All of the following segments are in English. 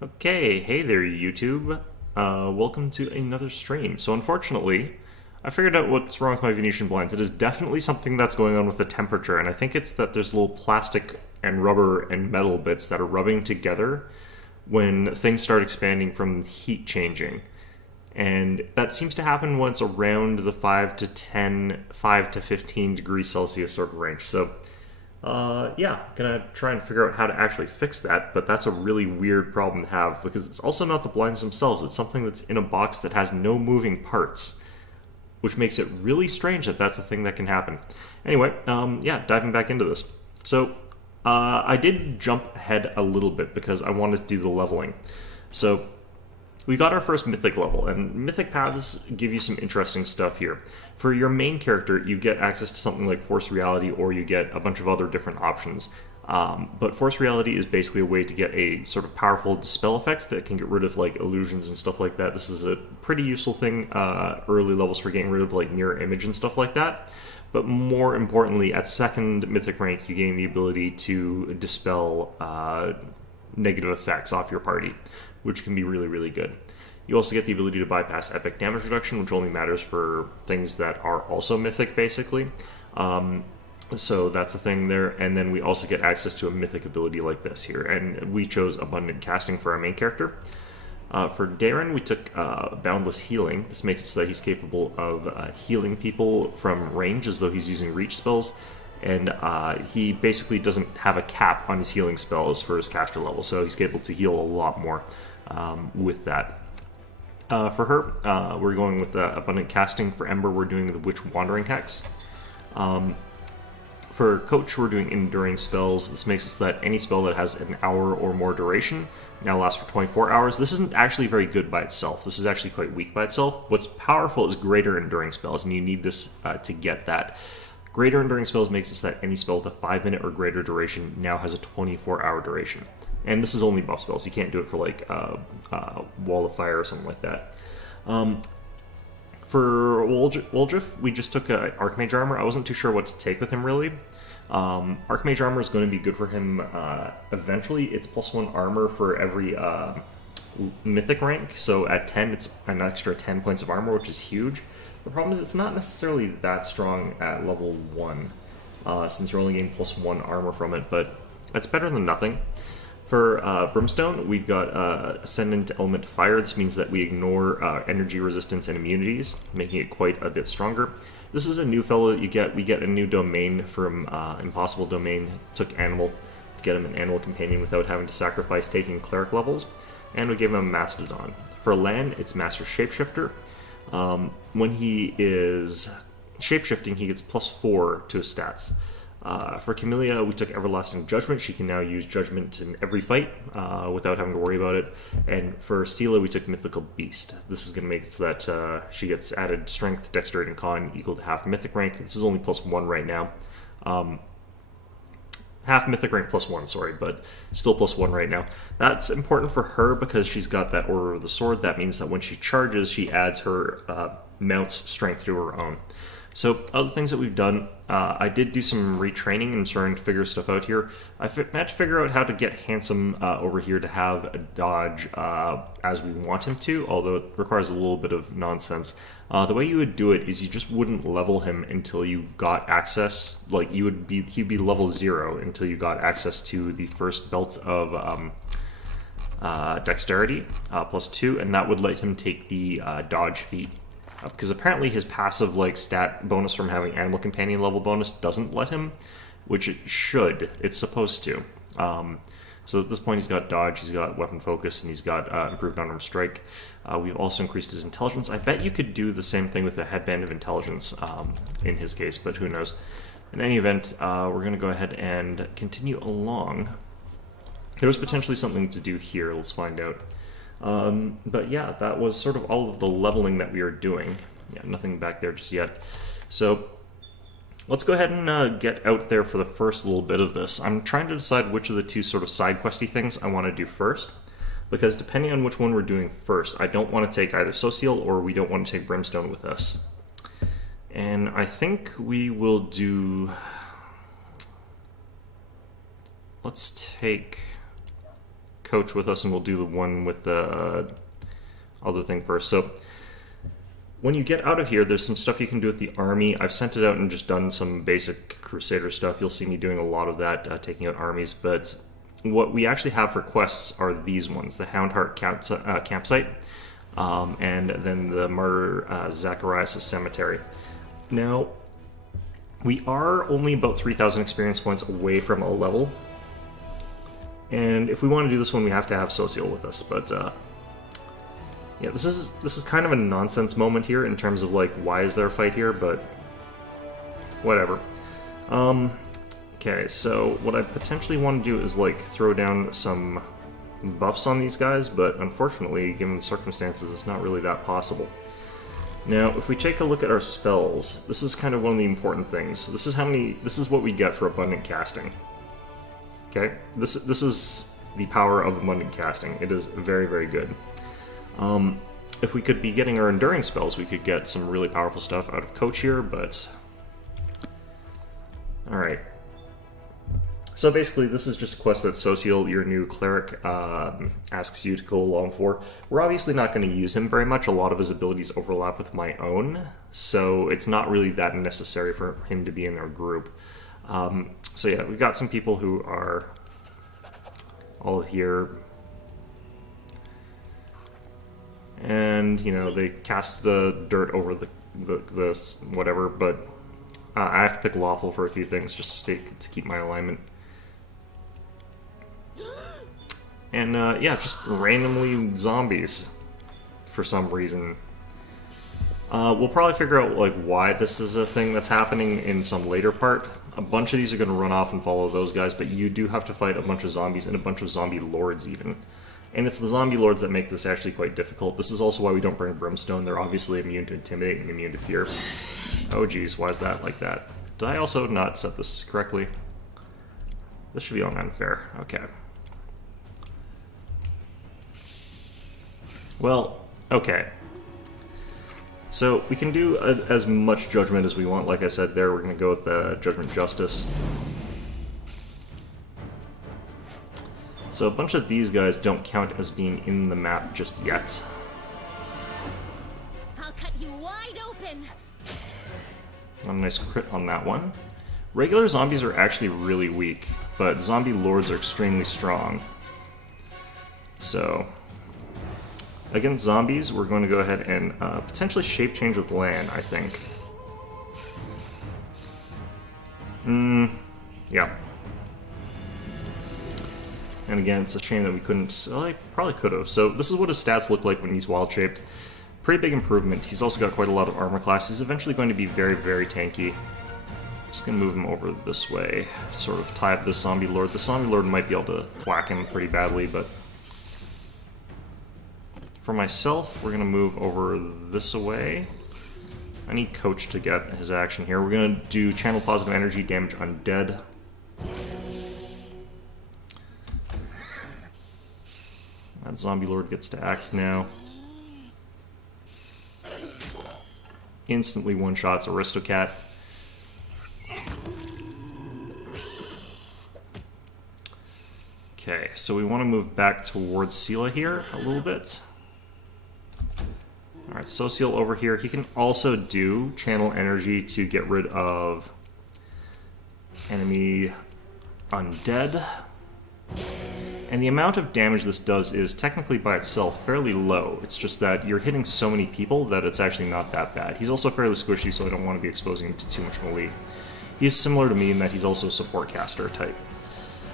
Okay, hey there, YouTube. Welcome to another stream. So, unfortunately, I figured out what's wrong with my Venetian blinds. It is definitely something that's going on with the temperature, and I think it's that there's little plastic and rubber and metal bits that are rubbing together when things start expanding from heat changing. And that seems to happen once around the 5 to 10, 5 to 15 degrees Celsius sort of range. So, yeah, gonna try and figure out how to actually fix that, but that's a really weird problem to have because it's also not the blinds themselves. It's something that's in a box that has no moving parts, which makes it really strange that that's a thing that can happen. Anyway, yeah, diving back into this. So, I did jump ahead a little bit because I wanted to do the leveling. So, we got our first mythic level, and mythic paths give you some interesting stuff here. For your main character, you get access to something like Force Reality, or you get a bunch of other different options. But Force Reality is basically a way to get a sort of powerful dispel effect that can get rid of like illusions and stuff like that. This is a pretty useful thing early levels for getting rid of like mirror image and stuff like that. But more importantly, at second mythic rank, you gain the ability to dispel negative effects off your party, which can be really, really good. You also get the ability to bypass epic damage reduction, which only matters for things that are also mythic, basically. So that's a thing there. And then we also get access to a mythic ability like this here. And we chose Abundant Casting for our main character. For Darren, we took Boundless Healing. This makes it so that he's capable of healing people from range as though he's using reach spells. And he basically doesn't have a cap on his healing spells for his caster level, so he's able to heal a lot more with that. For her, we're going with Abundant Casting. For Ember, we're doing the Witch Wandering Hex. For Coach, we're doing Enduring Spells. This makes it so that any spell that has an hour or more duration now lasts for 24 hours. This isn't actually very good by itself. This is actually quite weak by itself. What's powerful is Greater Enduring Spells, and you need this to get that. Greater Enduring Spells makes it so that any spell with a 5-minute or greater duration now has a 24-hour duration. And this is only buff spells. You can't do it for like Wall of Fire or something like that. For Woldriff, we just took Archmage Armor. I wasn't too sure what to take with him, really. Archmage Armor is going to be good for him eventually. It's +1 armor for every mythic rank. So at 10, it's an extra 10 points of armor, which is huge. The problem is it's not necessarily that strong at level 1, since you're only getting +1 armor from it, but that's better than nothing. For Brimstone, we've got Ascendant Element Fire. This means that we ignore energy resistance and immunities, making it quite a bit stronger. This is a new fellow that you get. We get a new domain from Impossible Domain. Took Animal to get him an Animal Companion without having to sacrifice taking Cleric levels. And we gave him a Mastodon. For Lan, it's Master Shapeshifter. When he is shapeshifting, he gets +4 to his stats. For Camellia, we took Everlasting Judgment. She can now use Judgment in every fight without having to worry about it. And for Stila, we took Mythical Beast. This is going to make it so that she gets added Strength, Dexterity, and Con equal to half Mythic rank. This is only +1 right now. Half Mythic rank +1, sorry, but still +1 right now. That's important for her because she's got that Order of the Sword. That means that when she charges, she adds her mount's strength to her own. So, other things that we've done, I did do some retraining and starting to figure stuff out here. I had to figure out how to get Handsome over here to have a dodge as we want him to, although it requires a little bit of nonsense. The way you would do it is you just wouldn't level him until you got access, like he'd be level 0 until you got access to the first belt of Dexterity, +2, and that would let him take the dodge feat. Because apparently his passive like stat bonus from having Animal Companion level bonus doesn't let him, which it should. It's supposed to. So at this point he's got dodge, he's got weapon focus, and he's got improved unarmed strike. We've also increased his intelligence. I bet you could do the same thing with the headband of intelligence in his case, but who knows. In any event, we're going to go ahead and continue along. There's potentially something to do here. Let's find out. But yeah, that was sort of all of the leveling that we are doing. Yeah, nothing back there just yet. So let's go ahead and get out there for the first little bit of this. I'm trying to decide which of the two sort of side questy things I want to do first, because depending on which one we're doing first, I don't want to take either Social or we don't want to take Brimstone with us. And I think we will do... Let's take coach with us, and we'll do the one with the other thing first. So when you get out of here, there's some stuff you can do with the army. I've sent it out and just done some basic Crusader stuff. You'll see me doing a lot of that, taking out armies. But what we actually have for quests are these ones: the Houndheart campsite, and then the Martyr Zacharias' cemetery. Now, we are only about 3,000 experience points away from a level, and if we want to do this one, we have to have Social with us. But yeah, this is kind of a nonsense moment here in terms of like, why is there a fight here? But whatever. Okay, so what I potentially want to do is like throw down some buffs on these guys, but unfortunately, given the circumstances, it's not really that possible. Now, if we take a look at our spells, this is kind of one of the important things. This is what we get for abundant casting. Okay, this is the power of abundant casting. It is very, very good. If we could be getting our enduring spells, we could get some really powerful stuff out of Coach here, but alright. So basically, this is just a quest that Social, your new cleric, asks you to go along for. We're obviously not going to use him very much. A lot of his abilities overlap with my own, so it's not really that necessary for him to be in our group. So yeah, we've got some people who are all here, and you know, they cast the dirt over the whatever, but I have to pick lawful for a few things just to keep my alignment. And yeah, just randomly zombies for some reason. We'll probably figure out like why this is a thing that's happening in some later part. A bunch of these are going to run off and follow those guys, but you do have to fight a bunch of zombies and a bunch of zombie lords even. And it's the zombie lords that make this actually quite difficult. This is also why we don't bring Brimstone. They're obviously immune to Intimidate and immune to Fear. Oh geez, why is that like that? Did I also not set this correctly? This should be on Unfair. Okay. Well, okay. So we can do as much Judgment as we want. Like I said there, we're going to go with the Judgment Justice. So a bunch of these guys don't count as being in the map just yet. I'll cut you wide open. A nice crit on that one. Regular zombies are actually really weak, but zombie lords are extremely strong. So against zombies, we're going to go ahead and potentially shape change with land, I think. Yeah. And again, it's a shame that we couldn't... Well, I probably could have. So this is what his stats look like when he's wild-shaped. Pretty big improvement. He's also got quite a lot of armor class. He's eventually going to be very, very tanky. Just going to move him over this way. Sort of tie up this zombie lord. The zombie lord might be able to thwack him pretty badly, but... For myself, we're going to move over this way. I need Coach to get his action here. We're going to do Channel Positive Energy, damage undead. That zombie lord gets to axe now. Instantly one-shots Aristocat. Okay, so we want to move back towards Sela here a little bit. Alright, Social over here. He can also do Channel Energy to get rid of enemy undead. And the amount of damage this does is technically by itself fairly low. It's just that you're hitting so many people that it's actually not that bad. He's also fairly squishy, so I don't want to be exposing him to too much melee. He's similar to me in that he's also a support caster type.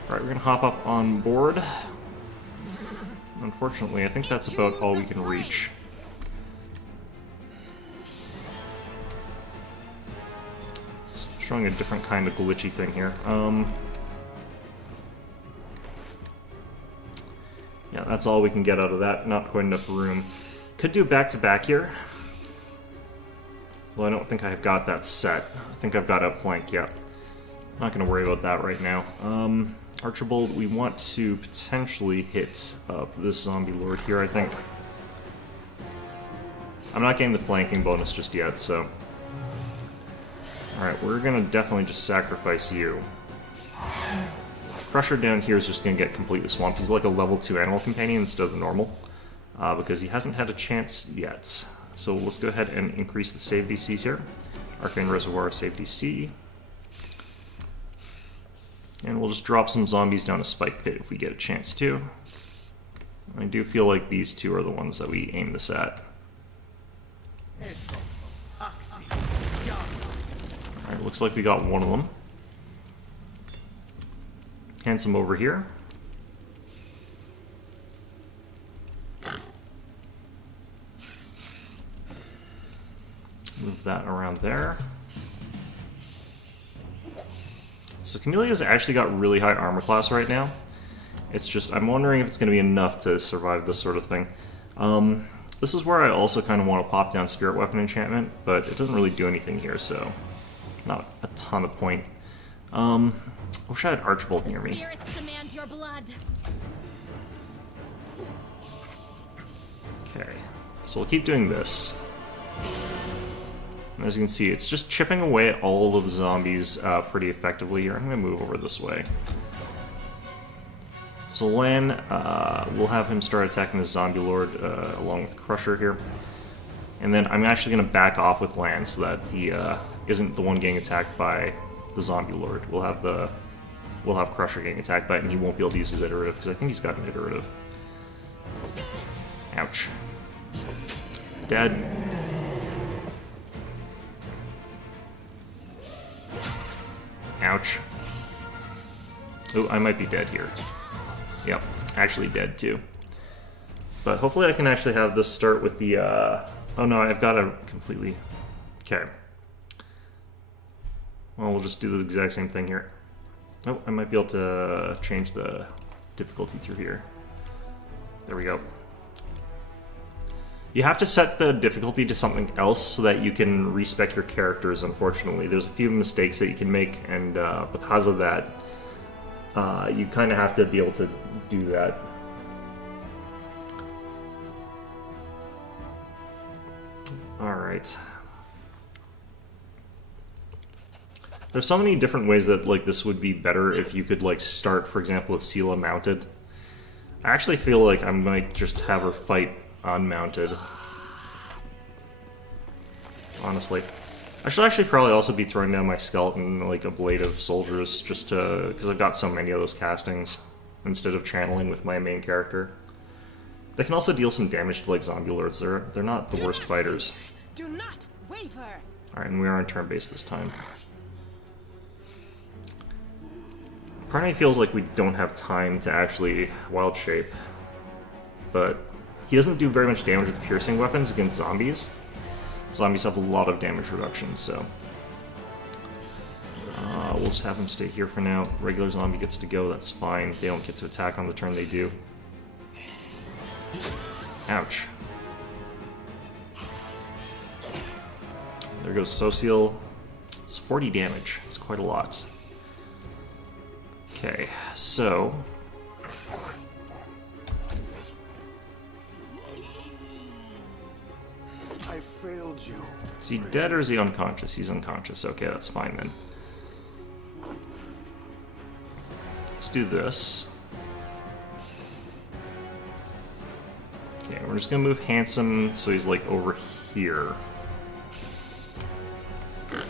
Alright, we're going to hop up on board. Unfortunately, I think that's about all we can reach. It's showing a different kind of glitchy thing here. Yeah, that's all we can get out of that. Not quite enough room. Could do back-to-back here. Well, I don't think I've got that set. I think I've got outflank, yeah. Not going to worry about that right now. Archibald, we want to potentially hit up this zombie lord here, I think. I'm not getting the flanking bonus just yet, so... Alright, we're going to definitely just sacrifice you. Crusher down here is just going to get completely swamped. He's like a level 2 animal companion instead of the normal, because he hasn't had a chance yet. So let's go ahead and increase the save DCs here. Arcane Reservoir, save DC. And we'll just drop some zombies down a spike pit if we get a chance to. I do feel like these two are the ones that we aim this at. Alright, looks like we got one of them. Handsome over here. Move that around there. So Chamelea's actually got really high armor class right now. It's just, I'm wondering if it's going to be enough to survive this sort of thing. This is where I also kind of want to pop down Spirit Weapon Enchantment, but it doesn't really do anything here, so not a ton of point. I wish I had Archbolt near me. Spirits demand your blood. Okay, so we'll keep doing this. And as you can see, it's just chipping away at all of the zombies pretty effectively here. I'm going to move over this way. So Lan, we'll have him start attacking the Zombie Lord along with Crusher here. And then I'm actually going to back off with Lan so that he isn't the one getting attacked by the Zombie Lord. We'll have Crusher getting attacked by it, and he won't be able to use his iterative, because I think he's got an iterative. Ouch. Dead. Ouch. Oh, I might be dead here. Yep, actually dead too. But hopefully I can actually have this start with the, oh no, I've got to completely... Okay. Well, we'll just do the exact same thing here. Oh, I might be able to change the difficulty through here. There we go. You have to set the difficulty to something else so that you can respec your characters, unfortunately. There's a few mistakes that you can make, and because of that, you kind of have to be able to do that. Alright. There's so many different ways that like this would be better if you could like start, for example, with Sela mounted. I actually feel like I might just have her fight unmounted. Honestly. I should actually probably also be throwing down my skeleton, like, ablative soldiers, just to... because I've got so many of those castings, instead of channeling with my main character. They can also deal some damage to, like, zombie lords. They're not the worst fighters. Do not waver. Alright, and we are on turn base this time. Part of me feels like we don't have time to actually wild shape. But he doesn't do very much damage with piercing weapons against zombies. Zombies have a lot of damage reduction, so... we'll just have him stay here for now. Regular zombie gets to go, that's fine. They don't get to attack on the turn they do. Ouch. There goes Social. It's 40 damage. It's quite a lot. Okay, so... I failed you. Is he dead or is he unconscious? He's unconscious. Okay, that's fine then. Let's do this. Okay, we're just gonna move Handsome so he's like over here. And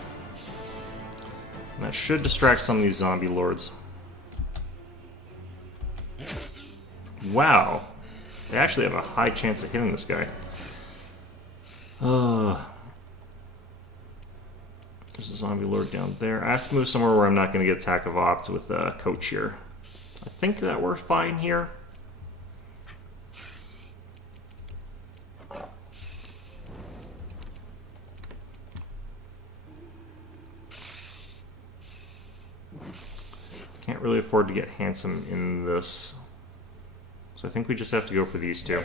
that should distract some of these zombie lords. Wow. They actually have a high chance of hitting this guy. There's a zombie lord down there. I have to move somewhere where I'm not going to get attack of opt with Coach here. I think that we're fine here. Can't really afford to get Handsome in this. So I think we just have to go for these two.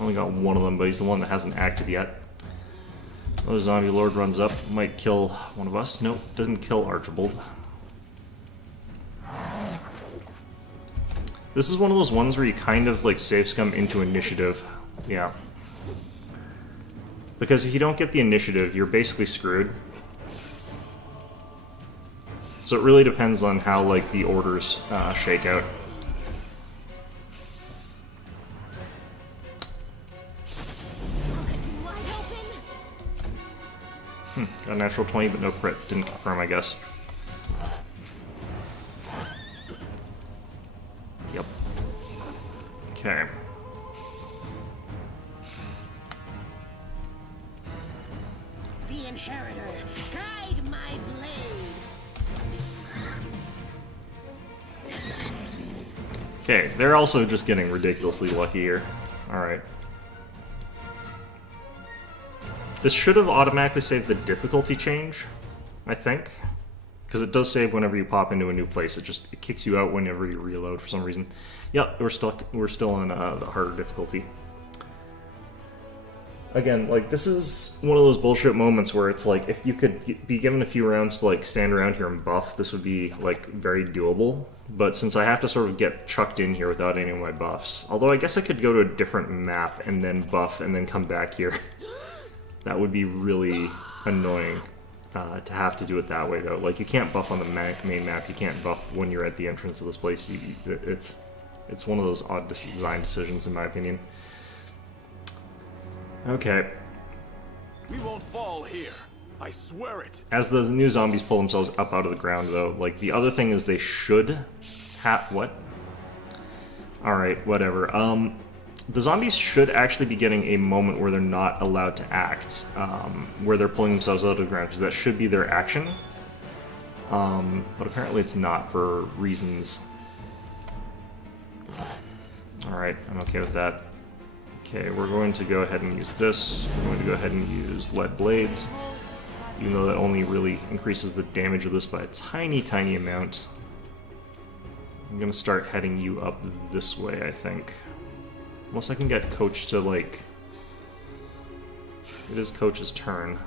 Only got one of them, but he's the one that hasn't acted yet. Another zombie lord runs up, might kill one of us. Nope, doesn't kill Archibald. This is one of those ones where you kind of like save scum into initiative. Yeah. Because if you don't get the initiative, you're basically screwed. So it really depends on how, like, the orders shake out. Wide open. Got a natural 20, but no crit. Didn't confirm, I guess. Yep. Okay. The inheritor, guide my blade. Okay, they're also just getting ridiculously lucky here. Alright. This should have automatically saved the difficulty change, I think. Because it does save whenever you pop into a new place. It kicks you out whenever you reload for some reason. Yep, we're still on the harder difficulty. Again, like, this is one of those bullshit moments where it's like, if you could be given a few rounds to, like, stand around here and buff, this would be, like, very doable. But since I have to sort of get chucked in here without any of my buffs, although I guess I could go to a different map and then buff and then come back here. That would be really annoying to have to do it that way, though. Like, you can't buff on the main map, you can't buff when you're at the entrance of this place. It's one of those odd design decisions, in my opinion. Okay. We won't fall here. I swear it. As the new zombies pull themselves up out of the ground, though, like, the other thing is they should have... What? Alright, whatever. The zombies should actually be getting a moment where they're not allowed to act, where they're pulling themselves out of the ground, because that should be their action. But apparently it's not, for reasons. Alright, I'm okay with that. Okay, we're going to go ahead and use this. We're going to go ahead and use lead blades, even though that only really increases the damage of this by a tiny, tiny amount. I'm going to start heading you up this way, I think. Unless I can get Coach to, like... It is Coach's turn.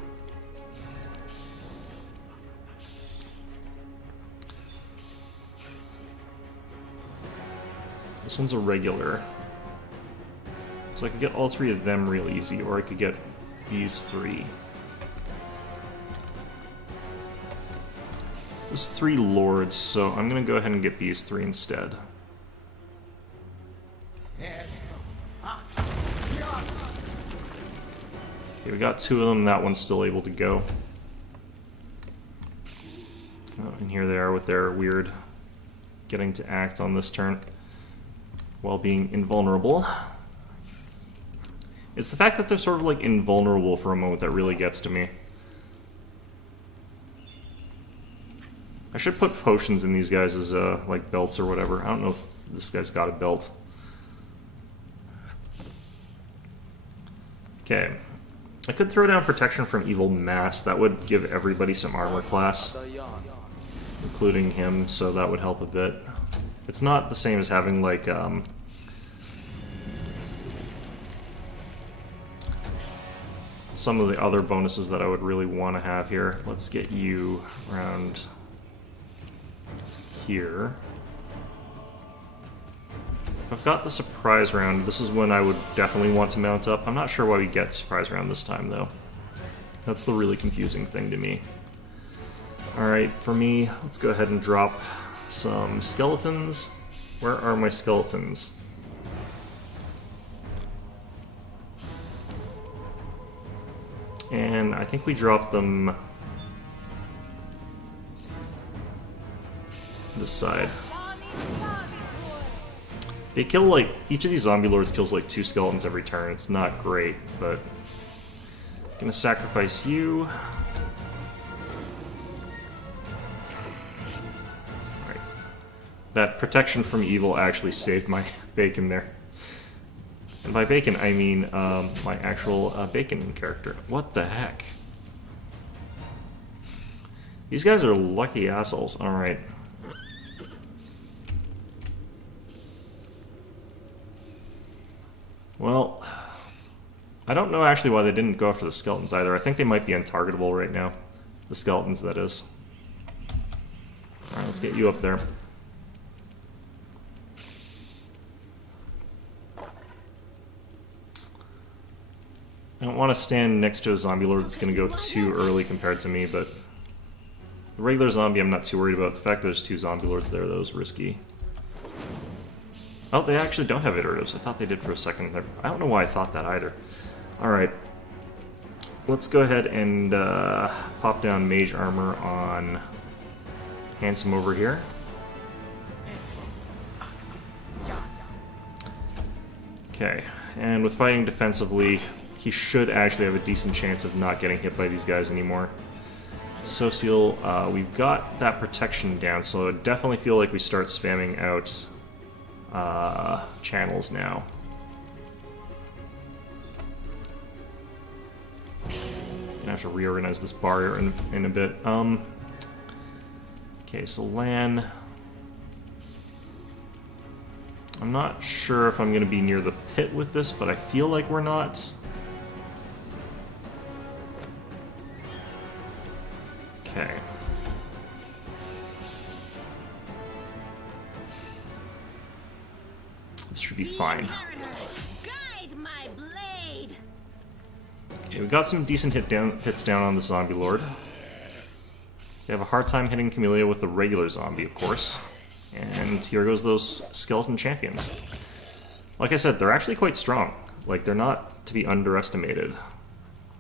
This one's a regular. So I could get all three of them real easy, or I could get these three. There's 3 lords, so I'm gonna go ahead and get these 3 instead. Okay, we got 2 of them, that one's still able to go. Oh, and here they are with their weird getting to act on this turn while being invulnerable. It's the fact that they're sort of like invulnerable for a moment that really gets to me. I should put potions in these guys as like belts or whatever. I don't know if this guy's got a belt. Okay. I could throw down protection from evil mass. That would give everybody some armor class, including him, so that would help a bit. It's not the same as having like some of the other bonuses that I would really want to have here. Let's get you around here. If I've got the surprise round, this is when I would definitely want to mount up. I'm not sure why we get surprise round this time, though. That's the really confusing thing to me. Alright, for me, let's go ahead and drop some skeletons. Where are my skeletons? And I think we dropped them this side. They kill like, each of these zombie lords kills like 2 skeletons every turn. It's not great, but I'm gonna sacrifice you. Alright. That protection from evil actually saved my bacon there. And by bacon, I mean my actual bacon character. What the heck? These guys are lucky assholes. Alright. Well, I don't know actually why they didn't go after the skeletons either. I think they might be untargetable right now. The skeletons, that is. Alright, let's get you up there. I don't want to stand next to a zombie lord that's going to go too early compared to me, but The regular zombie I'm not too worried about. The fact that there's 2 zombie lords there, that was risky. Oh, they actually don't have iteratives. I thought they did for a second there. I don't know why I thought that either. Alright. Let's go ahead and pop down mage armor on Handsome over here. Okay, and with fighting defensively, he should actually have a decent chance of not getting hit by these guys anymore. Social, we've got that protection down, so I definitely feel like we start spamming out channels now. Gonna have to reorganize this bar in a bit. Okay, so Lan. I'm not sure if I'm going to be near the pit with this, but I feel like we're not. Okay. This should be fine. Guide my blade. Okay, we got some decent hits down on the zombie lord. They have a hard time hitting Camellia with the regular zombie, of course. And here goes those skeleton champions. Like I said, they're actually quite strong. Like, they're not to be underestimated.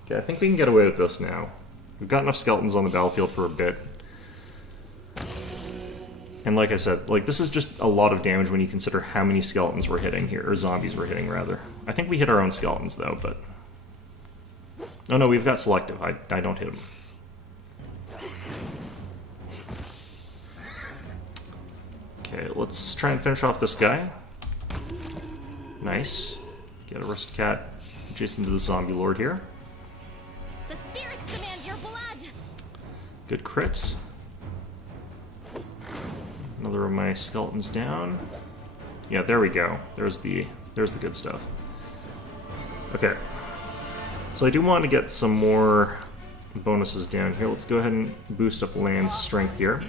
Okay, I think we can get away with this now. We've got enough skeletons on the battlefield for a bit. And like I said, like, this is just a lot of damage when you consider how many skeletons we're hitting here, or zombies we're hitting, rather. I think we hit our own skeletons, though, but... Oh no, we've got selective. I don't hit them. Okay, let's try and finish off this guy. Nice. Get a Rust Cat adjacent to the zombie lord here. The spirits demand your blood. Good crits. Another of my skeletons down. Yeah, there we go. There's the good stuff. Okay. So I do want to get some more bonuses down here. Let's go ahead and boost up Land's strength here.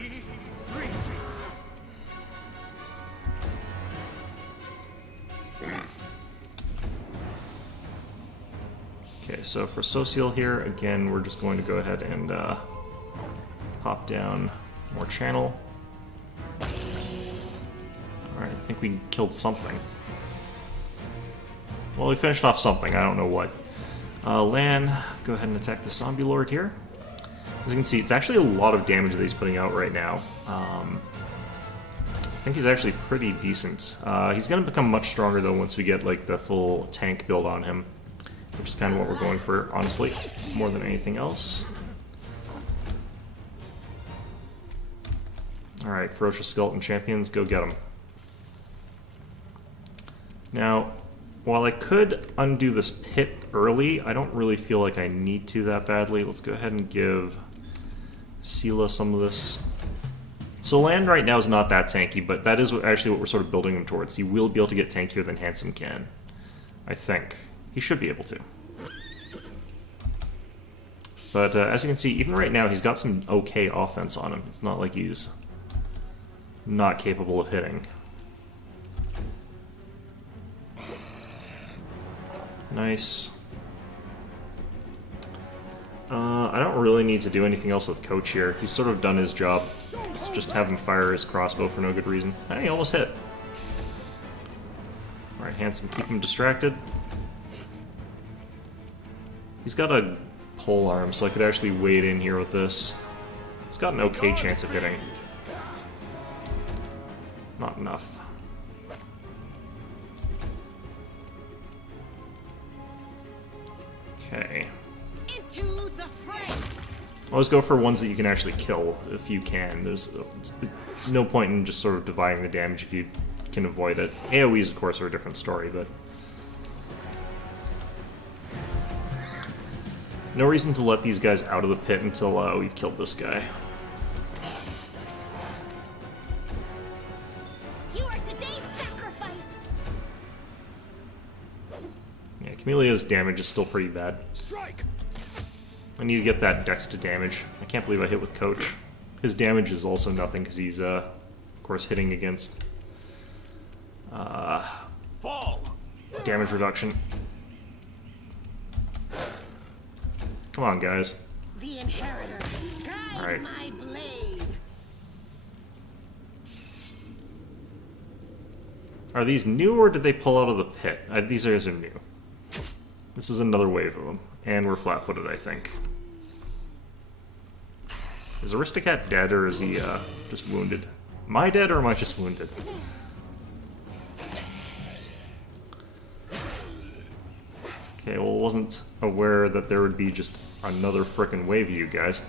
Okay, so for Social here, again, we're just going to go ahead and pop down more channel. Alright, I think we killed something. Well, we finished off something, I don't know what. Lan, go ahead and attack the zombie lord here. As you can see, it's actually a lot of damage that he's putting out right now. I think he's actually pretty decent. He's going to become much stronger, though, once we get like the full tank build on him. Which is kind of what we're going for, honestly, more than anything else. Alright, Ferocious Skeleton Champions, go get them. Now, while I could undo this pit early, I don't really feel like I need to that badly. Let's go ahead and give Sela some of this. So Land right now is not that tanky, but that is actually what we're sort of building him towards. He will be able to get tankier than Handsome can, I think. He should be able to. But as you can see, even right now, he's got some okay offense on him. It's not like he's not capable of hitting. Nice. I don't really need to do anything else with Coach here. He's sort of done his job. Let's just have him fire his crossbow for no good reason. Hey, he almost hit. Alright, Handsome, keep him distracted. He's got a pole arm, so I could actually wade in here with this. It's got an okay chance of hitting. Not enough. Okay. Into the fray. Always go for ones that you can actually kill if you can. There's no point in just sort of dividing the damage if you can avoid it. AoEs, of course, are a different story, but... No reason to let these guys out of the pit until we've killed this guy. You are today's sacrifice. Yeah, Camelia's damage is still pretty bad. Strike! I need to get that dex to damage. I can't believe I hit with Coach. His damage is also nothing because he's, of course, hitting against Fall! damage reduction. Come on, guys. The inheritor. Guide Alright. my blade. Are these new or did they pull out of the pit? These guys are new. This is another wave of them. And we're flat-footed, I think. Is Aristocat dead or is he just wounded? Am I dead or am I just wounded? Okay, well, wasn't aware that there would be just another frickin' wave of you guys.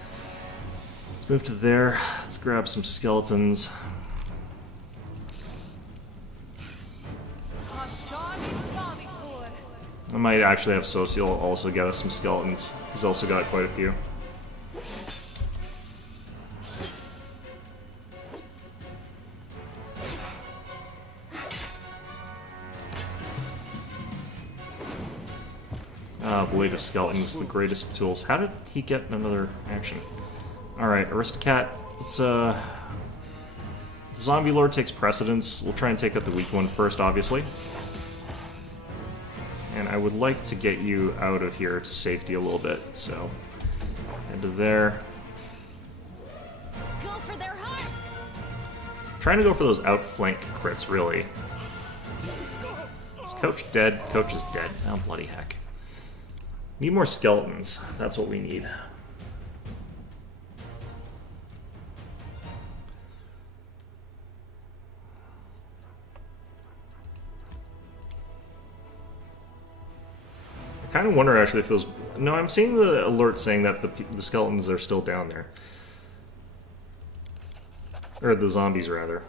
Let's move to there. Let's grab some skeletons. I might actually have Social also get us some skeletons. He's also got quite a few. Blade of Skeletons, the greatest tools. How did he get another action? Alright, Aristocat. Let's, the Zombie Lord takes precedence. We'll try and take out the weak one first, obviously. And I would like to get you out of here to safety a little bit, so... Head to there. Go for their hearts. Trying to go for those outflank crits, really. Is Coach dead? Coach is dead. Oh, bloody heck. Need more skeletons. That's what we need. I kind of wonder, actually, if those... No, I'm seeing the alert saying that the skeletons are still down there. Or the zombies, rather.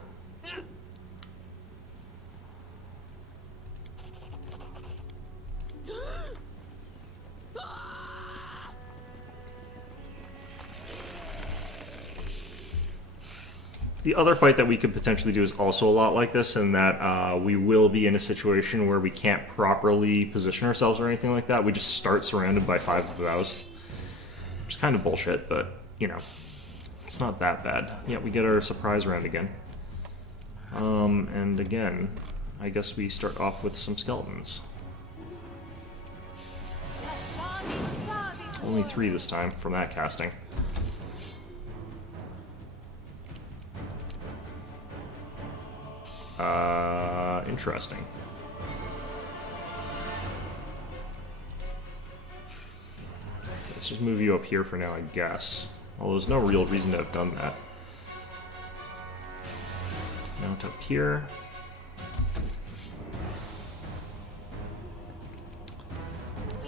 The other fight that we could potentially do is also a lot like this, in that we will be in a situation where we can't properly position ourselves or anything like that. We just start surrounded by 5 bows. Which is kind of bullshit, but, you know, it's not that bad. Yeah, we get our surprise round again. And again, I guess we start off with some skeletons. Only 3 this time from that casting. Interesting. Let's just move you up here for now, I guess. Although there's no real reason to have done that. Mount up here.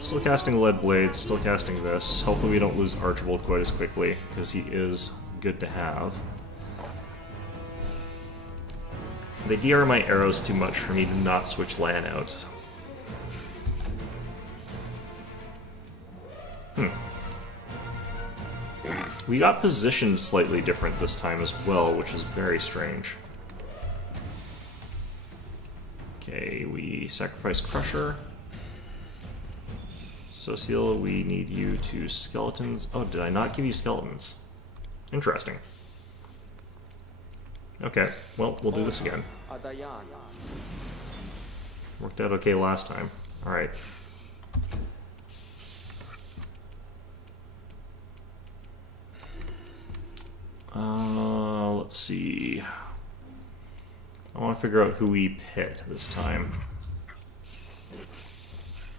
Still casting Lead Blades, still casting this. Hopefully we don't lose Archibald quite as quickly, because he is good to have. They DR my arrows too much for me to not switch Lan out. We got positioned slightly different this time as well, which is very strange. Okay, we sacrifice Crusher. Social, we need you to skeletons. Oh, did I not give you skeletons? Interesting. Okay, well, we'll do this again. Worked out okay last time. Alright. Let's see. I want to figure out who we pit this time.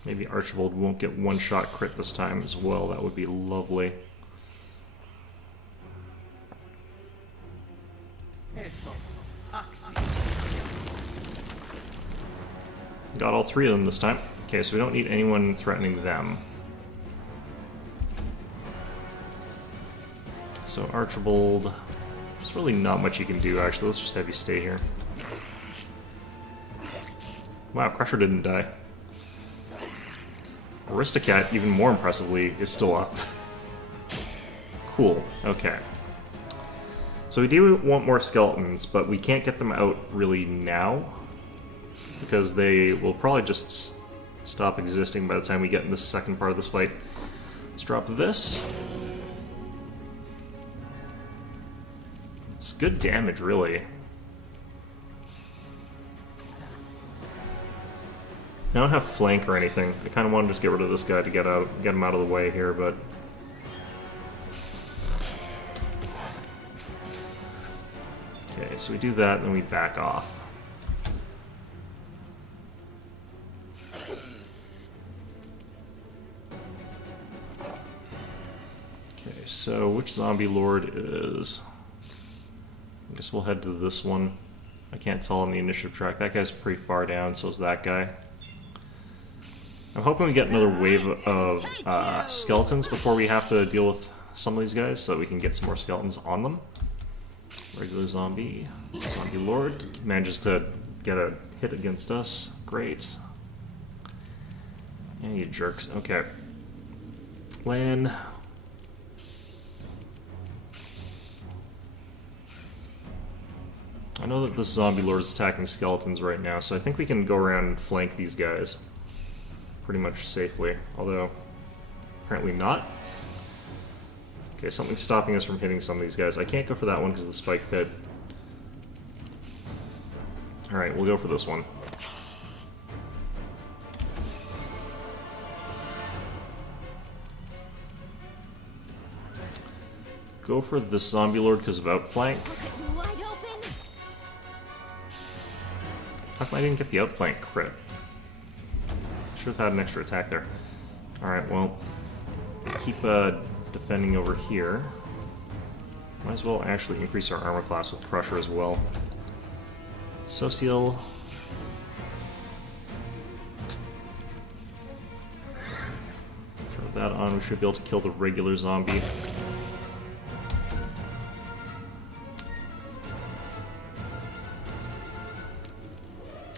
Maybe Archibald won't get one-shot crit this time as well. That would be lovely. Got all 3 of them this time. Okay, so we don't need anyone threatening them. So Archibald, there's really not much you can do, actually. Let's just have you stay here. Wow, Crusher didn't die. Aristocat, even more impressively, is still up. Cool, okay. So we do want more skeletons, but we can't get them out really now, because they will probably just stop existing by the time we get in the second part of this fight. Let's drop this. It's good damage, really. I don't have flank or anything. I kind of want to just get rid of this guy to get him out of the way here, but... Okay, so we do that, and then we back off. So, which zombie lord is... I guess we'll head to this one. I can't tell on the initiative track. That guy's pretty far down, so is that guy. I'm hoping we get another wave of skeletons before we have to deal with some of these guys, so we can get some more skeletons on them. Regular zombie. Zombie lord manages to get a hit against us. Great. Yeah, you jerks. Okay. Lan. I know that this zombie lord is attacking skeletons right now, so I think we can go around and flank these guys pretty much safely, although apparently not. Okay, something's stopping us from hitting some of these guys. I can't go for that one because of the spike pit. Alright, we'll go for this one. Go for this zombie lord because of outflank. Wide open. How come I didn't get the outflank crit? Should have had an extra attack there. Alright, well, keep defending over here. Might as well actually increase our armor class with Crusher as well. Social. Throw that on, we should be able to kill the regular zombie.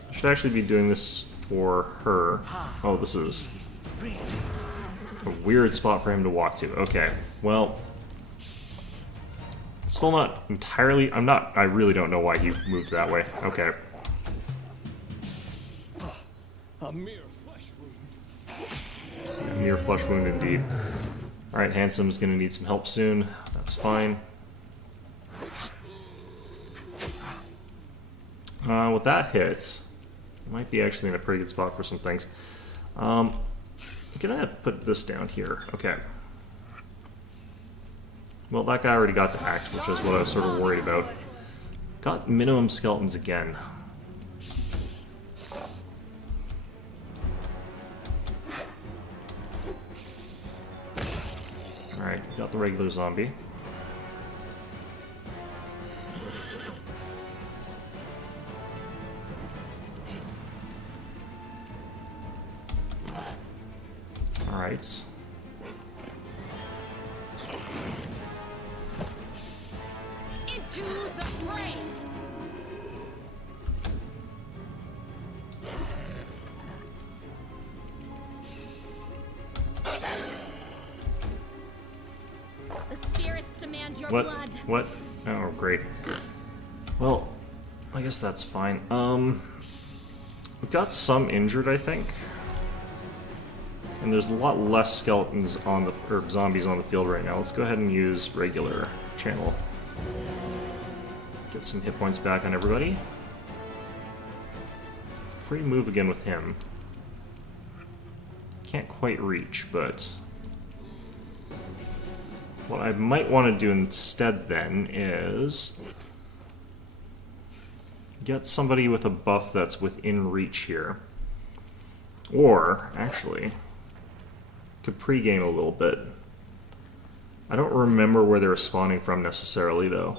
I should actually be doing this for her. Oh, this is a weird spot for him to walk to. Okay, well, still not entirely. I really don't know why he moved that way. Okay. A mere flesh wound. A mere flesh wound indeed. Alright, Handsome's gonna need some help soon. That's fine. With that hit, might be actually in a pretty good spot for some things. I'm gonna put this down here. Okay. Well, that guy already got to act, which is what I was sort of worried about. Got minimum skeletons again. Alright, got the regular zombie. Alright. Into the fray. The spirits demand your What? blood. What? Oh, great. Well, I guess that's fine. We've got some injured, I think. And there's a lot less skeletons on the, or zombies on the field right now. Let's go ahead and use regular channel. Get some hit points back on everybody. Before you move again with him. Can't quite reach, but what I might want to do instead then is get somebody with a buff that's within reach here. Or, actually, could pregame a little bit. I don't remember where they're spawning from necessarily, though.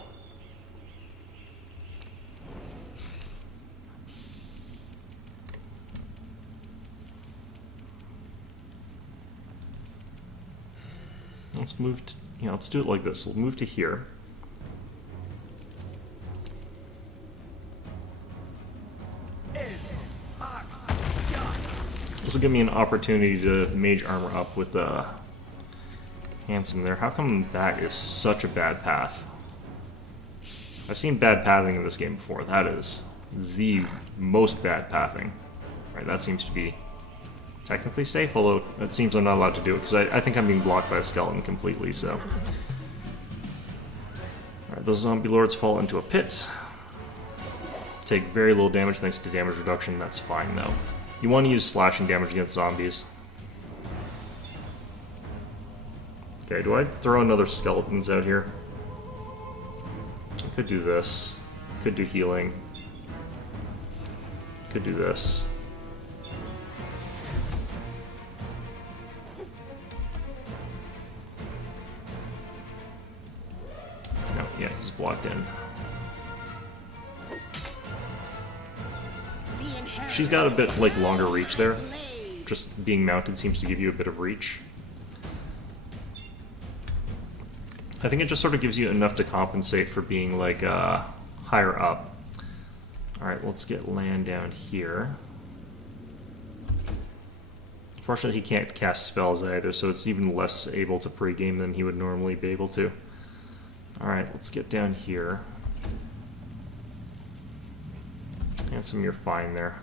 Let's move to, let's do it like this. We'll move to here. This will give me an opportunity to mage armor up with Handsome there. How come that is such a bad path? I've seen bad pathing in this game before. That is the most bad pathing. Right, that seems to be technically safe, although it seems I'm not allowed to do it because I think I'm being blocked by a skeleton completely, so. Alright, those zombie lords fall into a pit. Take very little damage thanks to damage reduction. That's fine though. You want to use slashing damage against zombies. Okay, do I throw another skeletons out here? I could do this. Could do healing. Could do this. Yeah, he's blocked in. She's got a bit, like, longer reach there. Just being mounted seems to give you a bit of reach. I think it just sort of gives you enough to compensate for being, like, higher up. Alright, let's get land down here. Unfortunately, he can't cast spells either, so it's even less able to pregame than he would normally be able to. Alright, let's get down here. Handsome, you're fine there.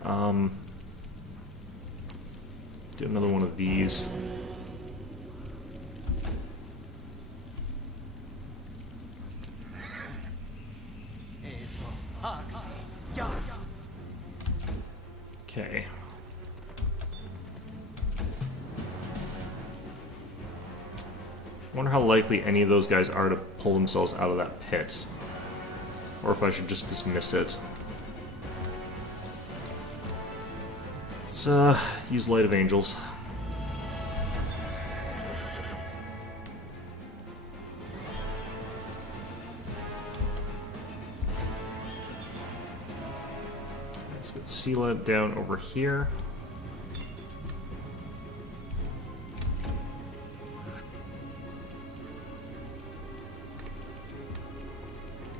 Do another one of these. Okay. Wonder how likely any of those guys are to pull themselves out of that pit. Or if I should just dismiss it. Let's use Light of Angels. Let's get Sela down over here.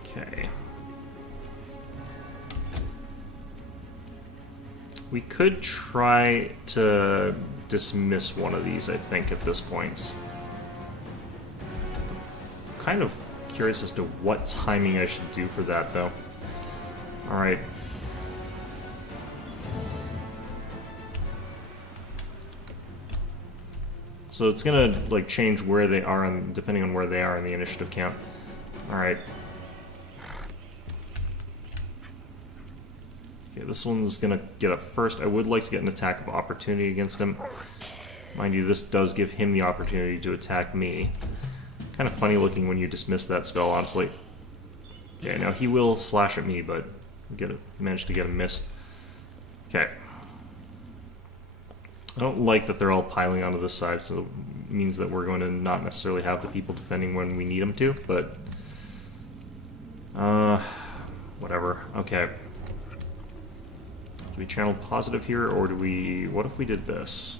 Okay. We could try to dismiss one of these, I think, at this point. I'm kind of curious as to what timing I should do for that, though. Alright. So it's gonna, like, change where they are, depending on where they are in the initiative count. Alright. Okay, this one's gonna get up first. I would like to get an attack of opportunity against him. Mind you, this does give him the opportunity to attack me. Kind of funny looking when you dismiss that spell, honestly. Okay, now he will slash at me, but managed to get a miss. Okay. I don't like that they're all piling onto this side, so it means that we're going to not necessarily have the people defending when we need them to, but... whatever. Okay. Do we channel positive here, or do we... What if we did this?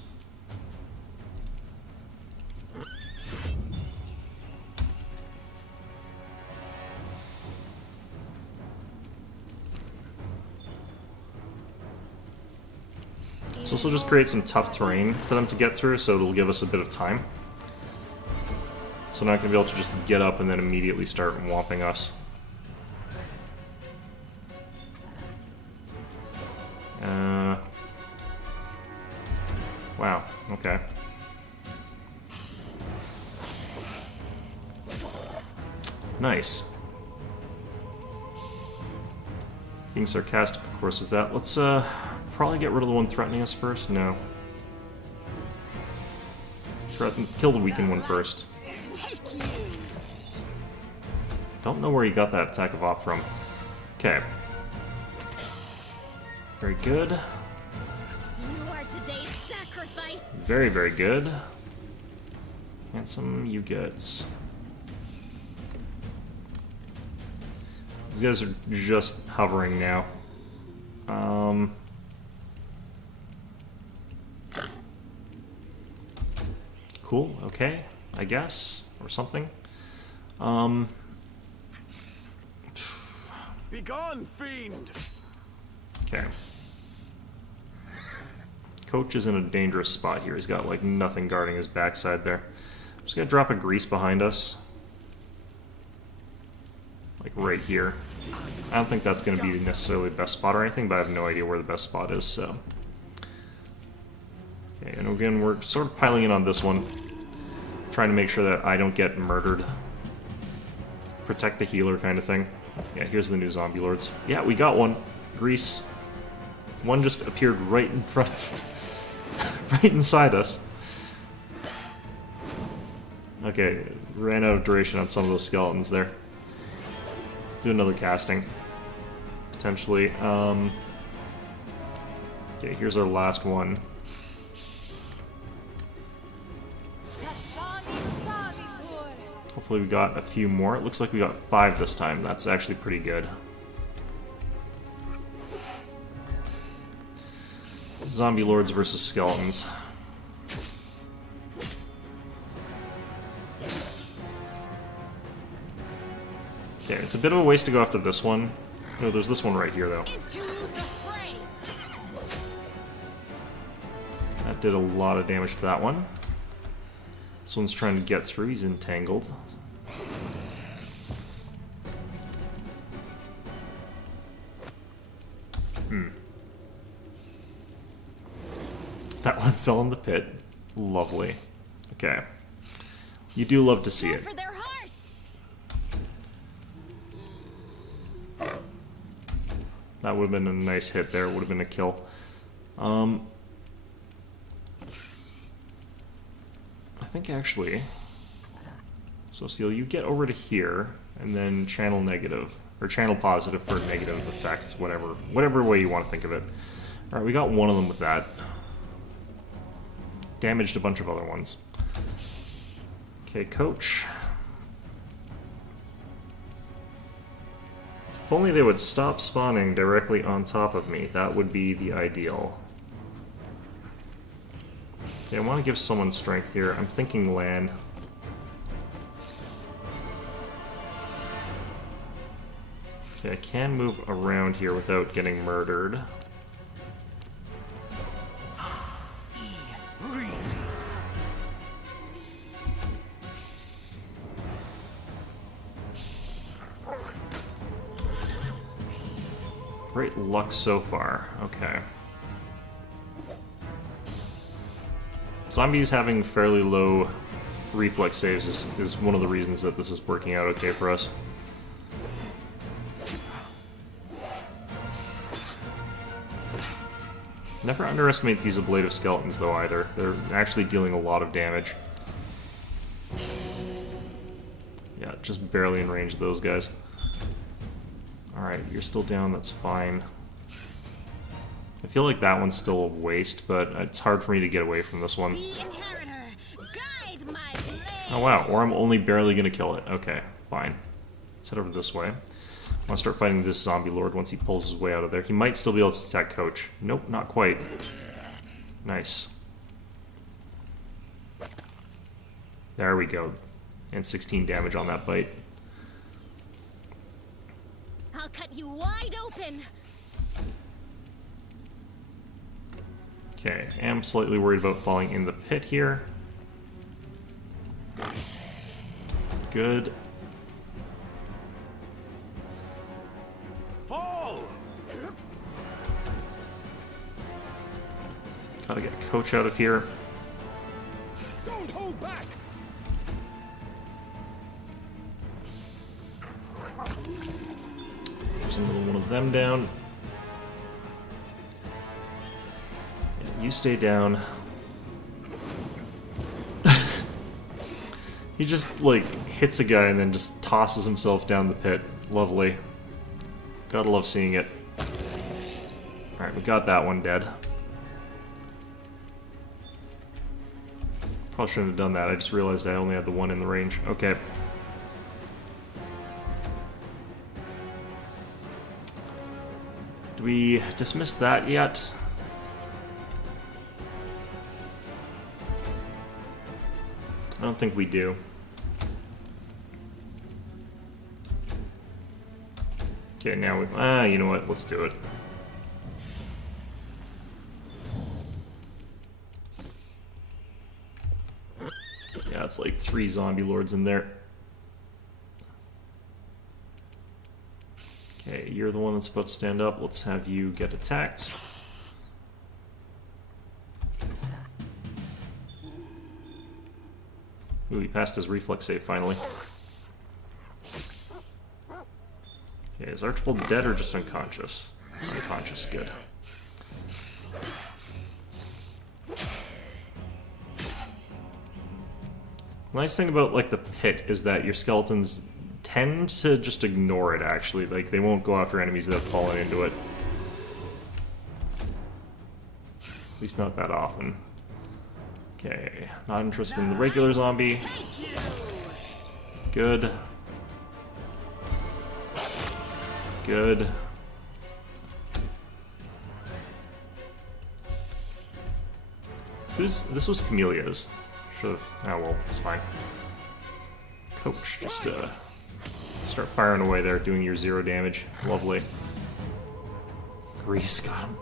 So this will just create some tough terrain for them to get through, so it'll give us a bit of time. So not going to be able to just get up and then immediately start whopping us. Wow, okay. Nice. Being sarcastic, of course, with that. Let's, probably get rid of the one threatening us first? No. Kill the weakened one first. Don't know where he got that attack of op from. Okay. Very good. You are today's sacrifice. Very, very good. Handsome, you get... These guys are just hovering now. Cool, okay, I guess, or something. Begone, fiend! Okay. Coach is in a dangerous spot here. He's got, like, nothing guarding his backside there. I'm just gonna drop a grease behind us. Like, right here. I don't think that's gonna be necessarily the best spot or anything, but I have no idea where the best spot is, so... Okay, and again, we're sort of piling in on this one. Trying to make sure that I don't get murdered. Protect the healer kind of thing. Yeah, here's the new zombie lords. Yeah, we got one. Grease. One just appeared right in front of... right inside us. Okay, ran out of duration on some of those skeletons there. Do another casting. Potentially. Okay, here's our last one. Hopefully we got a few more. It looks like we got 5 this time. That's actually pretty good. Zombie lords versus skeletons. Okay, it's a bit of a waste to go after this one. No, there's this one right here, though. Into the fray. That did a lot of damage to that one. This one's trying to get through. He's entangled. That one fell in the pit. Lovely. Okay. You do love to see Go it. for their hearts. That would have been a nice hit there. It would have been a kill. I think actually... So, Seal, you get over to here, and then channel negative. Or channel positive for negative effects, whatever way you want to think of it. Alright, we got one of them with that. Damaged a bunch of other ones. Okay, coach. If only they would stop spawning directly on top of me, that would be the ideal. Okay, I want to give someone strength here. I'm thinking Lan. Okay, I can move around here without getting murdered. Great luck so far. Okay. Zombies having fairly low reflex saves is one of the reasons that this is working out okay for us. Never underestimate these ablative skeletons, though, either. They're actually dealing a lot of damage. Yeah, just barely in range of those guys. Alright, you're still down, that's fine. I feel like that one's still a waste, but it's hard for me to get away from this one. The inheritor, guide my blade. Oh wow, or I'm only barely gonna kill it. Okay, fine. Let's head over this way. I want to start fighting this zombie lord once he pulls his way out of there. He might still be able to attack Coach. Nope, not quite. Nice. There we go. And 16 damage on that bite. I'll cut you wide open. Okay, I am slightly worried about falling in the pit here. Good. Fall! Gotta get Coach out of here. Don't hold back! There's another one of them down. Yeah, you stay down. He just, like, hits a guy and then just tosses himself down the pit. Lovely. Gotta love seeing it. Alright, we got that one dead. Probably shouldn't have done that. I just realized I only had the one in the range. Okay. Do we dismiss that yet? I don't think we do. Okay, now we... you know what? Let's do it. Yeah, it's like 3 zombie lords in there. Okay, you're the one that's about to stand up. Let's have you get attacked. Ooh, he passed his reflex save finally. Okay, is Archibald dead or just unconscious? Unconscious, good. Nice thing about, like, the pit is that your skeletons tend to just ignore it, actually. Like, they won't go after enemies that have fallen into it. At least not that often. Okay, not interested in the regular zombie. Good. Good. This was Camelia's. Should've... Oh well, it's fine. Coach, just start firing away there, doing your 0 damage. Lovely. Grease got him.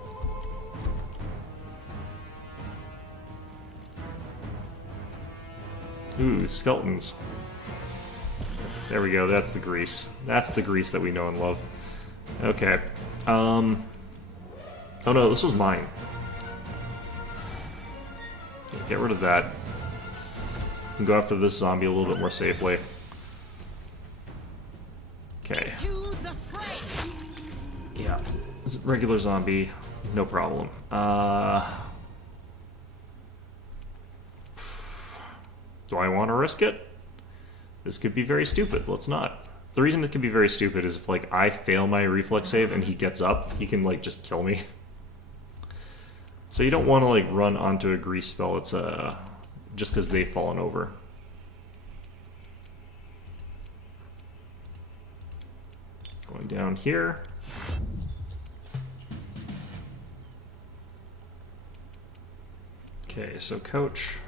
Ooh, skeletons. There we go, that's the grease. That's the grease that we know and love. Okay. Oh no, this was mine. Okay, get rid of that. And go after this zombie a little bit more safely. Okay. To the fray. Yeah. Is it regular zombie? No problem. Do I want to risk it? This could be very stupid. Let's not. The reason it could be very stupid is if, like, I fail my reflex save and he gets up, he can, like, just kill me. So you don't want to, like, run onto a grease spell. It's, just because they've fallen over. Going down here. Okay, so Coach,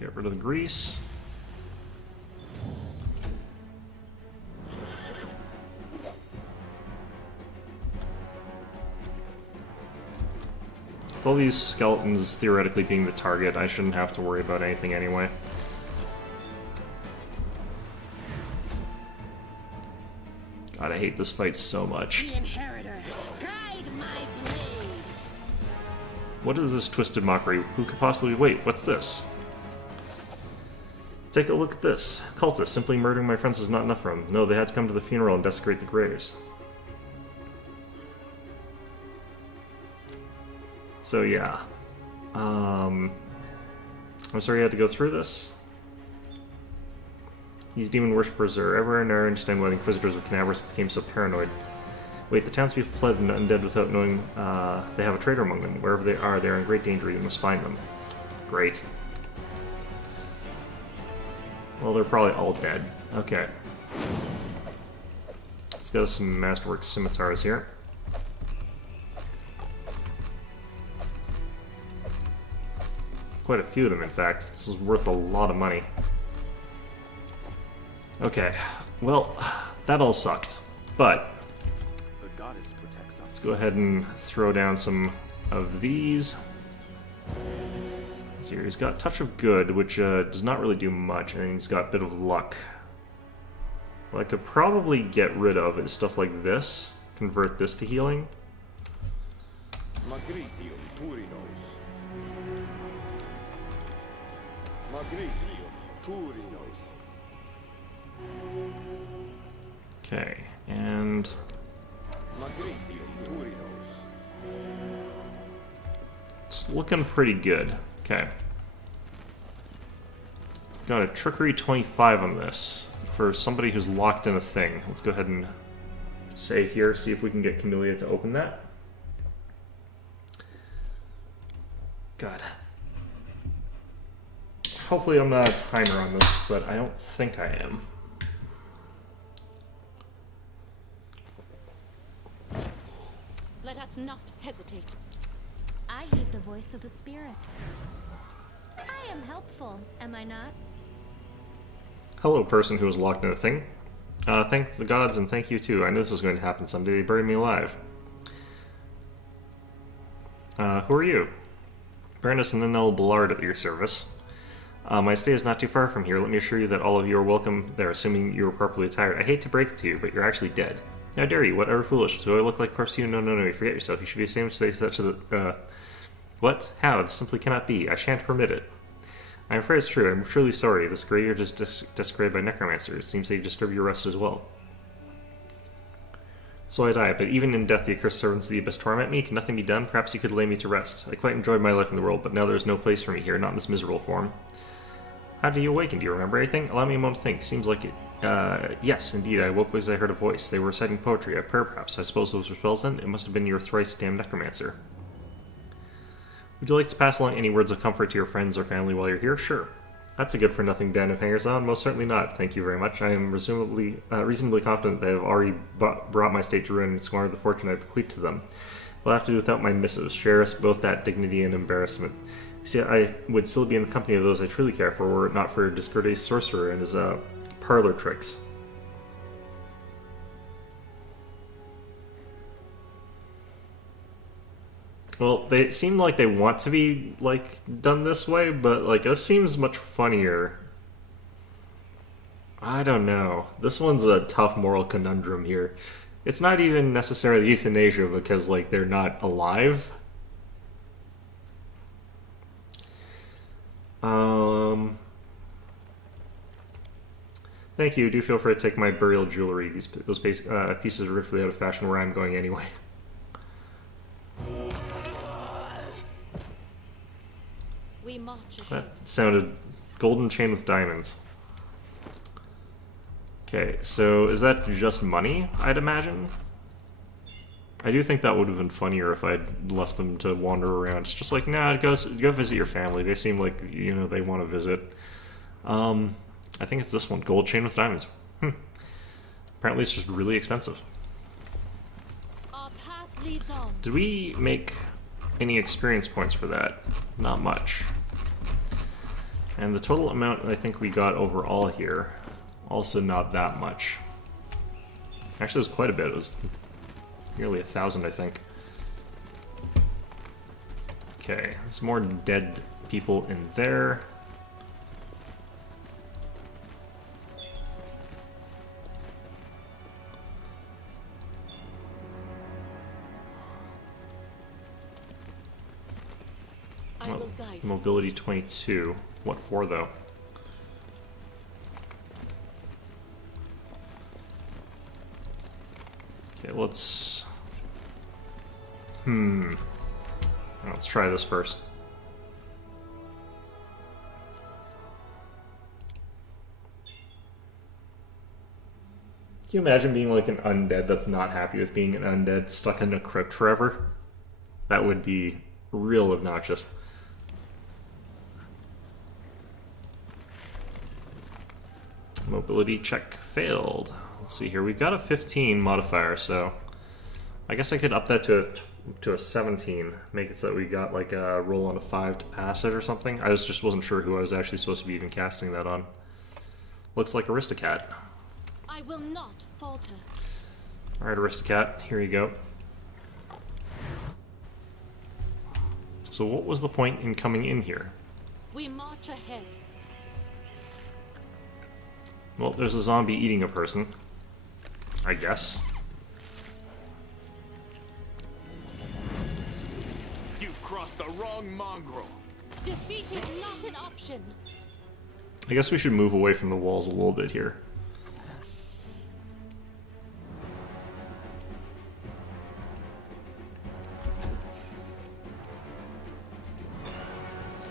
get rid of the grease. With all these skeletons theoretically being the target, I shouldn't have to worry about anything anyway. God, I hate this fight so much. The inheritor, guide my blade. What is this twisted mockery? Who could possibly... Wait, what's this? Take a look at this. Cultists. Simply murdering my friends was not enough for them. No, they had to come to the funeral and desecrate the graves. So yeah. I'm sorry you had to go through this. These demon worshippers are everywhere and are understand why the Inquisitors of Canaveras became so paranoid. Wait, the townspeople fled the undead without knowing they have a traitor among them. Wherever they are in great danger. You must find them. Great. Well, they're probably all dead. Okay. Let's go with some Masterwork Scimitars here. Quite a few of them, in fact. This is worth a lot of money. Okay, well, that all sucked. But The goddess protects us. let's go ahead and throw down some of these. So here, he's got Touch of Good, which does not really do much, and he's got Bit of Luck. What I could probably get rid of is stuff like this. Convert this to healing. Magritium Turinos. Magritium Turinos. Okay, and Magritium Turinos. it's looking pretty good. Okay. Got a Trickery 25 on this for somebody who's locked in a thing. Let's go ahead and save here, see if we can get Camellia to open that. God. Hopefully I'm not a timer on this, but I don't think I am. Let us not hesitate. I hate the voice of the spirits. I am helpful, am I not? Hello, person who was locked in a thing. Thank the gods and thank you too. I knew this was going to happen someday. They buried me alive. Who are you? Baroness Ninel Ballard at your service. My stay is not too far from here. Let me assure you that all of you are welcome there, assuming you are properly attired. I hate to break it to you, but you're actually dead. How dare you? Whatever foolish. Do I look like a corpse to you? No, no, no. You forget yourself. You should be ashamed to say such a... What? How? This simply cannot be. I shan't permit it. I'm afraid it's true. I'm truly sorry. This graveyard is desecrated by necromancers. It seems they disturb your rest as well. So I die, but even in death the accursed servants of the Abyss torment me. Can nothing be done? Perhaps you could lay me to rest. I quite enjoyed my life in the world, but now there is no place for me here, not in this miserable form. How did you awaken? Do you remember anything? Allow me a moment to think. Seems like it. Yes, indeed. I woke because I heard a voice. They were reciting poetry. A prayer, perhaps. I suppose those were spells then? It must have been your thrice damned necromancer. Would you like to pass along any words of comfort to your friends or family while you're here? Sure. That's a good for nothing band of hangers-on. Most certainly not. Thank you very much. I am reasonably confident they have already brought my state to ruin and squandered the fortune I bequeathed to them. They'll have to do without my missives. Share us both that dignity and embarrassment. See, I would still be in the company of those I truly care for, were it not for a discourteous sorcerer and his parlor tricks. Well, they seem like they want to be, like, done this way, but, like, this seems much funnier. I don't know. This one's a tough moral conundrum here. It's not even necessarily euthanasia because, like, they're not alive. Thank you. Do feel free to take my burial jewelry. Those pieces are riftly out of fashion where I'm going anyway. We march ahead. That sounded golden chain with diamonds. Okay, so is that just money, I'd imagine? I do think that would have been funnier if I'd left them to wander around. It's just like, nah, go visit your family. They seem like, you know, they want to visit. I think it's this one, gold chain with diamonds. Apparently it's just really expensive. Our path leads on. Did we make any experience points for that? Not much. And the total amount I think we got overall here, also not that much. Actually, it was quite a bit. It was nearly 1,000, I think. Okay, there's more dead people in there. will guide us. Mobility 22. What for, though? Okay, let's... Let's try this first. Can you imagine being like an undead that's not happy with being an undead, stuck in a crypt forever? That would be real obnoxious. Mobility check failed. Let's see here. We've got a 15 modifier, so I guess I could up that to a 17. Make it so that we got like a roll on a 5 to pass it or something. I just wasn't sure who I was actually supposed to be even casting that on. Looks like Aristocat. I will not falter. Alright, Aristocat, here you go. So what was the point in coming in here? We march ahead. Well, there's a zombie eating a person, I guess. You've crossed the wrong mongrel. Defeat is not an option. I guess we should move away from the walls a little bit here.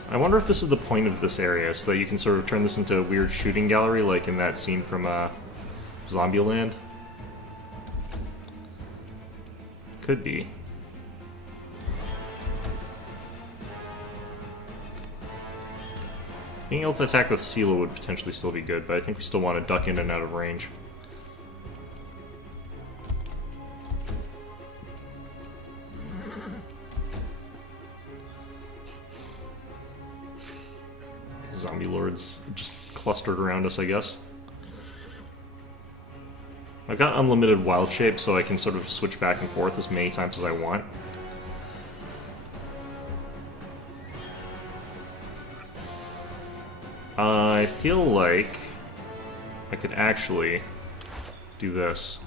I wonder if this is the point of this area, so that you can sort of turn this into a weird shooting gallery, like in that scene from Zombieland. Could be. Being able to attack with Sela would potentially still be good, but I think we still want to duck in and out of range. Zombie lords just clustered around us, I guess. I've got unlimited wild shape, so I can sort of switch back and forth as many times as I want. I feel like I could actually do this.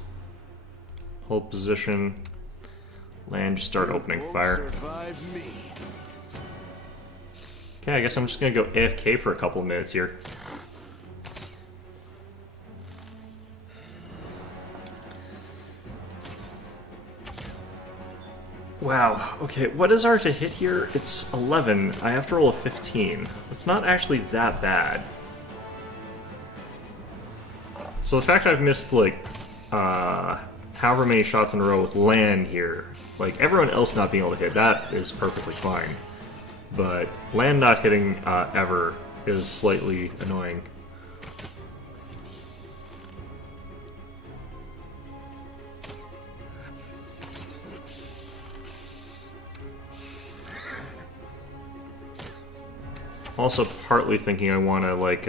Hold position, land, just start opening fire. Survive me. Okay, I guess I'm just gonna go AFK for a couple of minutes here. Wow, okay, what is our to hit here? It's 11. I have to roll a 15. It's not actually that bad. So the fact I've missed, like, however many shots in a row with land here, like, everyone else not being able to hit, that is perfectly fine. But land not hitting ever is slightly annoying. Also partly thinking I want to, like,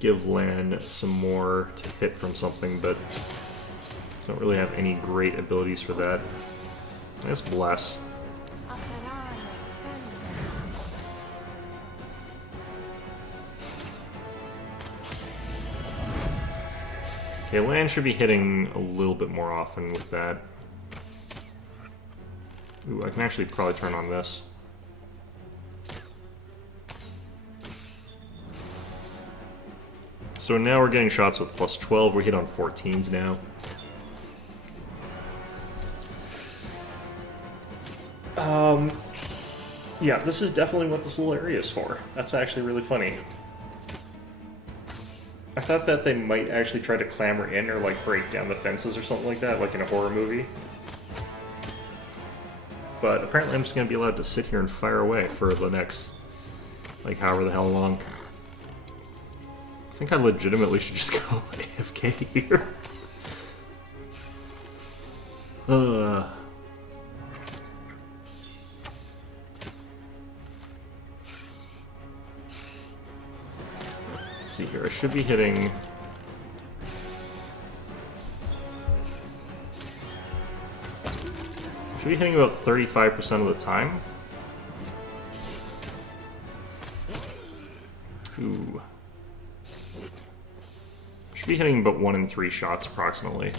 give Lan some more to hit from something, but don't really have any great abilities for that. I guess Bless. Okay, Lan should be hitting a little bit more often with that. Ooh, I can actually probably turn on this. So now we're getting shots with plus 12. We hit on 14s now. Yeah, this is definitely what this little area is for. That's actually really funny. I thought that they might actually try to clamber in or like break down the fences or something like that, like in a horror movie. But apparently I'm just going to be allowed to sit here and fire away for the next, like, however the hell long. I think I legitimately should just go AFK here. Let's see here. I should be hitting. Should be hitting about 35% of the time. Ooh. Should be hitting about 1 in 3 shots approximately.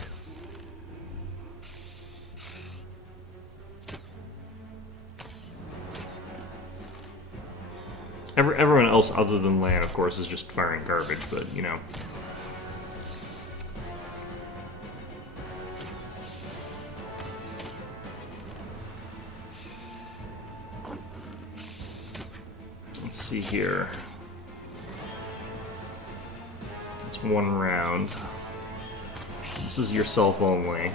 Everyone else other than Lan, of course, is just firing garbage, but, you know. Let's see here. It's 1 round. This is yourself only.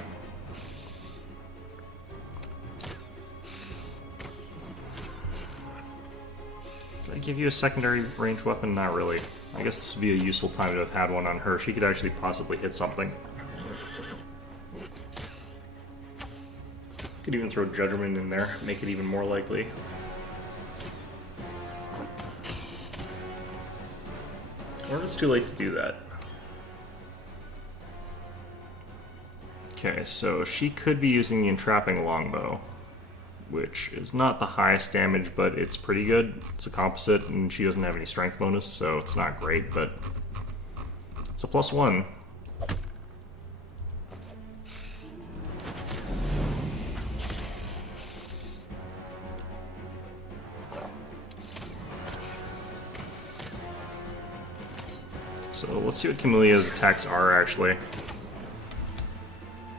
Did I give you a secondary ranged weapon? Not really. I guess this would be a useful time to have had one on her. She could actually possibly hit something. Could even throw Judgment in there, make it even more likely. Or it's too late to do that. Okay, so she could be using the Entrapping Longbow, which is not the highest damage, but it's pretty good. It's a composite, and she doesn't have any strength bonus, so it's not great, but it's a +1. So let's see what Camelia's attacks are, actually.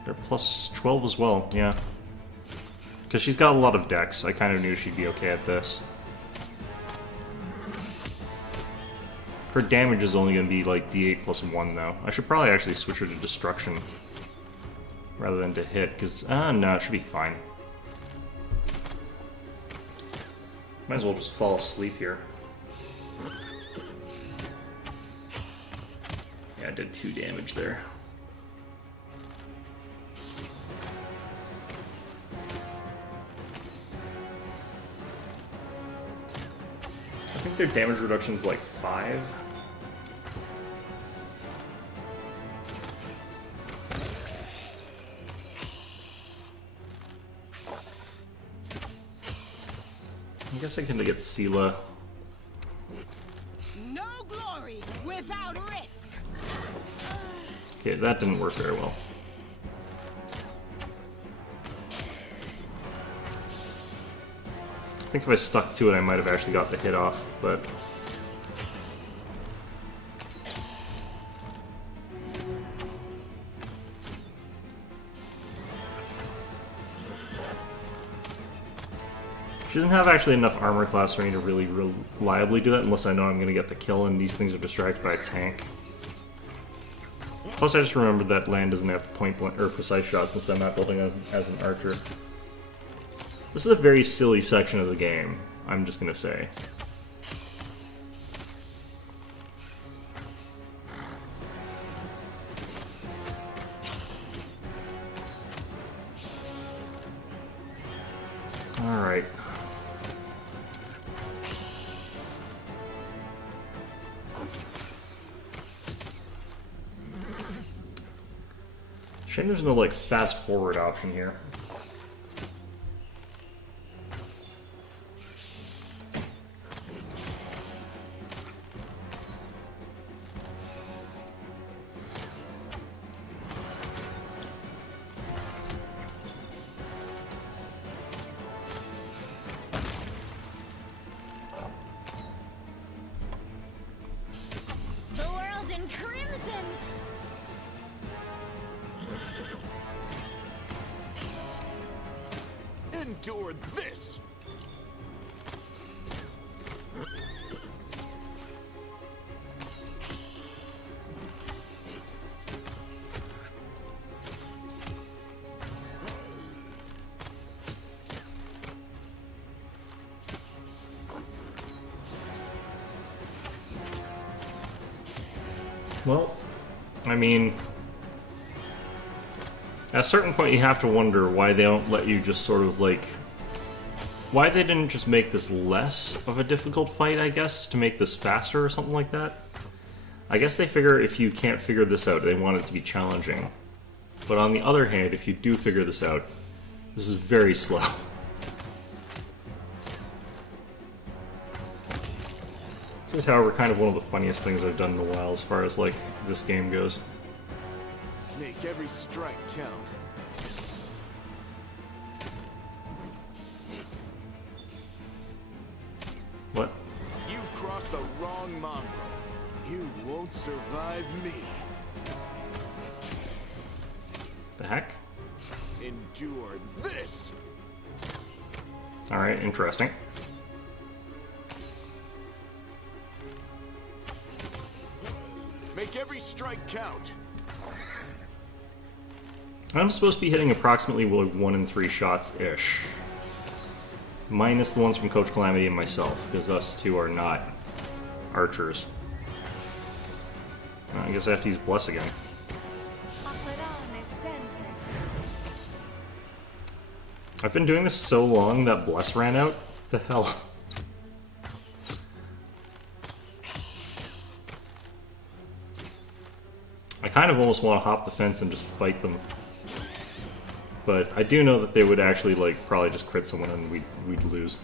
They're +12 as well, yeah. Because she's got a lot of dex, I kind of knew she'd be okay at this. Her damage is only going to be like D8 +1 though. I should probably actually switch her to Destruction rather than to hit, because, no, it should be fine. Might as well just fall asleep here. Yeah, I did 2 damage there. I think their damage reduction is like 5. I guess I can get Sela. No glory without risk. Okay, that didn't work very well. I think if I stuck to it, I might have actually got the hit off, but... She doesn't have actually enough armor class for me to really reliably do that, unless I know I'm going to get the kill, and these things are distracted by a tank. Plus, I just remembered that Lan doesn't have point blank or precise shots since I'm not building as an archer. This is a very silly section of the game, I'm just gonna say. Alright. Shame there's no, like, fast forward option here. The world in crimson. Endure this! Well, I mean, at a certain point you have to wonder why they don't let you just sort of like... Why they didn't just make this less of a difficult fight, I guess, to make this faster or something like that. I guess they figure if you can't figure this out, they want it to be challenging. But on the other hand, if you do figure this out, this is very slow. This is, however, kind of one of the funniest things I've done in a while as far as, like, this game goes. Make every strike count. What? You've crossed the wrong mongrel. You won't survive me. The heck? Endure this! Alright, interesting. Make every strike count. I'm supposed to be hitting approximately like 1 in 3 shots-ish. Minus the ones from Coach Calamity and myself, because us two are not archers. I guess I have to use Bless again. I've been doing this so long that Bless ran out. The hell? I kind of almost want to hop the fence and just fight them. But I do know that they would actually, like, probably just crit someone and we'd lose.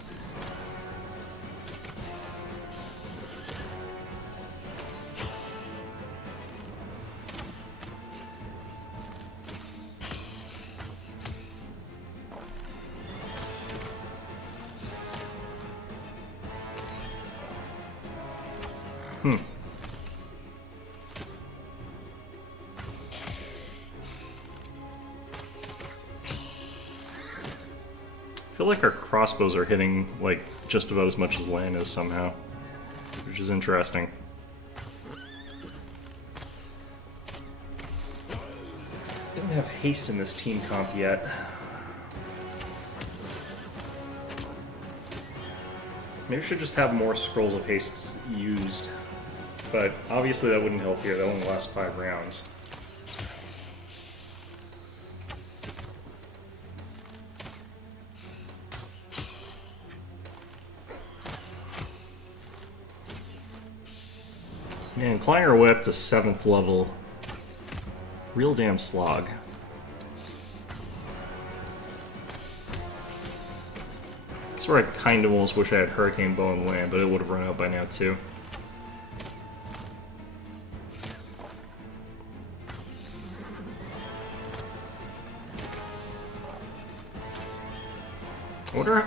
I feel like our crossbows are hitting, like, just about as much as Lan is somehow. Which is interesting. Don't have haste in this team comp yet. Maybe I should just have more scrolls of haste used. But obviously that wouldn't help here, that only lasts 5 rounds. Man, climbing our way up to 7th level. Real damn slog. That's where I kind of almost wish I had Hurricane Bow and Land, but it would have run out by now too.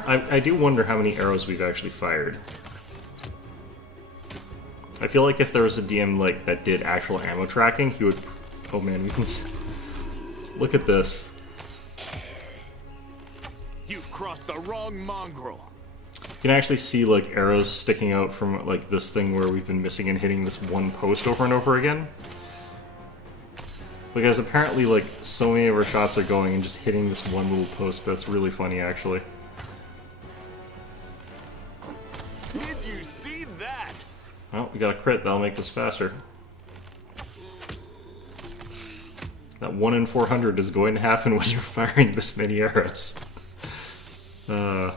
I do wonder how many arrows we've actually fired. I feel like if there was a DM like that did actual ammo tracking, he would... Oh man, we can... Look at this. You've crossed the wrong mongrel. You can actually see like arrows sticking out from like this thing where we've been missing and hitting this one post over and over again. Because apparently like so many of our shots are going and just hitting this one little post. That's really funny actually. Did you see that? Well, we got a crit. That'll make this faster. That 1 in 400 is going to happen when you're firing this many arrows. We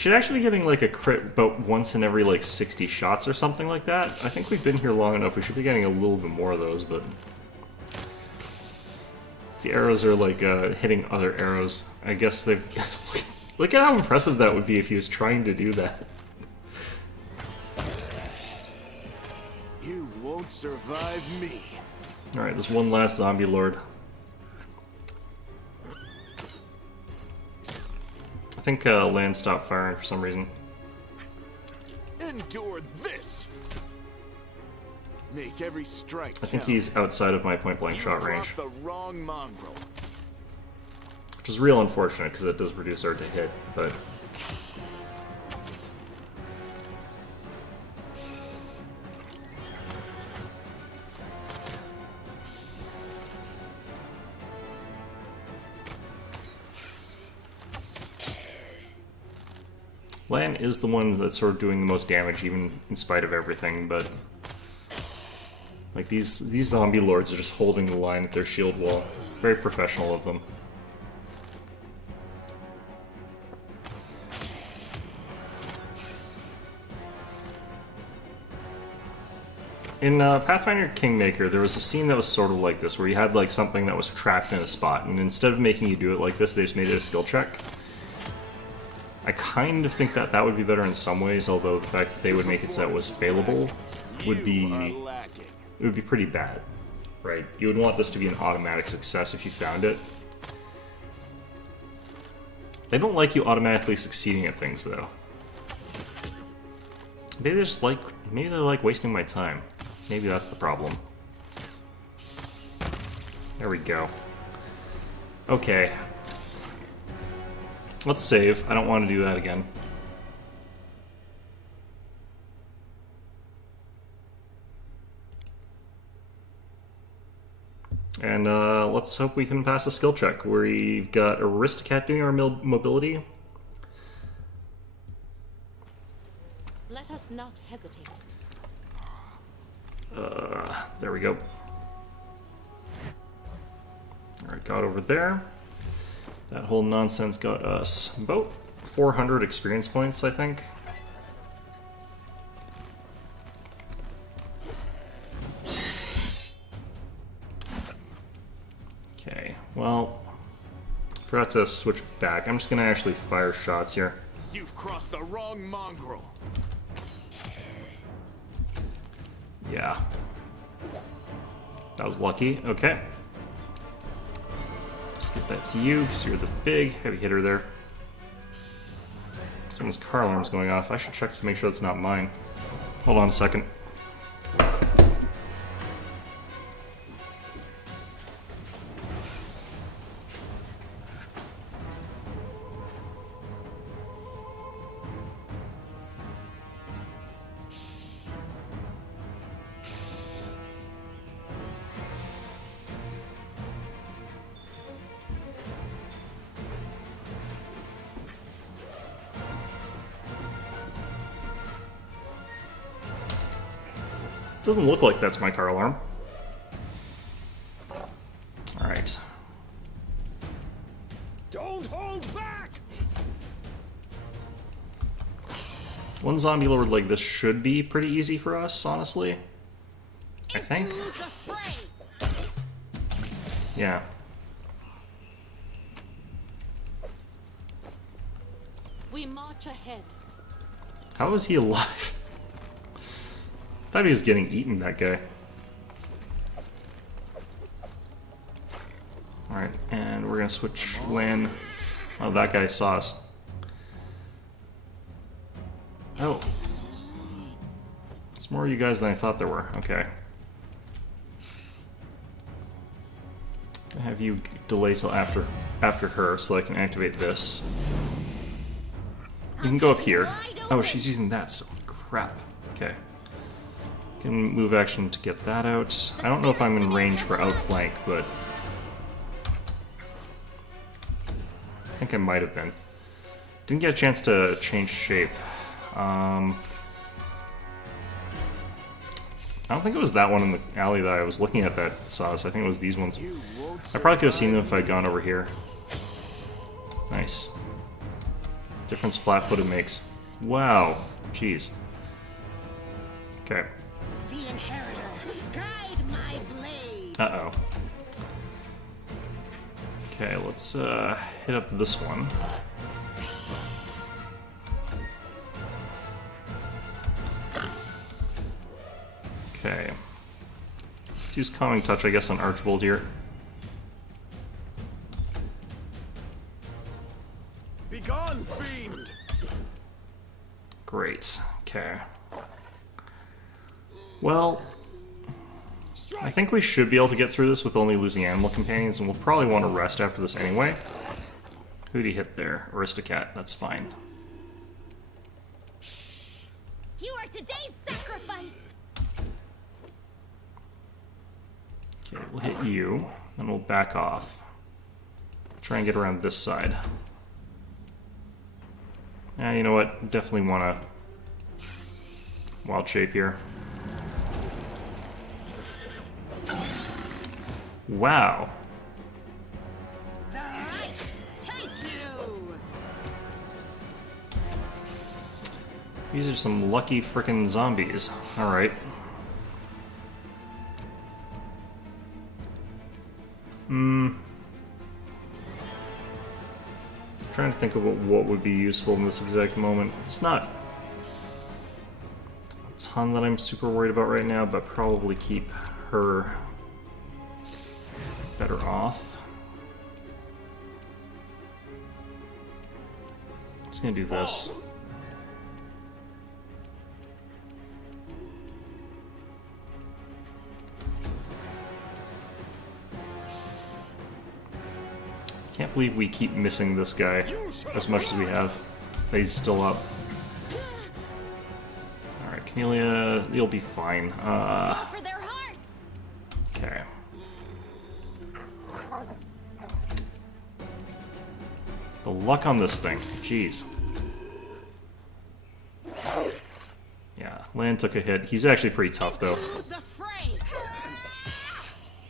should actually be getting like a crit about once in every like 60 shots or something like that. I think we've been here long enough. We should be getting a little bit more of those, but the arrows are like hitting other arrows. I guess they've... Look at how impressive that would be if he was trying to do that. You won't survive me. Alright, there's one last zombie lord. I think land stopped firing for some reason. Endure this. Make every strike. I think count. he's outside of my point-blank You shot crossed range. the wrong mongrel. Which is real unfortunate, because it does reduce our to hit, but... Lan is the one that's sort of doing the most damage, even in spite of everything, but... Like, these zombie lords are just holding the line at their shield wall. Very professional of them. In Pathfinder Kingmaker, there was a scene that was sort of like this, where you had like something that was trapped in a spot, and instead of making you do it like this, they just made it a skill check. I kind of think that that would be better in some ways, although the fact that they would make it so that it was failable would be... It would be pretty bad, right? You would want this to be an automatic success if you found it. They don't like you automatically succeeding at things, though. Maybe they just like... Maybe they like wasting my time. Maybe that's the problem. There we go. Okay. Let's save. I don't want to do that again. And let's hope we can pass a skill check. We've got Aristocat doing our mobility. Let us not hesitate. There we go. Alright, got over there. That whole nonsense got us about 400 experience points, I think. Okay, well, forgot to switch back. I'm just gonna actually fire shots here. You've crossed the wrong mongrel. Yeah. That was lucky. Okay. Just give that to you, because you're the big heavy hitter there. Someone's car alarm's going off. I should check to make sure that's not mine. Hold on a second. Doesn't look like that's my car alarm. Alright. Don't hold back. One zombie lord like this should be pretty easy for us, honestly. I think. Into the fray. Yeah. We march ahead. How is he alive? I thought he was getting eaten, that guy. Alright, and we're gonna switch land. Oh, that guy saw us. Oh. There's more of you guys than I thought there were. Okay. I have you delay till after her so I can activate this. You can go up here. Oh, she's using that still. Crap. Okay. Can move action to get that out. I don't know if I'm in range for outflank, but I think I might have been. Didn't get a chance to change shape. I don't think it was that one in the alley that I was looking at that saw us. I think it was these ones. I probably could have seen them if I'd gone over here. Nice. Difference flat-footed makes. Wow. Jeez. Okay. The inheritor, guide my blade. Uh-oh. Okay, let's hit up this one. Okay. Let's use Calming Touch, I guess, on Archbold here. Begone, fiend! Great. Okay. Well, I think we should be able to get through this with only losing animal companions, and we'll probably want to rest after this anyway. Who'd he hit there? Aristocat, that's fine. You are today's sacrifice. Okay, we'll hit you, then we'll back off. Try and get around this side. You know what? Definitely want to wild shape here. Wow. The light take you. These are some lucky frickin' zombies. Alright. Trying to think of what would be useful in this exact moment. It's not a ton that I'm super worried about right now, but probably keep her better off. Just gonna do this. Can't believe we keep missing this guy as much as we have. He's still up. Alright, Camellia, you'll be fine. For their hearts. Okay. The luck on this thing. Jeez. Yeah, Lan took a hit. He's actually pretty tough, though. To the fray.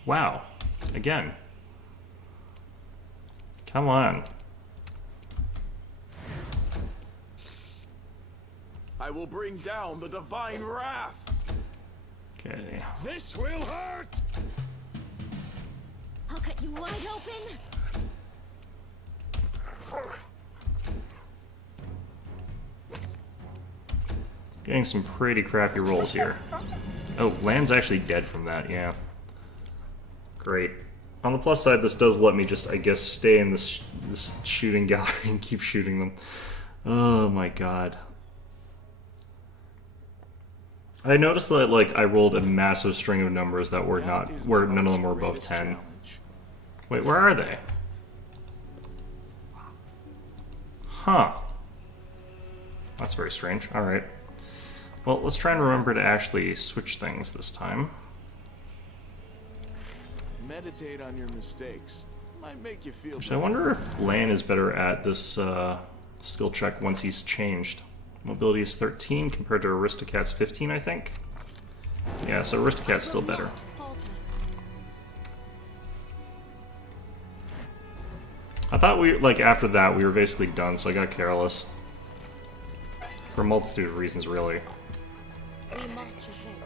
Wow. Again. Come on. I will bring down the divine wrath. Okay. This will hurt. I'll cut you wide open. Getting some pretty crappy rolls here. Oh, Lan's actually dead from that, yeah. Great. On the plus side, this does let me just, I guess, stay in this shooting gallery and keep shooting them. Oh my god. I noticed that, like, I rolled a massive string of numbers that were not, where none of them were above 10. Wait, where are they? Huh. That's very strange. Alright. Well, let's try and remember to actually switch things this time. Meditate on your mistakes. Might make you feel Actually, I wonder if Lan is better at this skill check once he's changed. Mobility is 13 compared to Aristocat's 15, I think. Yeah, so Aristocat's still better. I thought we, like, after that we were basically done, so I got careless. For a multitude of reasons, really. We march ahead.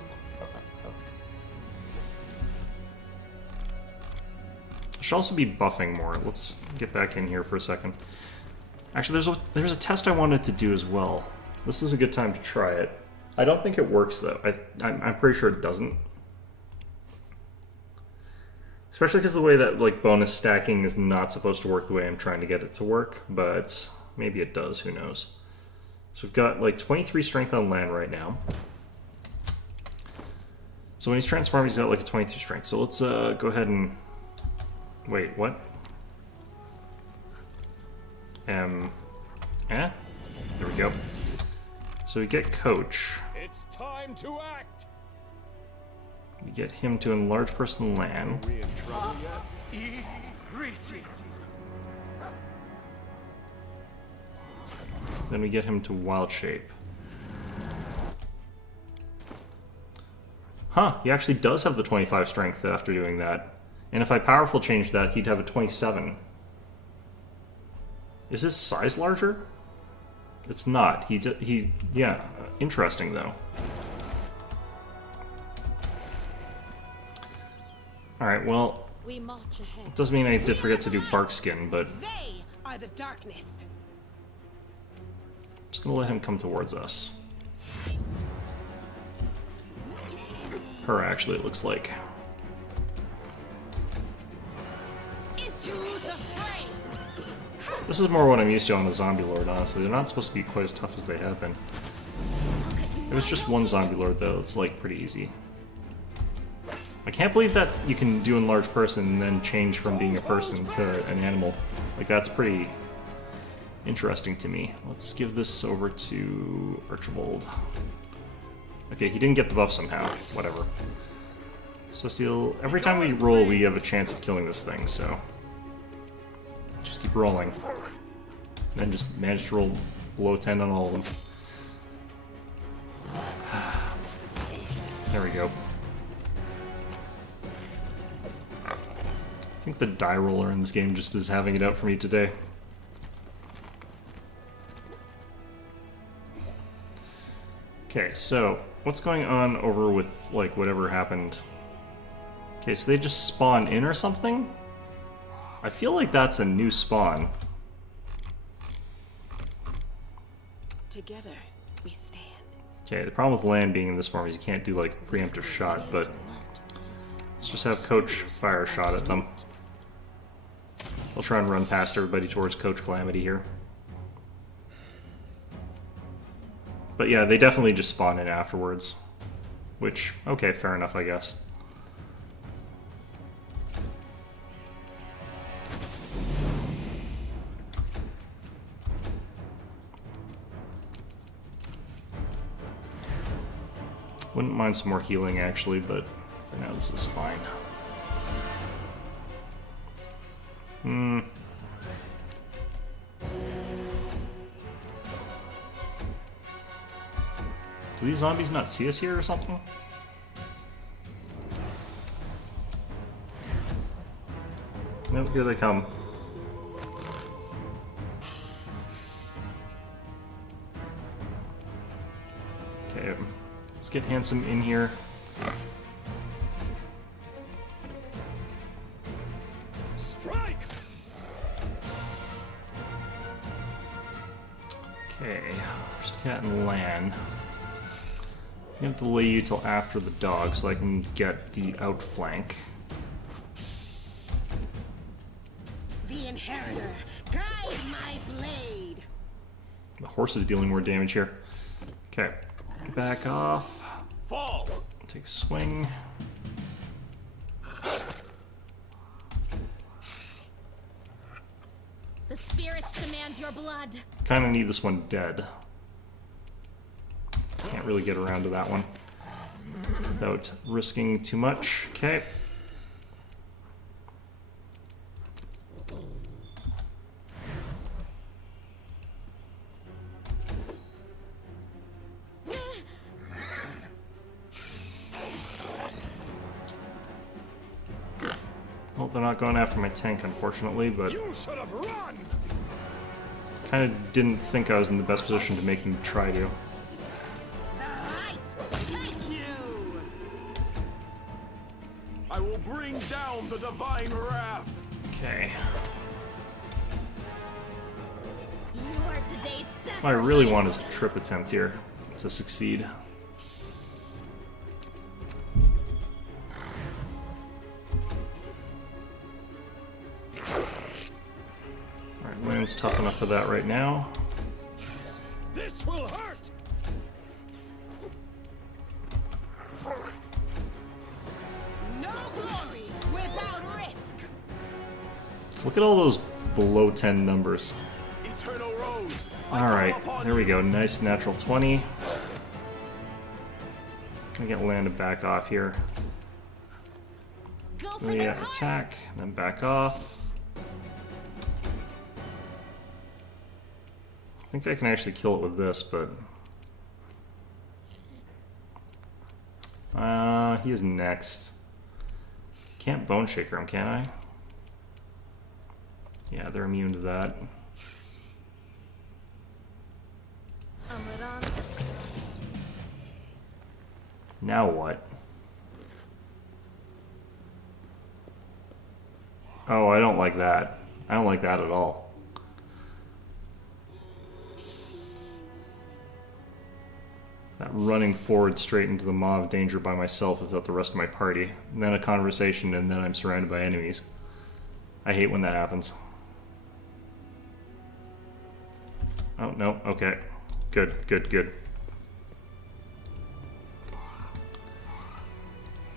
I should also be buffing more. Let's get back in here for a second. Actually, there's a test I wanted to do as well. This is a good time to try it. I don't think it works, though. I'm pretty sure it doesn't. Especially because the way that, like, bonus stacking is not supposed to work the way I'm trying to get it to work, but maybe it does, who knows. So we've got, like, 23 strength on Lan right now. So when he's transformed, he's got, like, a 22 strength. So let's go ahead and... Wait, what? There we go. So we get Coach. It's time to act. We get him to enlarge person Lan. We in trouble yet? Then we get him to wild shape. Huh, he actually does have the 25 strength after doing that. And if I powerful change that, he'd have a 27. Is his size larger? It's not. Yeah, interesting though. Alright, well, We march ahead. it does mean I did forget to do bark skin, but They are the darkness. I'm just gonna let him come towards us. Her, actually, it looks like. Into the fray. This is more what I'm used to on the Zombie Lord, honestly. They're not supposed to be quite as tough as they have been. If it's just one Zombie Lord, though, it's, like, pretty easy. I can't believe that you can do enlarge person and then change from being a person to an animal. Like, that's pretty interesting to me. Let's give this over to Archibald. Okay, he didn't get the buff somehow. Whatever. So, Seal, every time we roll, we have a chance of killing this thing, so... just keep rolling. And then just manage to roll below 10 on all of them. There we go. I think the die roller in this game just is having it out for me today. Okay, so what's going on over with, like, whatever happened? Okay, so they just spawn in or something? I feel like that's a new spawn. Together we stand. Okay, the problem with land being in this form is you can't do, like, preemptive shot, but let's just have Coach fire a shot at them. I'll try and run past everybody towards Coach Calamity here. But yeah, they definitely just spawn in afterwards. Which, okay, fair enough, I guess. Wouldn't mind some more healing, actually, but for now this is fine. Do these zombies not see us here or something? Nope, here they come. Okay, let's get Handsome in here. Strike! Okay, first cat and Lan. I'm gonna delay you till after the dog so I can get the outflank. The Inheritor, guide my blade. The horse is dealing more damage here. Okay, back off. Fall! Take a swing. The spirits demand your blood. Kind of need this one dead. Can't really get around to that one without risking too much. Okay. Well, they're not going after my tank, unfortunately, but You should have run! kind of didn't think I was in the best position to make them try to. The light, take you. I will bring down the divine wrath! Okay. You are today's What I really want is a trip attempt here to succeed. Alright, Land's tough enough for that right now. This will hurt! No glory without risk. So look at all those below 10 numbers. Eternal Rose! Alright, there we go. Nice natural 20. Gonna get Land to back off here. go for Yeah, their heart. attack, then back off. I think I can actually kill it with this, but... he is next. Can't Bone Shaker him, can I? Yeah, they're immune to that. A moron. Now what? Oh, I don't like that. I don't like that at all. That running forward straight into the maw of danger by myself without the rest of my party. And then a conversation, and then I'm surrounded by enemies. I hate when that happens. Oh, no. Okay. Good, good, good.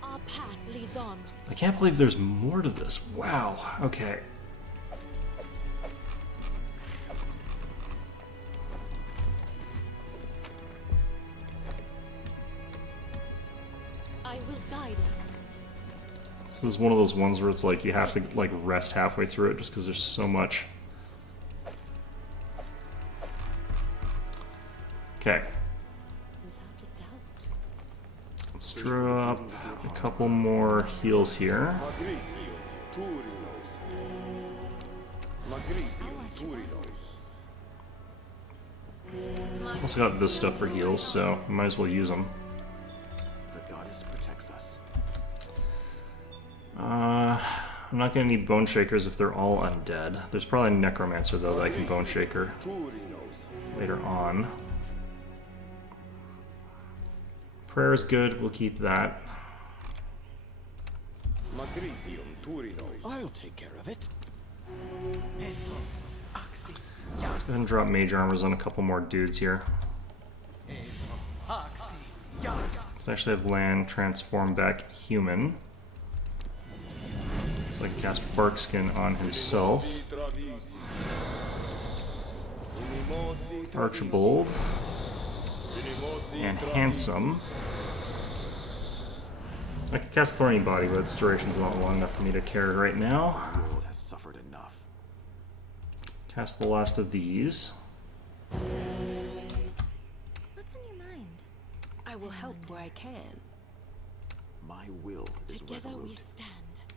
Our path leads on. I can't believe there's more to this. Wow. Okay. I will guide us. This is one of those ones where it's like you have to like rest halfway through it just because there's so much. Okay. Without a doubt. Let's draw up a couple more heals here. Also got this stuff for heals, so might as well use them. The goddess protects us. I'm not gonna need Bone Shakers if they're all undead. There's probably a Necromancer though that I can Bone Shaker later on. Prayer is good, we'll keep that. I'll take care of it. Let's go ahead and drop Mage Armors on a couple more dudes here. Let's actually have Land transform back human. So I can cast Barkskin on himself. Archibald. And Handsome. I could cast Thorny Body, but its duration's not long enough for me to carry right now. The world has suffered enough. Cast the last of these. What's in your mind? I will help where I can. My will is Together we resolute. stand.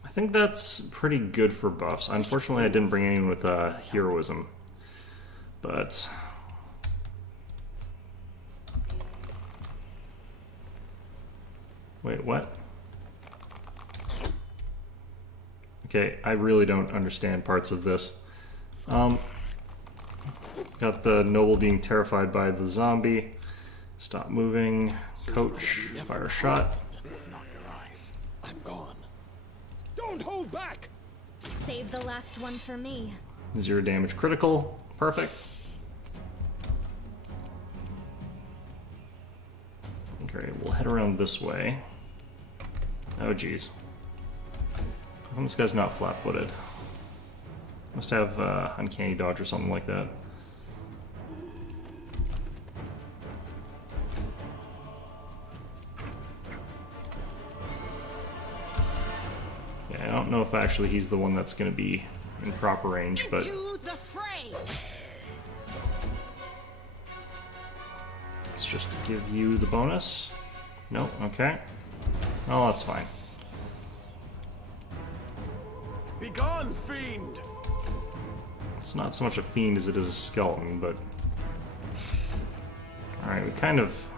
I think that's pretty good for buffs. Unfortunately, I didn't bring anyone with Heroism. But... Wait, what? Okay, I really don't understand parts of this. Got the noble being terrified by the zombie. Stop moving. Coach, fire a shot. Not your eyes. I'm gone. Don't hold back! Save the last one for me. 0 damage critical. Perfect. Okay, we'll head around this way. Oh geez. How come this guy's not flat-footed? Must have Uncanny Dodge or something like that. Yeah, I don't know if actually he's the one that's going to be in proper range, but To the fray! it's just to give you the bonus. Nope, okay. Oh, that's fine. Be gone, fiend! It's not so much a fiend as it is a skeleton, but... Alright, we kind of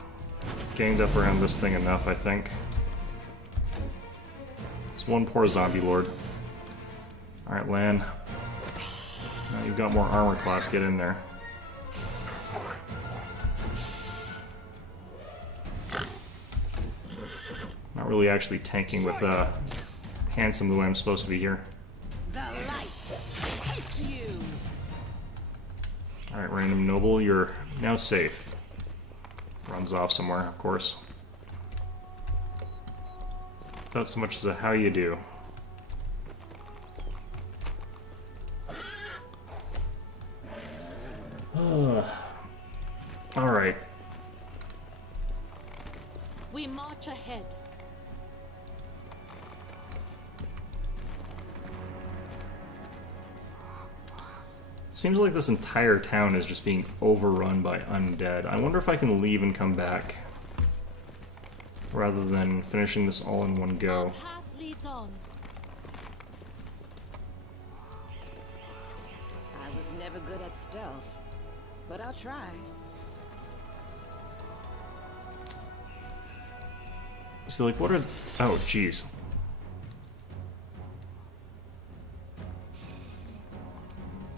ganged up around this thing enough, I think. It's one poor zombie lord. Alright, Lan. Now you've got more armor class, get in there. Not really actually tanking with Handsome the way I'm supposed to be here. The light! Take you! Alright, Random Noble, you're now safe. Runs off somewhere, of course. Not so much as a how you do. Alright. We march ahead. Seems like this entire town is just being overrun by undead. I wonder if I can leave and come back. Rather than finishing this all in one go. Path leads on. I was never good at stealth, but I'll try. So, like, what are... Oh, jeez.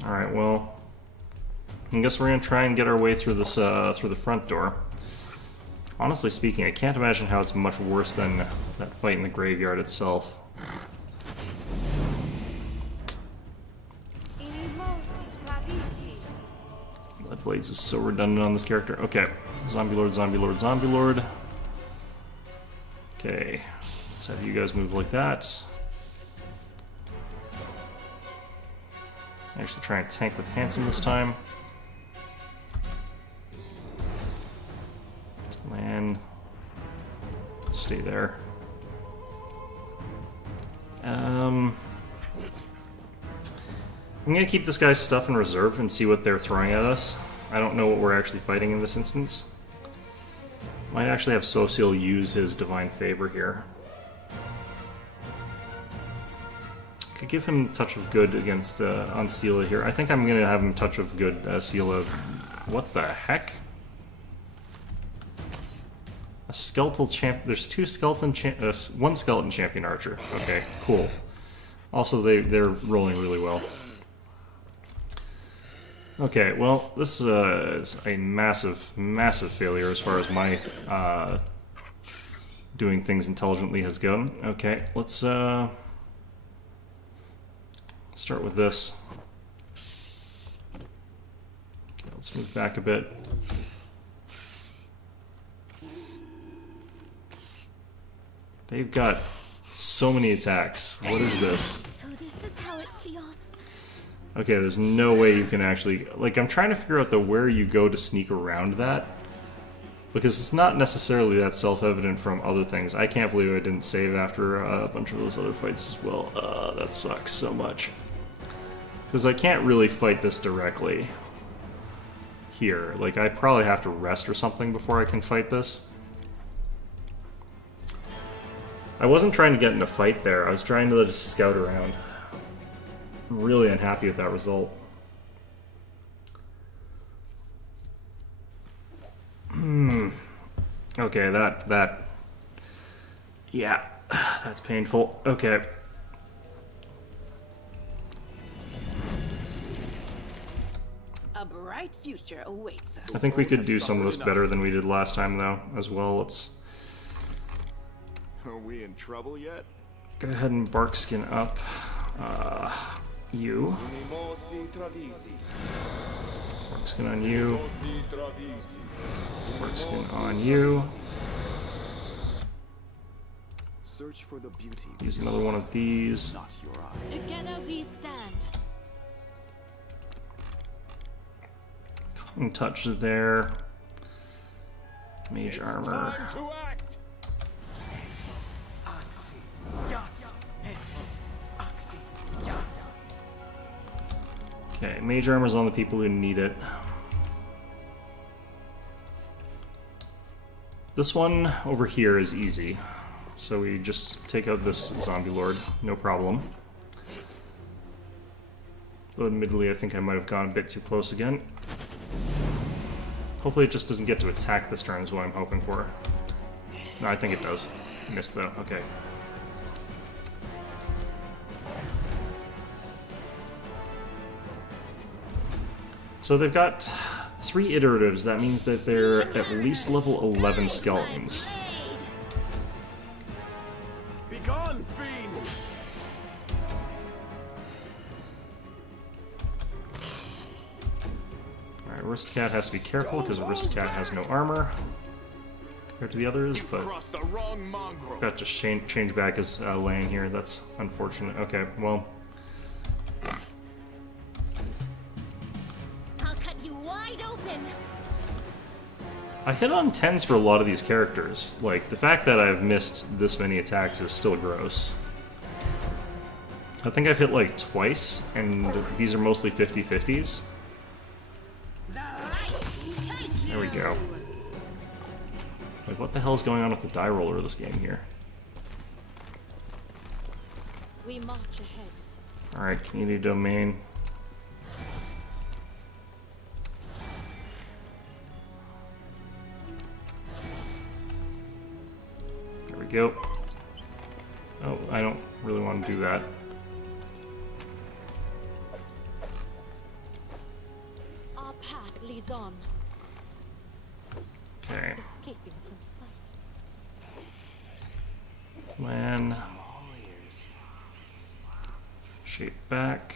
Alright, well... I guess we're gonna try and get our way through this, through the front door. Honestly speaking, I can't imagine how it's much worse than that fight in the graveyard itself. Bloodblades is so redundant on this character. Okay, Zombie Lord, Zombie Lord, Zombie Lord. Okay, let's have you guys move like that. Actually try and tank with Handsome this time. Land. Stay there. I'm gonna keep this guy's stuff in reserve and see what they're throwing at us. I don't know what we're actually fighting in this instance. Might actually have Sociel use his Divine Favor here. Could give him Touch of Good against on Sela here. I think I'm gonna have him Touch of Good Sela. What the heck? A skeletal champ. There's two skeleton one skeleton champion archer. Okay, cool. Also, they're rolling really well. Okay, well, this is a massive, massive failure as far as my doing things intelligently has gone. Okay, let's start with this. Okay, let's move back a bit. They've got so many attacks. What is this? So this is how it feels. Okay, there's no way you can actually... Like, I'm trying to figure out where you go to sneak around that. Because it's not necessarily that self-evident from other things. I can't believe I didn't save after a bunch of those other fights as well. That sucks so much. Because I can't really fight this directly here. Like, I probably have to rest or something before I can fight this. I wasn't trying to get in a fight there, I was trying to just scout around. I'm really unhappy with that result. Okay, yeah, that's painful. Okay. A bright future awaits us. I think we could do some of this better than we did last time, though, as well. Let's... Are we in trouble yet? Go ahead and Barkskin up. You. Barkskin on you. Barkskin on you. Search for the beauty. Use another one of these. Not your eyes. Together we stand. Calming Touch there. Mage Armor. Time to act. Okay, Mage Armor's on the people who need it. This one over here is easy. So we just take out this Zombie Lord, no problem. Though admittedly I think I might have gone a bit too close again. Hopefully it just doesn't get to attack this turn is what I'm hoping for. No, I think it does. Missed though, okay. So they've got 3 iteratives, that means that they're at least level 11 skeletons. Be gone, fiend! Alright, Aristocrat has to be careful because Aristocrat has no armor compared to the others, but Crossed the wrong mongrel. got to change back his lane here. That's unfortunate. Okay, well, I'll cut you wide open. I hit on 10s for a lot of these characters. Like, the fact that I've missed this many attacks is still gross. I think I've hit like twice, and these are mostly 50-50s. There we go. Like, what the hell is going on with the die roller of this game here? We march ahead. Alright, community domain. There we go. leads on, Okay. escaping from sight. Plan. Shape back.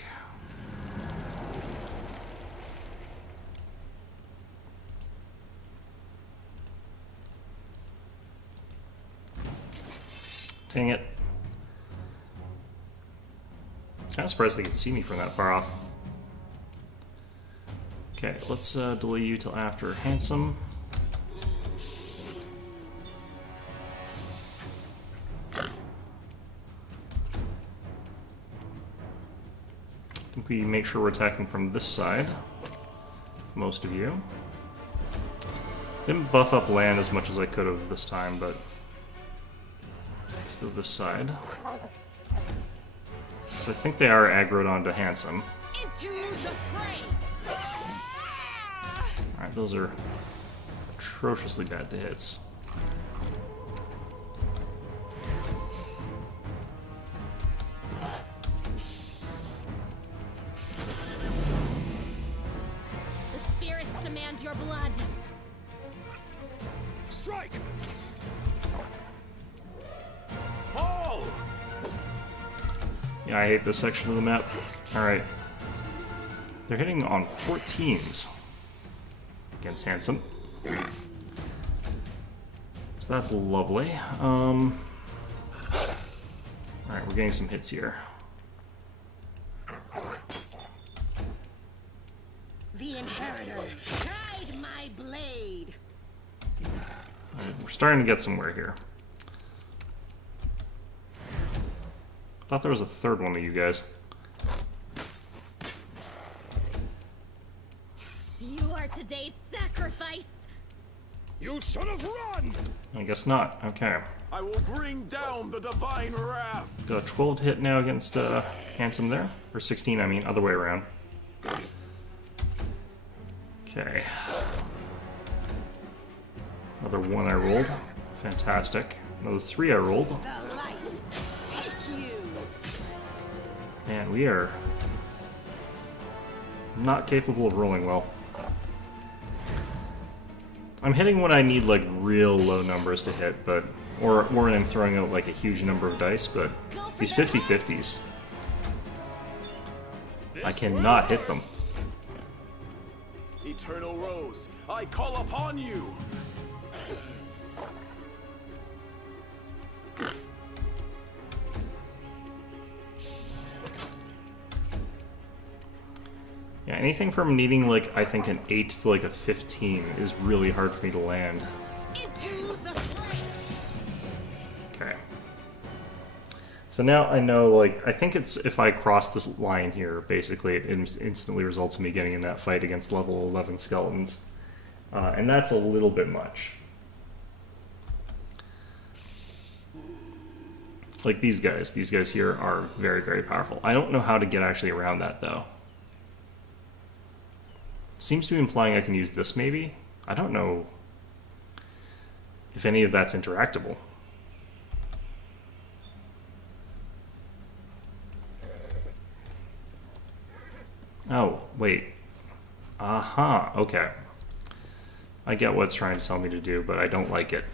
Dang it. Kind of surprised they could see me from that far off. Okay, let's delay you till after Handsome. I think we make sure we're attacking from this side. Most of you. Didn't buff up land as much as I could have this time, but let's go this side. So I think they are aggroed onto Handsome. Into the fray! Alright, those are atrociously bad to hits. The spirits demand your blood. Strike! Fall! Yeah, I hate this section of the map. Alright. They're hitting on 14s against Handsome. So that's lovely. Alright, we're getting some hits here. The Inheritor, guide my blade! Alright, we're starting to get somewhere here. I thought there was a third one of you guys. You are today's sacrifice. You should have run! I guess not. Okay. I will bring down the divine wrath. Got a 12 hit now against Handsome there. Or 16, I mean, other way around. Okay. Another 1 I rolled. Fantastic. Another 3 I rolled. The light, take you! Man, we are not capable of rolling well. I'm hitting when I need like real low numbers to hit, but or when I'm throwing out like a huge number of dice, but these 50-50s, I cannot hit them. Eternal Rose, I call upon you. Yeah, anything from needing like I think an 8 to like a 15 is really hard for me to land. Into the fray! Okay. So now I know, like, I think it's if I cross this line here, basically it instantly results in me getting in that fight against level 11 skeletons. And that's a little bit much. Like these guys here are very, very powerful. I don't know how to get actually around that though. Seems to be implying I can use this maybe? I don't know if any of that's interactable. Oh, wait. Aha, okay. I get what it's trying to tell me to do, but I don't like it.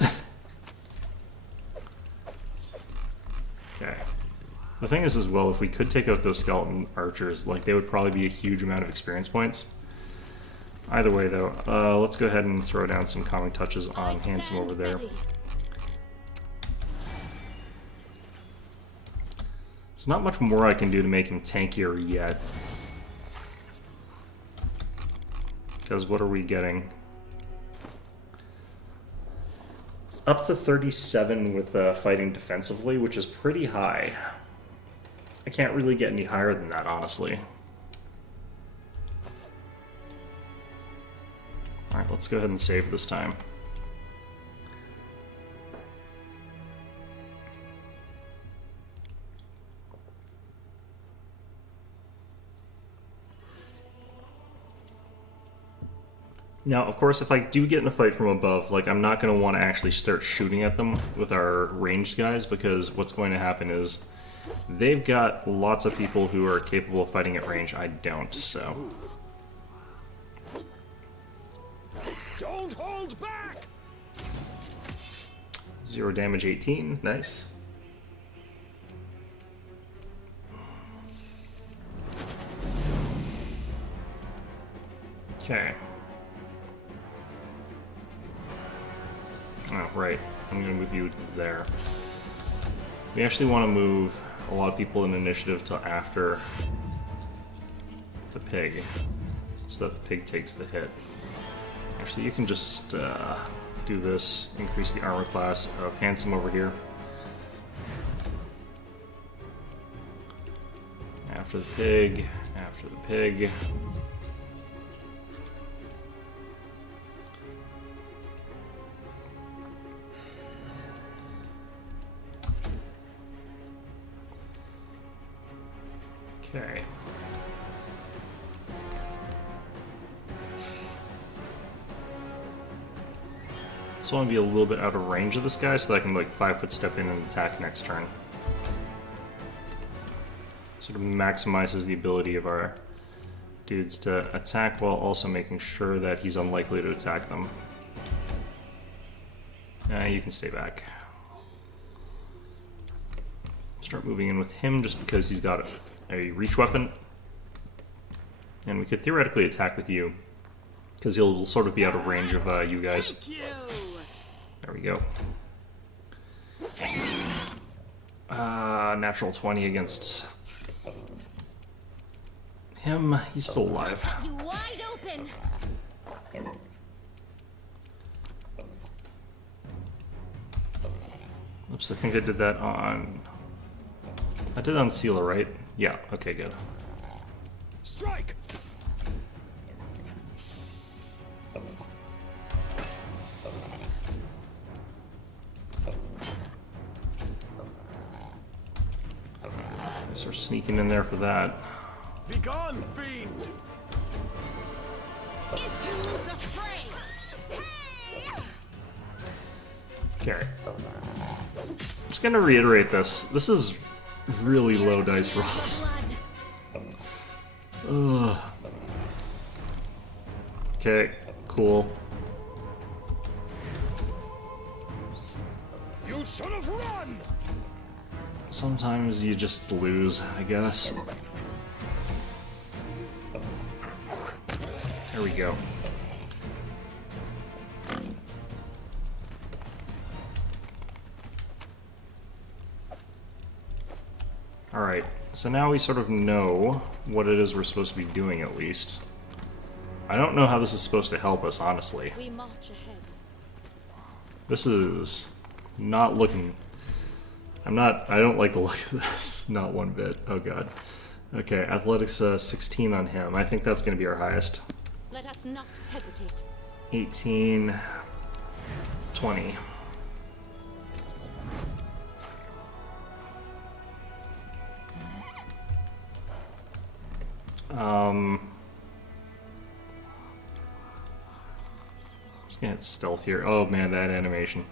Okay. The thing is as well, if we could take out those skeleton archers, like they would probably be a huge amount of experience points. Either way though, let's go ahead and throw down some calming touches on Handsome over there. There's not much more I can do to make him tankier yet. Because what are we getting? It's up to 37 with fighting defensively, which is pretty high. I can't really get any higher than that, honestly. Alright, let's go ahead and save this time. Now, of course, if I do get in a fight from above, like, I'm not going to want to actually start shooting at them with our ranged guys, because what's going to happen is they've got lots of people who are capable of fighting at range. I don't, so... Don't hold back! 0 damage, 18. Nice. Okay. Oh, right. I'm going to move you there. We actually want to move a lot of people in initiative to after the pig, so that the pig takes the hit. Actually, you can just do this, increase the armor class of Handsome over here. After the pig, after the pig. Okay. So I want to be a little bit out of range of this guy so that I can like 5-foot step in and attack next turn. Sort of maximizes the ability of our dudes to attack while also making sure that he's unlikely to attack them. You can stay back. Start moving in with him just because he's got a reach weapon. And we could theoretically attack with you because he'll sort of be out of range of you guys. Thank you. There we go. Natural 20 against him. He's still alive. You wide open. Oops, I think I did that on... I did it on Sealer, right? Yeah, okay, good. Strike! Guess we're sneaking in there for that. Begone, fiend! Into the fray. Okay. I'm just gonna reiterate this. This is really low dice rolls. Ugh. Okay, cool. You should have run! Sometimes you just lose, I guess. There we go. Alright, so now we sort of know what it is we're supposed to be doing, at least. I don't know how this is supposed to help us, honestly. We march ahead. This is not looking... I don't like the look of this, not one bit. Oh god. Okay, athletics 16 on him. I think that's going to be our highest. Let us not hesitate. 18, 20. Just gonna hit stealth here. Oh man, that animation.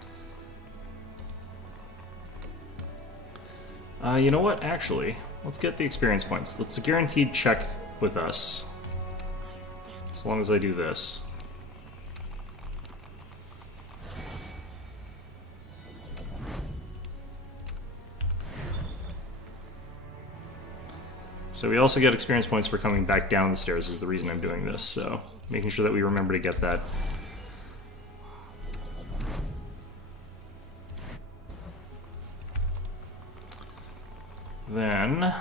You know what? Actually, let's get the experience points. Let's guaranteed check with us. As long as I do this. So we also get experience points for coming back down the stairs is the reason I'm doing this, so making sure that we remember to get that. Then,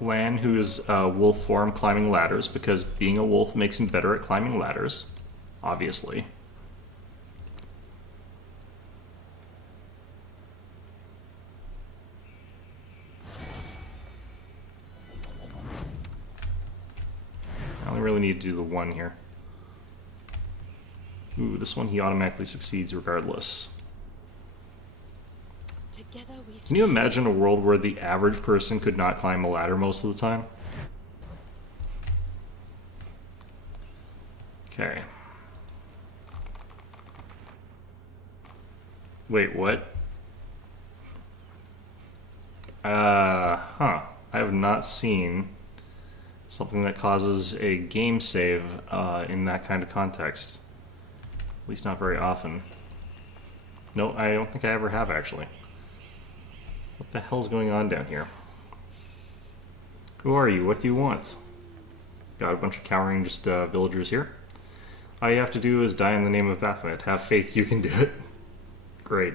Lan, who's wolf form, climbing ladders, because being a wolf makes him better at climbing ladders, obviously. I only really need to do the one here. Ooh, this one he automatically succeeds regardless. Together we Can you imagine a world where the average person could not climb a ladder most of the time? Okay. Wait, what? I have not seen something that causes a game save in that kind of context. At least not very often. No, I don't think I ever have, actually. What the hell's going on down here? Who are you? What do you want? Got a bunch of cowering just villagers here. All you have to do is die in the name of Baphomet. Have faith you can do it. Great.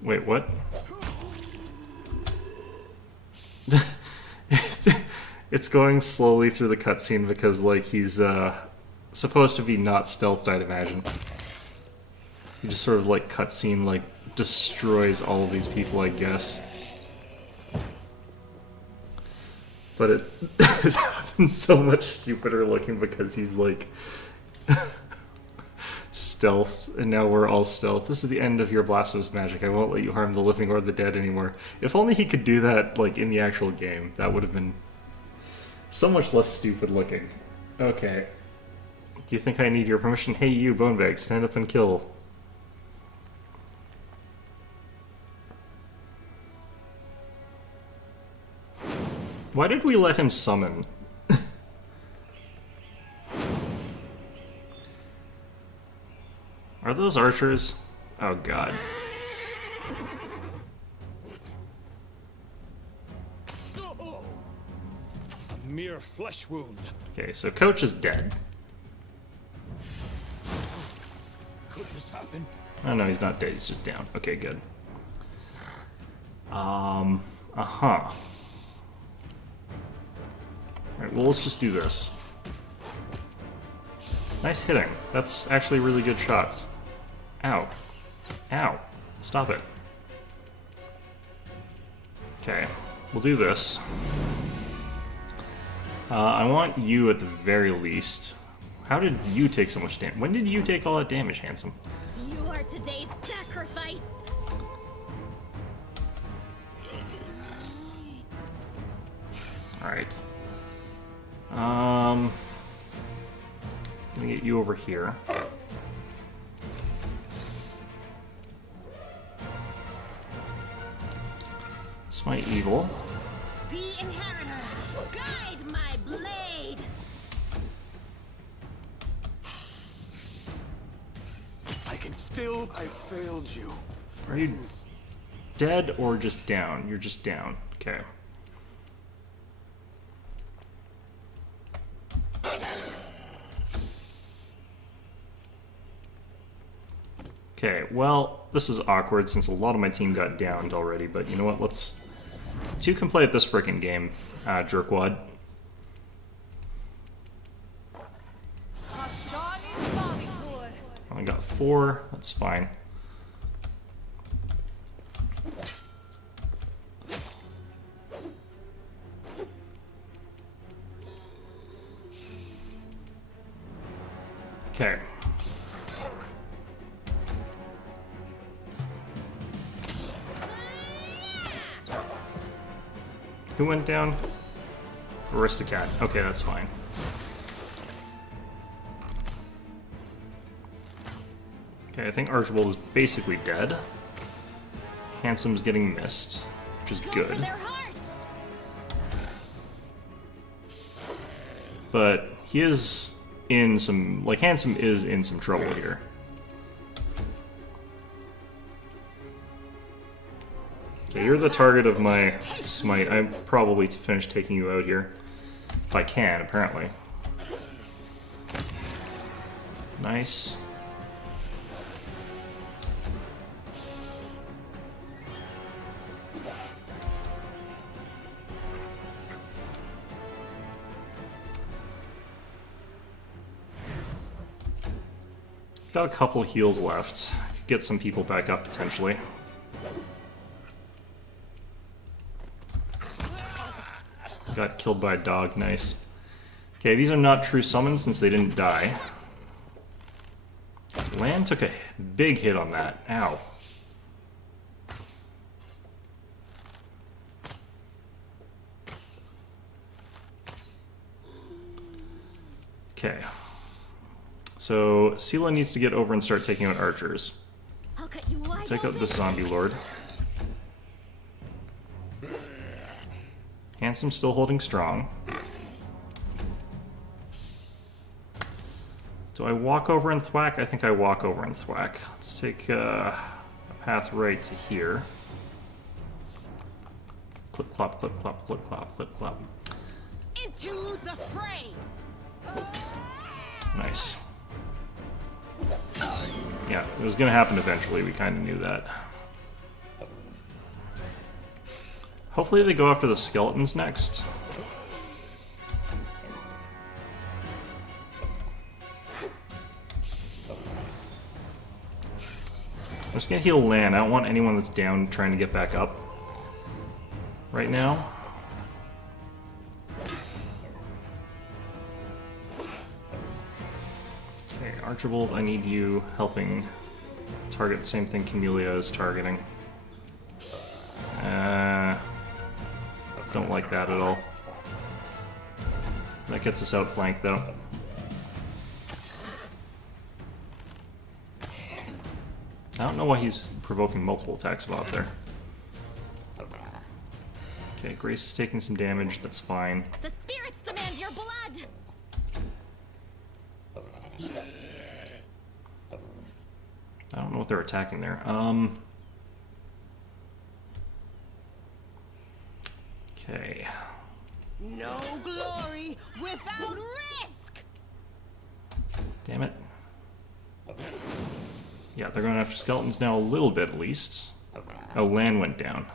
Wait, what? It's going slowly through the cutscene because, like, he's supposed to be not stealthed, I'd imagine. He just sort of, like, cutscene, like, destroys all of these people, I guess. But it happens so much stupider looking because he's, like, stealth, and now we're all stealth. This is the end of your blasphemous magic. I won't let you harm the living or the dead anymore. If only he could do that, like, in the actual game. That would have been so much less stupid looking. Okay. Do you think I need your permission? Hey you, Bonebag, stand up and kill. Why did we let him summon? Are those archers? Oh god. A mere flesh wound. Okay, so Coach is dead. Could this happen? Oh no, he's not dead, he's just down. Okay, good. Alright, well let's just do this. Nice hitting. That's actually really good shots. Ow. Ow. Stop it. Okay, we'll do this. I want you at the very least. How did you take so much damage? When did you take all that damage, Handsome? You are today's sacrifice. Alright. Gonna get you over here. Smite evil. The inheritor, guide my blade. I can still. I failed you. Are you dead or just down? You're just down. Okay. Okay, well, this is awkward since a lot of my team got downed already, but you know what, let's... Two can play at this frickin' game, jerkwad. Only got 4, that's fine. Okay. Who went down? Aristocat. Okay, that's fine. Okay, I think Archibald is basically dead. Handsome's getting missed, which is good. But he is in some... Like, Handsome is in some trouble here. Okay, you're the target of my smite. I probably finish taking you out here. If I can, apparently. Nice. Got a couple heals left. Could get some people back up, potentially. Got killed by a dog, nice. Okay, these are not true summons since they didn't die. Land took a big hit on that. Ow. Okay. So, Sela needs to get over and start taking out archers. I'll cut you wide Take out open. the zombie lord. Handsome still holding strong. Do I walk over and thwack? I think I walk over and thwack. Let's take a path right to here. Clip clop, clip clop, clip clop, clip clop. Into the fray. Nice. Yeah, it was gonna happen eventually. We kind of knew that. Hopefully they go after the skeletons next. I'm just gonna heal Lan. I don't want anyone that's down trying to get back up right now. Okay, Archibald, I need you helping target the same thing Camellia is targeting. Don't like that at all. That gets us outflanked though. I don't know why he's provoking multiple attacks while up there. Okay, Grace is taking some damage, that's fine. The spirits demand your blood! I don't know what they're attacking there. Okay. No glory without risk. Damn it. Yeah, they're going after skeletons now a little bit at least. Oh, Lan went down.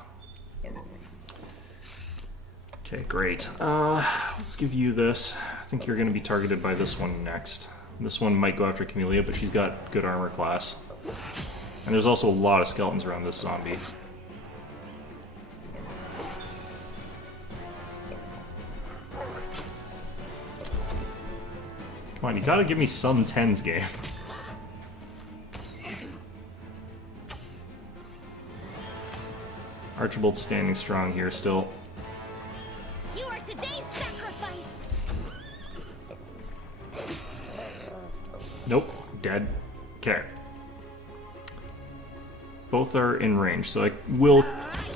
Okay, great. Let's give you this. I think you're going to be targeted by this one next. This one might go after Camellia, but she's got good armor class. And there's also a lot of skeletons around this zombie. Come on, you gotta give me some 10s game. Archibald's standing strong here still. You are today's sacrifice! Nope, dead. Okay. Both are in range, so I will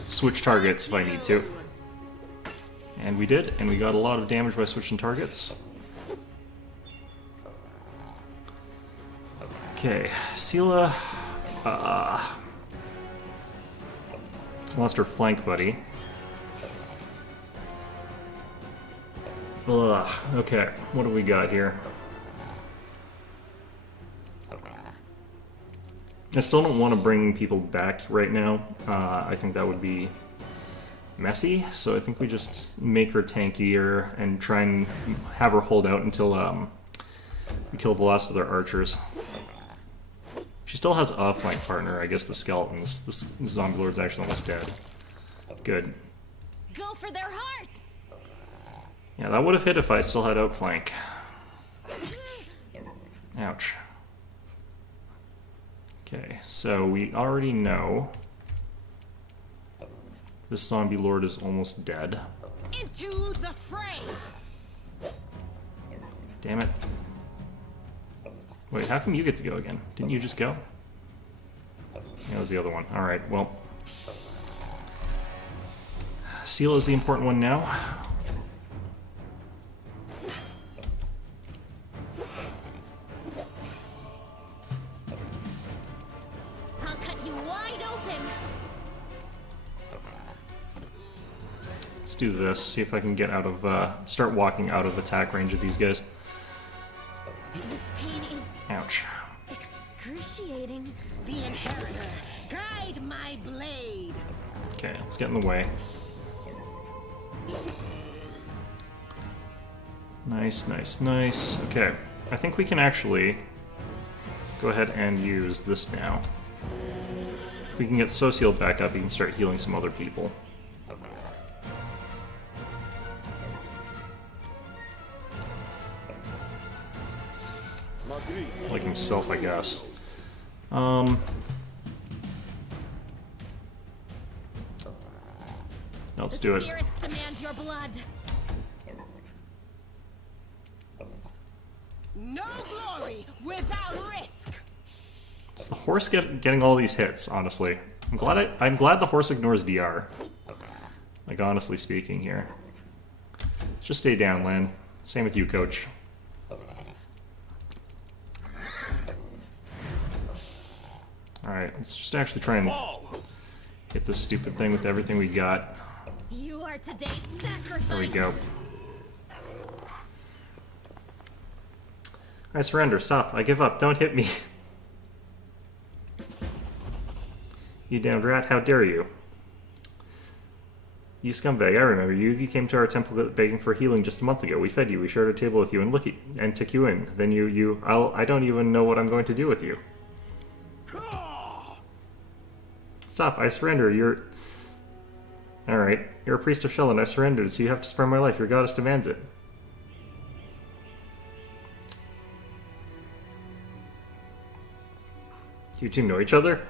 switch targets if I need to. And we did, and we got a lot of damage by switching targets. Okay, Sela lost her flank buddy. Ugh, okay, what do we got here? I still don't want to bring people back right now. I think that would be messy, so I think we just make her tankier and try and have her hold out until we kill the last of their archers. She still has a flank partner, I guess the skeletons. The zombie lord's actually almost dead. Good. Go for their hearts! Yeah, that would have hit if I still had outflank. Ouch. Okay, so we already know this zombie lord is almost dead. Into the fray. Damn it. Wait, how come you get to go again? Didn't you just go? That was the other one. Alright, well. Seal is the important one now. I'll cut you wide open! Let's do this, see if I can get out of, start walking out of attack range of these guys. This pain is Ouch. excruciating. The inheritor, guide my blade. Okay, let's get in the way. Nice, nice, nice. Okay, I think we can actually go ahead and use this now. If we can get Social back up, we can start healing some other people. Like himself, I guess. Let's do it. Spirits demand your blood. No glory without risk. It's the horse getting all these hits, honestly. I'm glad the horse ignores DR. Like, honestly speaking here. Just stay down, Lan. Same with you, Coach. Alright, let's just actually try and hit this stupid thing with everything we got. You are today's sacrifice. There we go. I surrender. Stop. I give up. Don't hit me. You damned rat. How dare you? You scumbag. I remember you. You came to our temple begging for healing just a month ago. We fed you. We shared a table with you and took you in. Then I don't even know what I'm going to do with you. Stop. I surrender. You're... Alright. You're a priest of Shell and I surrendered, so you have to spare my life. Your goddess demands it. You two know each other?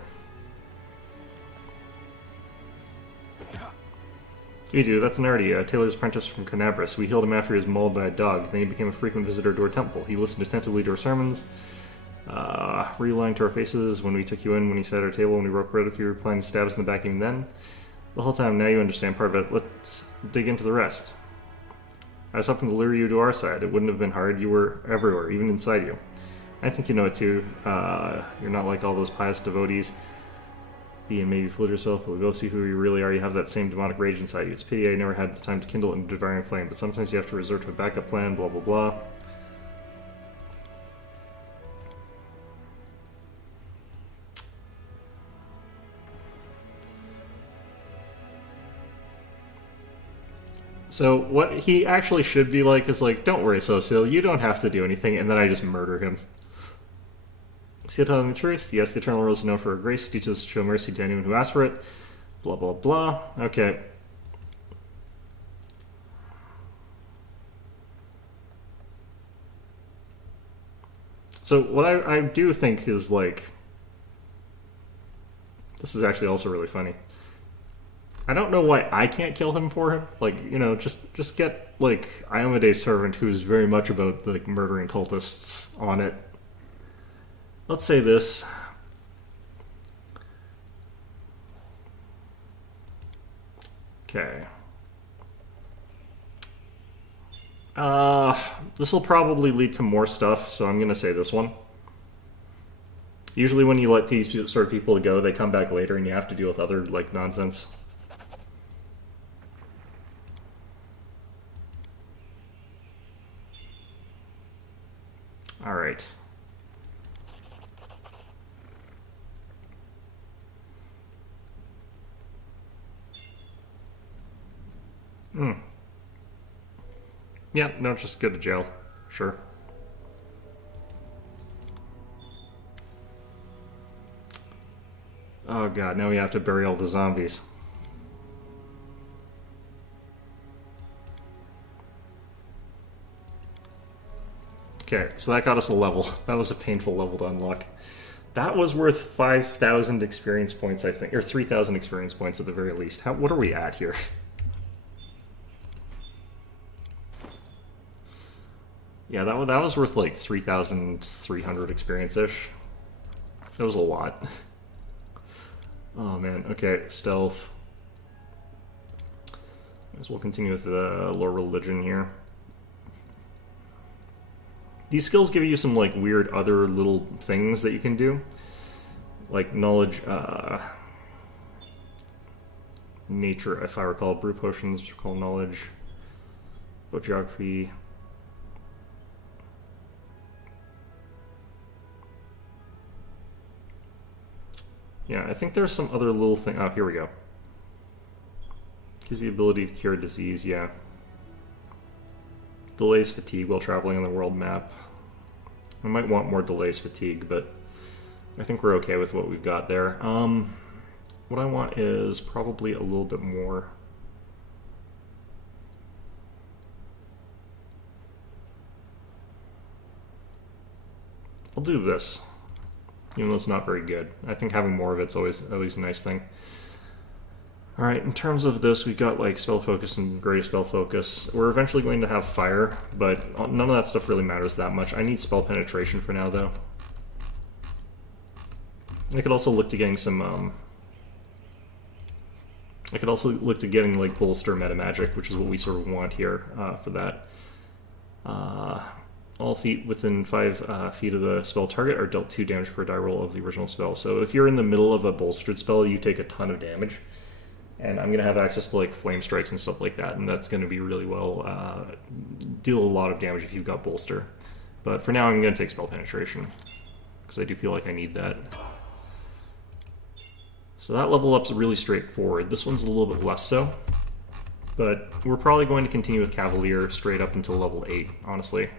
We do. That's Nardi, Taylor's apprentice from Carnavris. We healed him after he was mauled by a dog. Then he became a frequent visitor to our temple. He listened attentively to our sermons. Were you lying to our faces when we took you in, when you sat at our table, when we broke bread with you, replying to stab us in the back even then? The whole time, now you understand part of it. Let's dig into the rest. I was hoping to lure you to our side. It wouldn't have been hard. You were everywhere, even inside you. I think you know it too. You're not like all those pious devotees. Be and maybe fool yourself, but we both see who you really are. You have that same demonic rage inside you. It's a pity I never had the time to kindle it into devouring flame, but sometimes you have to resort to a backup plan, blah blah blah. So what he actually should be like is like, don't worry, Sosil, you don't have to do anything, and then I just murder him. Is he telling the truth? Yes, the Eternal Rose is known for her grace, teaches us to show mercy to anyone who asks for it. Blah, blah, blah. Okay. So what I do think is, like... This is actually also really funny. I don't know why I can't kill him for him. Like, you know, just get, like, Iomede's servant, who's very much about, like, murdering cultists on it. Let's say this. Okay. This will probably lead to more stuff, so I'm gonna say this one. Usually when you let these sort of people go, they come back later and you have to deal with other, like, nonsense. Alright. Yeah, no, just go to jail. Sure. Oh god, now we have to bury all the zombies. Okay, so that got us a level. That was a painful level to unlock. That was worth 5,000 experience points, I think. Or 3,000 experience points at the very least. What are we at here? Yeah, that was worth like 3,300 experience-ish. That was a lot. Oh man, okay, stealth. Might as well continue with the lore religion here. These skills give you some like weird other little things that you can do. Like knowledge, nature, if I recall, brew potions, recall knowledge, book geography. Yeah, I think there's some other little thing. Oh, here we go. Gives the ability to cure disease, yeah. Delays fatigue while traveling on the world map. I might want more delays fatigue, but I think we're okay with what we've got there. What I want is probably a little bit more. I'll do this. Even though it's not very good. I think having more of it's always at least a nice thing. Alright, in terms of this, we've got like spell focus and greater spell focus. We're eventually going to have fire, but none of that stuff really matters that much. I need spell penetration for now, though. I could also look to getting some I could also look to getting like Bolster Metamagic, which is what we sort of want here for that. All feet within 5 feet of the spell target are dealt 2 damage per die roll of the original spell. So if you're in the middle of a bolstered spell, you take a ton of damage. And I'm going to have access to like flame strikes and stuff like that, and that's going to be really well, deal a lot of damage if you've got bolster. But for now I'm going to take spell penetration, because I do feel like I need that. So that level up's really straightforward. This one's a little bit less so, but we're probably going to continue with Cavalier straight up until level 8, honestly.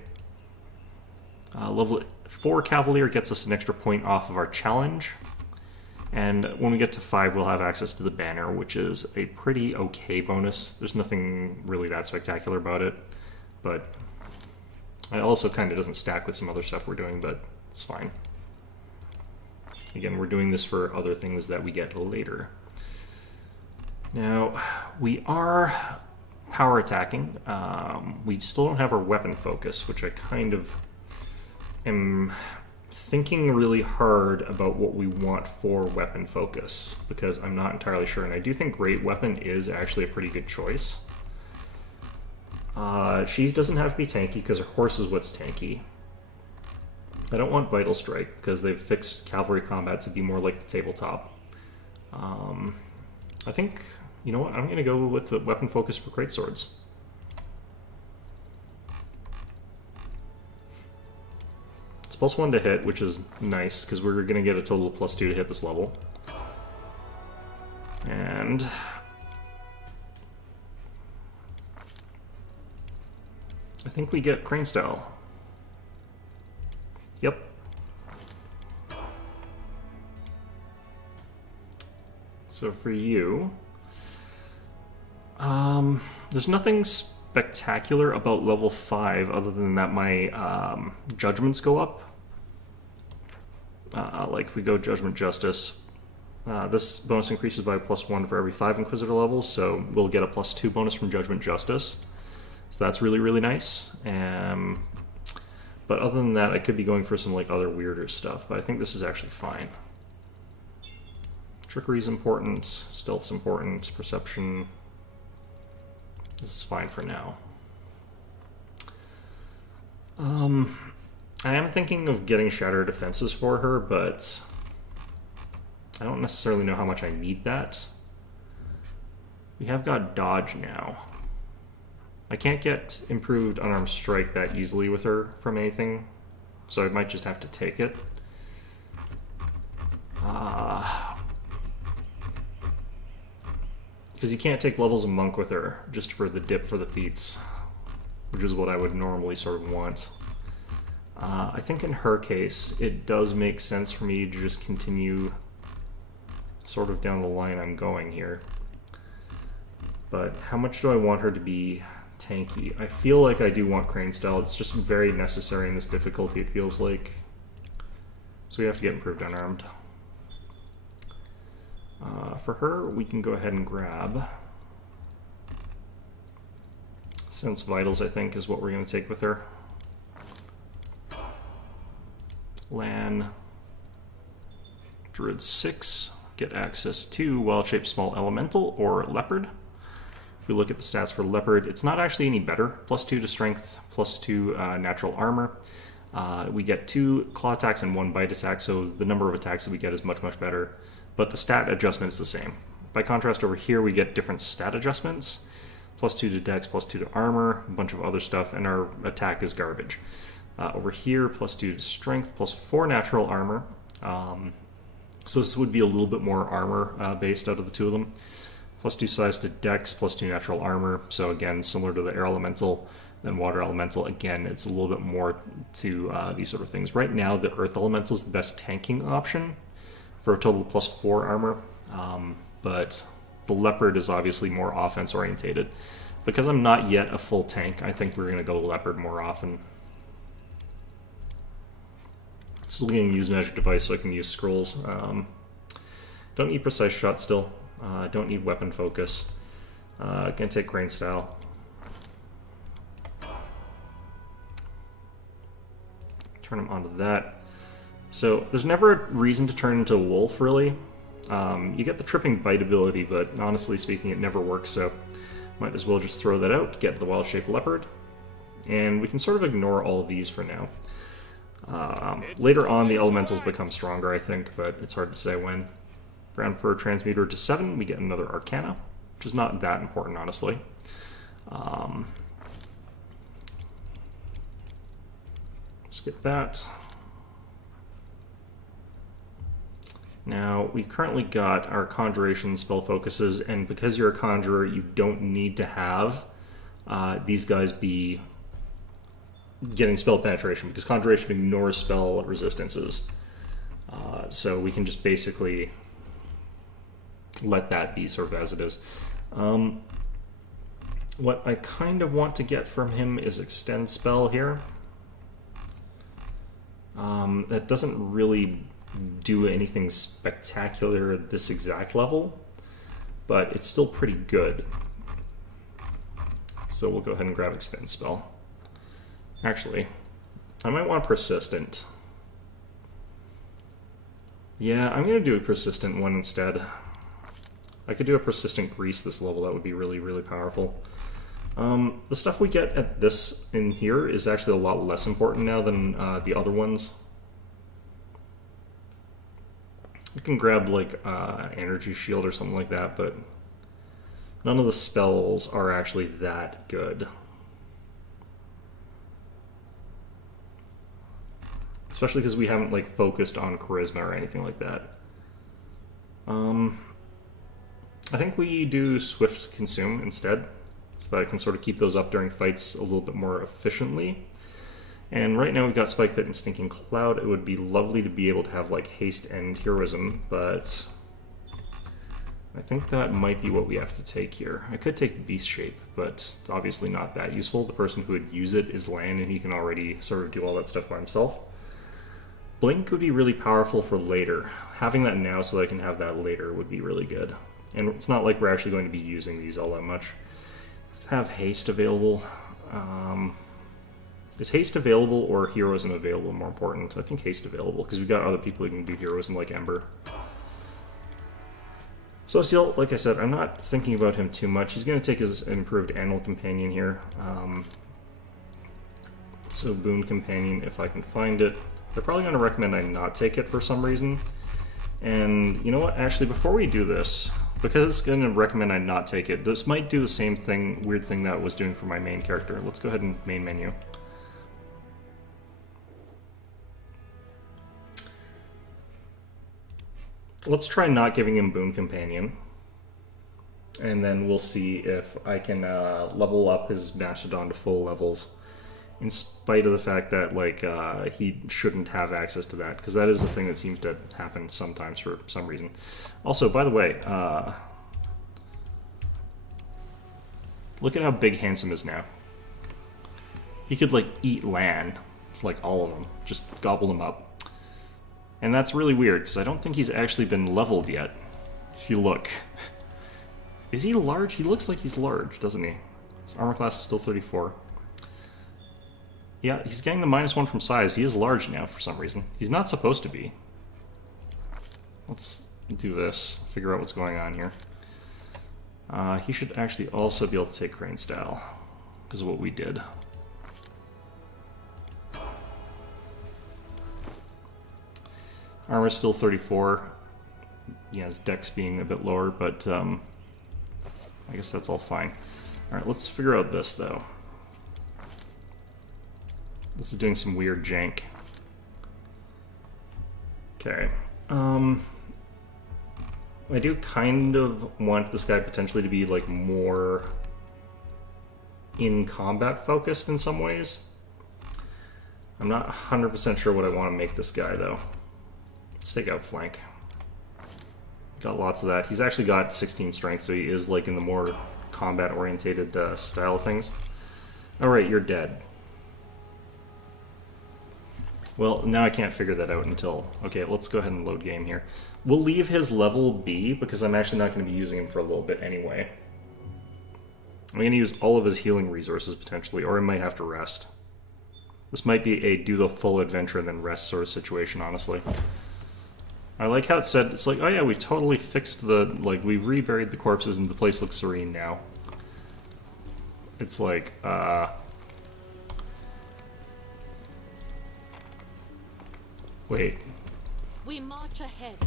Level 4 Cavalier gets us an extra point off of our challenge. And when we get to 5, we'll have access to the banner, which is a pretty okay bonus. There's nothing really that spectacular about it, but it also kind of doesn't stack with some other stuff we're doing, but it's fine. Again, we're doing this for other things that we get later. Now, we are power attacking. We still don't have our weapon focus, which I kind of am thinking really hard about what we want for weapon focus, because I'm not entirely sure, and I do think Great Weapon is actually a pretty good choice. She doesn't have to be tanky, because her horse is what's tanky. I don't want Vital Strike, because they've fixed cavalry combat to be more like the tabletop. I think, you know what, I'm going to go with the weapon focus for greatswords. +1 to hit, which is nice, because we're going to get a total of +2 to hit this level. And I think we get Crane Style. Yep. So for you, there's nothing spectacular about level 5 other than that my judgments go up. Like if we go Judgment Justice, this bonus increases by +1 for every 5 Inquisitor levels, so we'll get a +2 bonus from Judgment Justice. So that's really, really nice. But other than that, I could be going for some like other weirder stuff, but I think this is actually fine. Trickery is important, stealth's important, perception. This is fine for now. I am thinking of getting Shatter Defenses for her, but I don't necessarily know how much I need that. We have got Dodge now. I can't get improved unarmed strike that easily with her from anything, so I might just have to take it. Because you can't take levels of Monk with her, just for the dip for the feats, which is what I would normally sort of want. I think in her case, it does make sense for me to just continue sort of down the line I'm going here. But how much do I want her to be tanky? I feel like I do want Crane Style. It's just very necessary in this difficulty, it feels like. So we have to get improved unarmed. For her, we can go ahead and grab Sense Vitals, I think, is what we're going to take with her. Lan, Druid 6, get access to Wild-Shaped Small Elemental or Leopard. If we look at the stats for Leopard, it's not actually any better. +2 to Strength, +2 Natural Armor. We get 2 Claw attacks and 1 Bite attack, so the number of attacks that we get is much, much better. But the stat adjustment is the same. By contrast, over here we get different stat adjustments. +2 to Dex, +2 to Armor, a bunch of other stuff, and our attack is garbage. Over here, +2 to Strength, +4 Natural Armor. So this would be a little bit more armor based out of the two of them. +2 size to Dex, +2 Natural Armor. So again, similar to the Air Elemental, then Water Elemental. Again, it's a little bit more to these sort of things. Right now, the Earth Elemental is the best tanking option for a total of +4 armor. But the Leopard is obviously more offense orientated. Because I'm not yet a full tank, I think we're going to go Leopard more often. Still going to use Magic Device so I can use Scrolls. Don't need Precise Shot still. Don't need Weapon Focus. Gonna take Crane Style. Turn him onto that. So there's never a reason to turn into a wolf, really. You get the tripping bite ability, but honestly speaking, it never works, so might as well just throw that out, get the wild-shaped leopard, and we can sort of ignore all of these for now. Later on, the elementals become stronger, I think, but it's hard to say when. Ground Fur Transmuter to 7, we get another Arcana, which is not that important, honestly. Skip that. Now, we currently got our Conjuration spell focuses, and because you're a Conjurer, you don't need to have these guys be getting spell penetration, because Conjuration ignores spell resistances. So we can just basically let that be sort of as it is. What I kind of want to get from him is Extend Spell here. That doesn't really do anything spectacular at this exact level, but it's still pretty good. So we'll go ahead and grab Extend Spell. Actually, I might want Persistent. Yeah, I'm going to do a Persistent one instead. I could do a Persistent Grease this level, that would be really, really powerful. The stuff we get at this in here is actually a lot less important now than the other ones. You can grab like Energy Shield or something like that, but none of the spells are actually that good. Especially because we haven't like focused on Charisma or anything like that. I think we do Swift Consume instead, so that I can sort of keep those up during fights a little bit more efficiently. And right now we've got Spike Pit and Stinking Cloud. It would be lovely to be able to have like Haste and Heroism, but I think that might be what we have to take here. I could take Beast Shape, but obviously not that useful. The person who would use it is Lan, and he can already sort of do all that stuff by himself. Blink would be really powerful for later. Having that now so that I can have that later would be really good. And it's not like we're actually going to be using these all that much. Let's have Haste available. Is Haste available or Heroism available more important? I think Haste available, because we've got other people who can do Heroism like Ember. Social, like I said, I'm not thinking about him too much. He's going to take his improved Animal Companion here. So Boon Companion, if I can find it. They're probably going to recommend I not take it for some reason. And you know what? Actually, before we do this, because it's going to recommend I not take it, this might do the same thing, weird thing that it was doing for my main character. Let's go ahead and main menu. Let's try not giving him Boon Companion. And then we'll see if I can level up his Mastodon to full levels. In spite of the fact that like he shouldn't have access to that, because that is a thing that seems to happen sometimes for some reason. Also, by the way, look at how big Handsome is now. He could like eat Lan, like all of them, just gobble them up. And that's really weird, because I don't think he's actually been leveled yet. If you look. Is he large? He looks like he's large, doesn't he? His armor class is still 34. Yeah, he's getting the -1 from size. He is large now for some reason. He's not supposed to be. Let's do this, figure out what's going on here. He should actually also be able to take Crane Style, because of what we did. Armor's still 34. Yeah, his dex being a bit lower, but I guess that's all fine. Alright, let's figure out this, though. This is doing some weird jank. Okay. I do kind of want this guy potentially to be, like, more in combat focused in some ways. I'm not 100% sure what I want to make this guy, though. Let's take Outflank. Got lots of that. He's actually got 16 strength, so he is, like, in the more combat-orientated style of things. Alright, you're dead. Well, now I can't figure that out until... Okay, let's go ahead and load game here. We'll leave his level be, because I'm actually not going to be using him for a little bit anyway. I'm going to use all of his healing resources, potentially, or I might have to rest. This might be a do the full adventure and then rest sort of situation, honestly. I like how it said, it's like, oh yeah, we totally fixed the, like, we reburied the corpses and the place looks serene now. It's like, wait. We march ahead.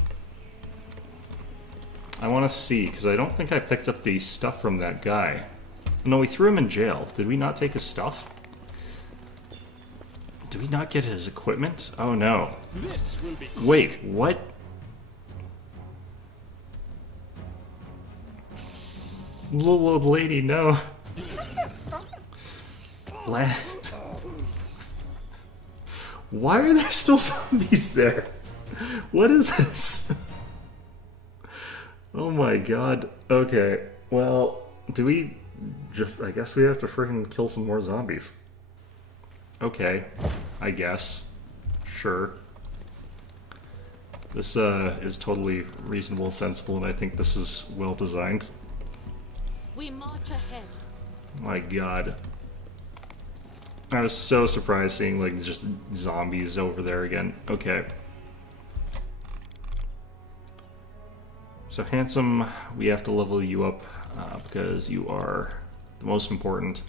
I want to see, because I don't think I picked up the stuff from that guy. No, we threw him in jail. Did we not take his stuff? Did we not get his equipment? Oh no. This will be Wait, what? Little old lady, no. Land. Why are there still zombies there? What is this? Oh my god. Okay, well, do we just... I guess we have to freaking kill some more zombies. Okay, I guess. Sure. This is totally reasonable and sensible, and I think this is well designed. We march ahead. My god. I was so surprised seeing, like, just zombies over there again. Okay. So, Handsome, we have to level you up because you are the most important.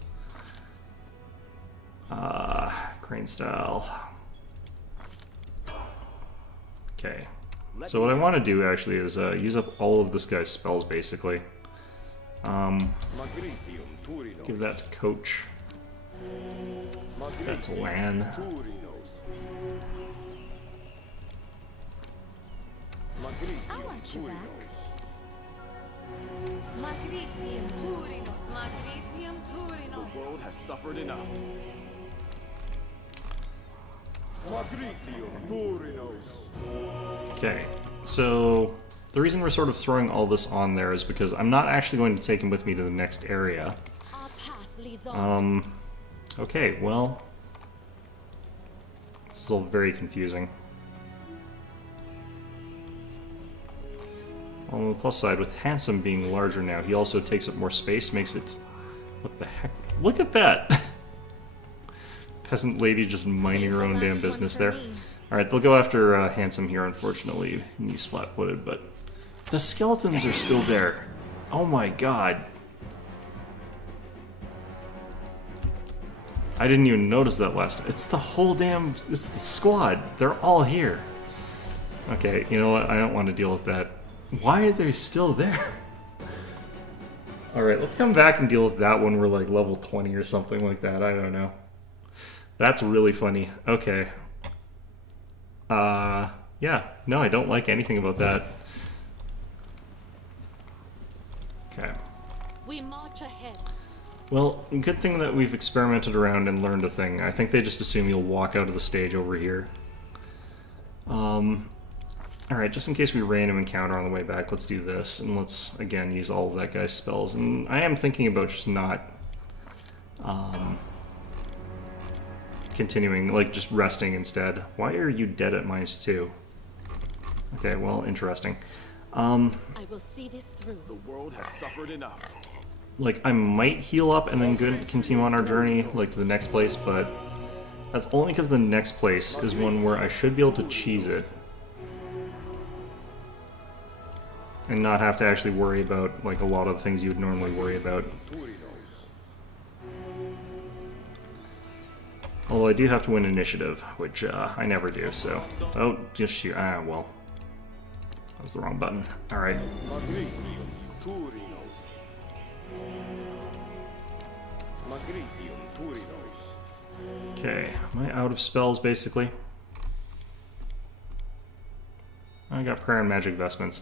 Crane style. Okay. So what I want to do, actually, is use up all of this guy's spells, basically. Give that to Coach. Give that to Lan. I want you back. Magritium Turino. Magritium Turino. The world has suffered enough. Okay, so the reason we're sort of throwing all this on there is because I'm not actually going to take him with me to the next area. Our path leads on. Okay, well, this is all very confusing. On the plus side, with Handsome being larger now, he also takes up more space, makes it... What the heck? Look at that! Peasant lady just minding her own damn business there. Alright, they'll go after Handsome here, unfortunately. He's flat-footed, but... The skeletons are still there. Oh my god. I didn't even notice that last time. It's the whole damn... It's the squad. They're all here. Okay, you know what? I don't want to deal with that. Why are they still there? Alright, let's come back and deal with that when we're like level 20 or something like that. I don't know. That's really funny. Okay. Yeah. No, I don't like anything about that. Okay. We march ahead. Well, good thing that we've experimented around and learned a thing. I think they just assume you'll walk out of the stage over here. Alright, just in case we random encounter on the way back, let's do this. And let's, again, use all of that guy's spells. And I am thinking about just not... continuing, like, just resting instead. Why are you dead at -2? Okay, well, interesting. I will see this through. The world has suffered enough. Like, I might heal up and then continue on our journey, like, to the next place, but that's only because the next place is one where I should be able to cheese it. And not have to actually worry about, like, a lot of the things you would normally worry about. Although I do have to win initiative, which I never do, so... Oh, just shoot. Ah, well. That was the wrong button. Alright. Okay, am I out of spells, basically? I got prayer and magic vestments.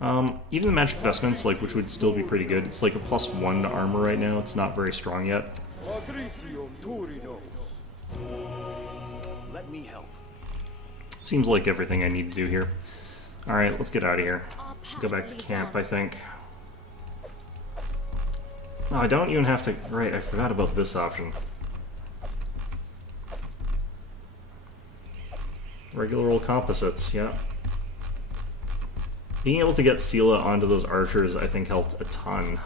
Even the magic vestments, like, which would still be pretty good, it's like a +1 to armor right now, it's not very strong yet. Let me help. Seems like everything I need to do here. Alright, let's get out of here. Go back to camp, I think. Oh, I don't even have to... Right, I forgot about this option. Regular old composites, yeah. Being able to get Sela onto those archers, I think, helped a ton.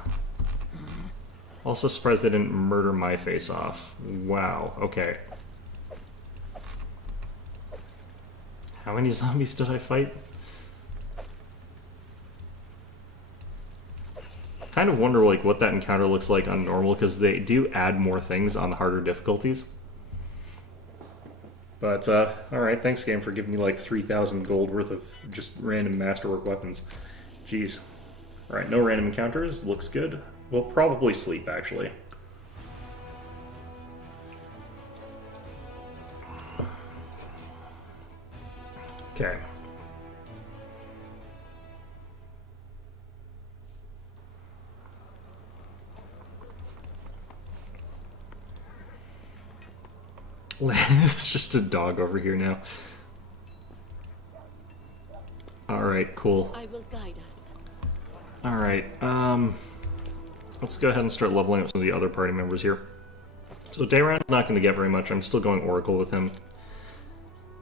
Also surprised they didn't murder my face off. Wow, okay. How many zombies did I fight? Kind of wonder like what that encounter looks like on normal, because they do add more things on the harder difficulties. But alright, thanks game for giving me like 3,000 gold worth of just random masterwork weapons. Jeez. Alright, no random encounters, looks good. We'll probably sleep actually. Okay. It's just a dog over here now. Alright, cool. I will guide us. Alright, let's go ahead and start leveling up some of the other party members here. So Dayron's not going to get very much. I'm still going Oracle with him.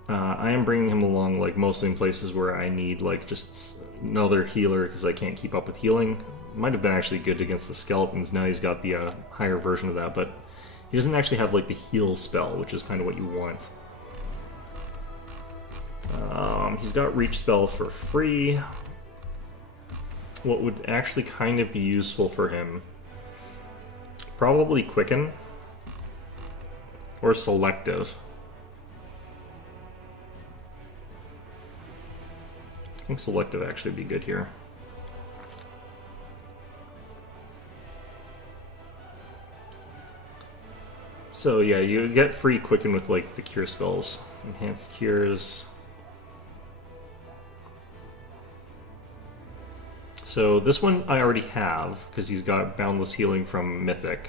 I am bringing him along, like, mostly in places where I need, like, just another healer because I can't keep up with healing. Might have been actually good against the skeletons. Now he's got the higher version of that, but he doesn't actually have, like, the heal spell, which is kind of what you want. He's got Reach spell for free. What would actually kind of be useful for him? Probably Quicken. Or Selective. I think Selective actually would be good here. So yeah, you get free Quicken with like the cure spells. Enhanced cures. So this one I already have, because he's got Boundless Healing from Mythic.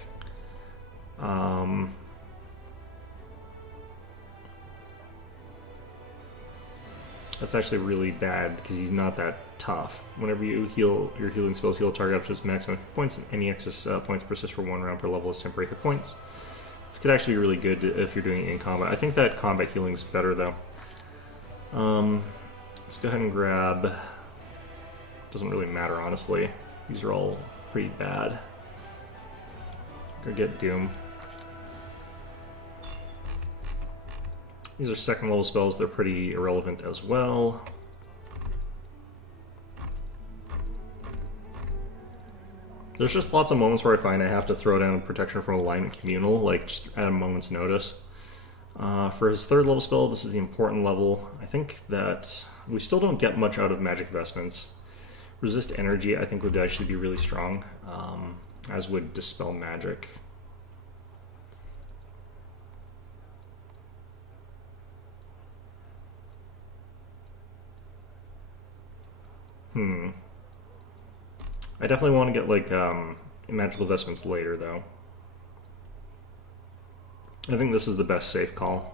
That's actually really bad, because he's not that tough. Whenever you heal, your healing spells heal a target up to its maximum hit points, and any excess points persist for 1 round per level as temporary hit points. This could actually be really good if you're doing it in combat. I think that combat healing is better, though. Let's go ahead and grab... Doesn't really matter, honestly. These are all pretty bad. Go get Doom. These are second level spells, they're pretty irrelevant as well. There's just lots of moments where I find I have to throw down Protection from Alignment Communal, like just at a moment's notice. For his third level spell, this is the important level. I think that we still don't get much out of Magic Vestments. Resist Energy, I think, would actually be really strong, as would Dispel Magic. I definitely want to get, like, Magical Vestments later, though. I think this is the best safe call.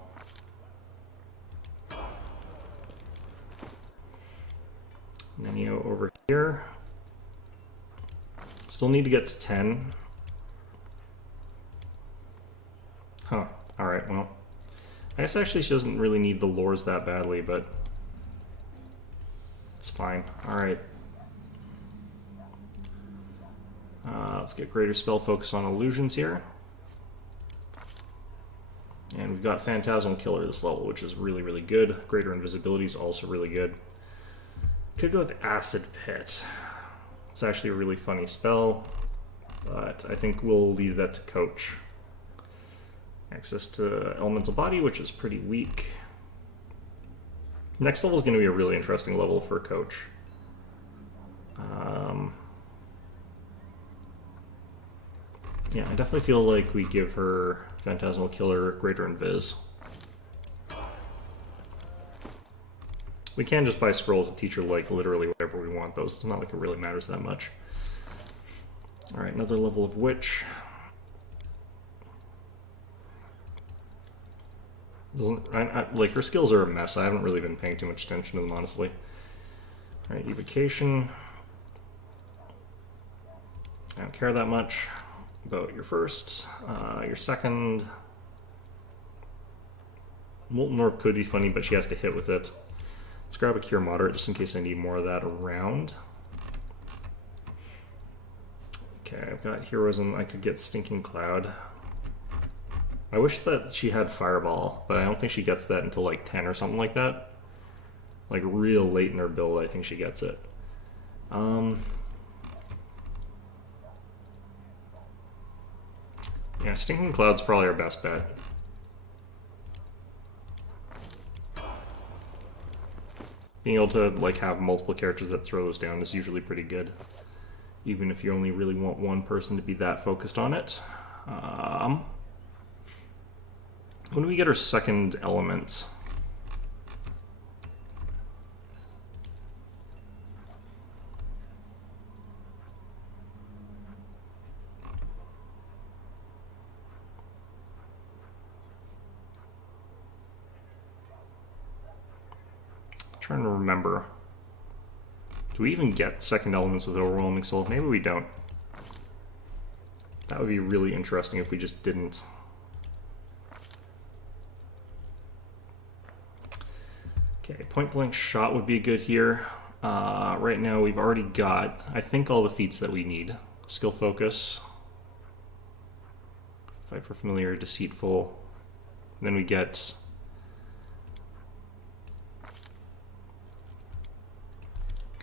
Nenio over here. Still need to get to 10. Huh. Alright, well. I guess actually she doesn't really need the lures that badly, but it's fine. Alright. Let's get Greater Spell Focus on Illusions here. And we've got Phantasmal Killer this level, which is really, really good. Greater Invisibility is also really good. Could go with Acid Pit. It's actually a really funny spell, but I think we'll leave that to Coach. Access to Elemental Body, which is pretty weak. Next level is going to be a really interesting level for Coach. Yeah, I definitely feel like we give her Phantasmal Killer, Greater Invis. We can just buy scrolls to teach her, like, literally whatever we want, though. It's not like it really matters that much. Alright, another level of Witch. Like, her skills are a mess. I haven't really been paying too much attention to them, honestly. Alright, Evocation. I don't care that much about your first. Your second... Molten Orb could be funny, but she has to hit with it. Let's grab a Cure Moderate just in case I need more of that around. Okay, I've got Heroism. I could get Stinking Cloud. I wish that she had Fireball, but I don't think she gets that until like 10 or something like that. Like real late in her build, I think she gets it. Yeah, Stinking Cloud's probably our best bet. Being able to like have multiple characters that throw those down is usually pretty good, even if you only really want one person to be that focused on it. When do we get our second element? Trying to remember. Do we even get second elements with Overwhelming Soul? Maybe we don't. That would be really interesting if we just didn't. Okay, point blank shot would be good here. Right now we've already got, I think, all the feats that we need. Skill focus. Fight for familiar, deceitful. And then we get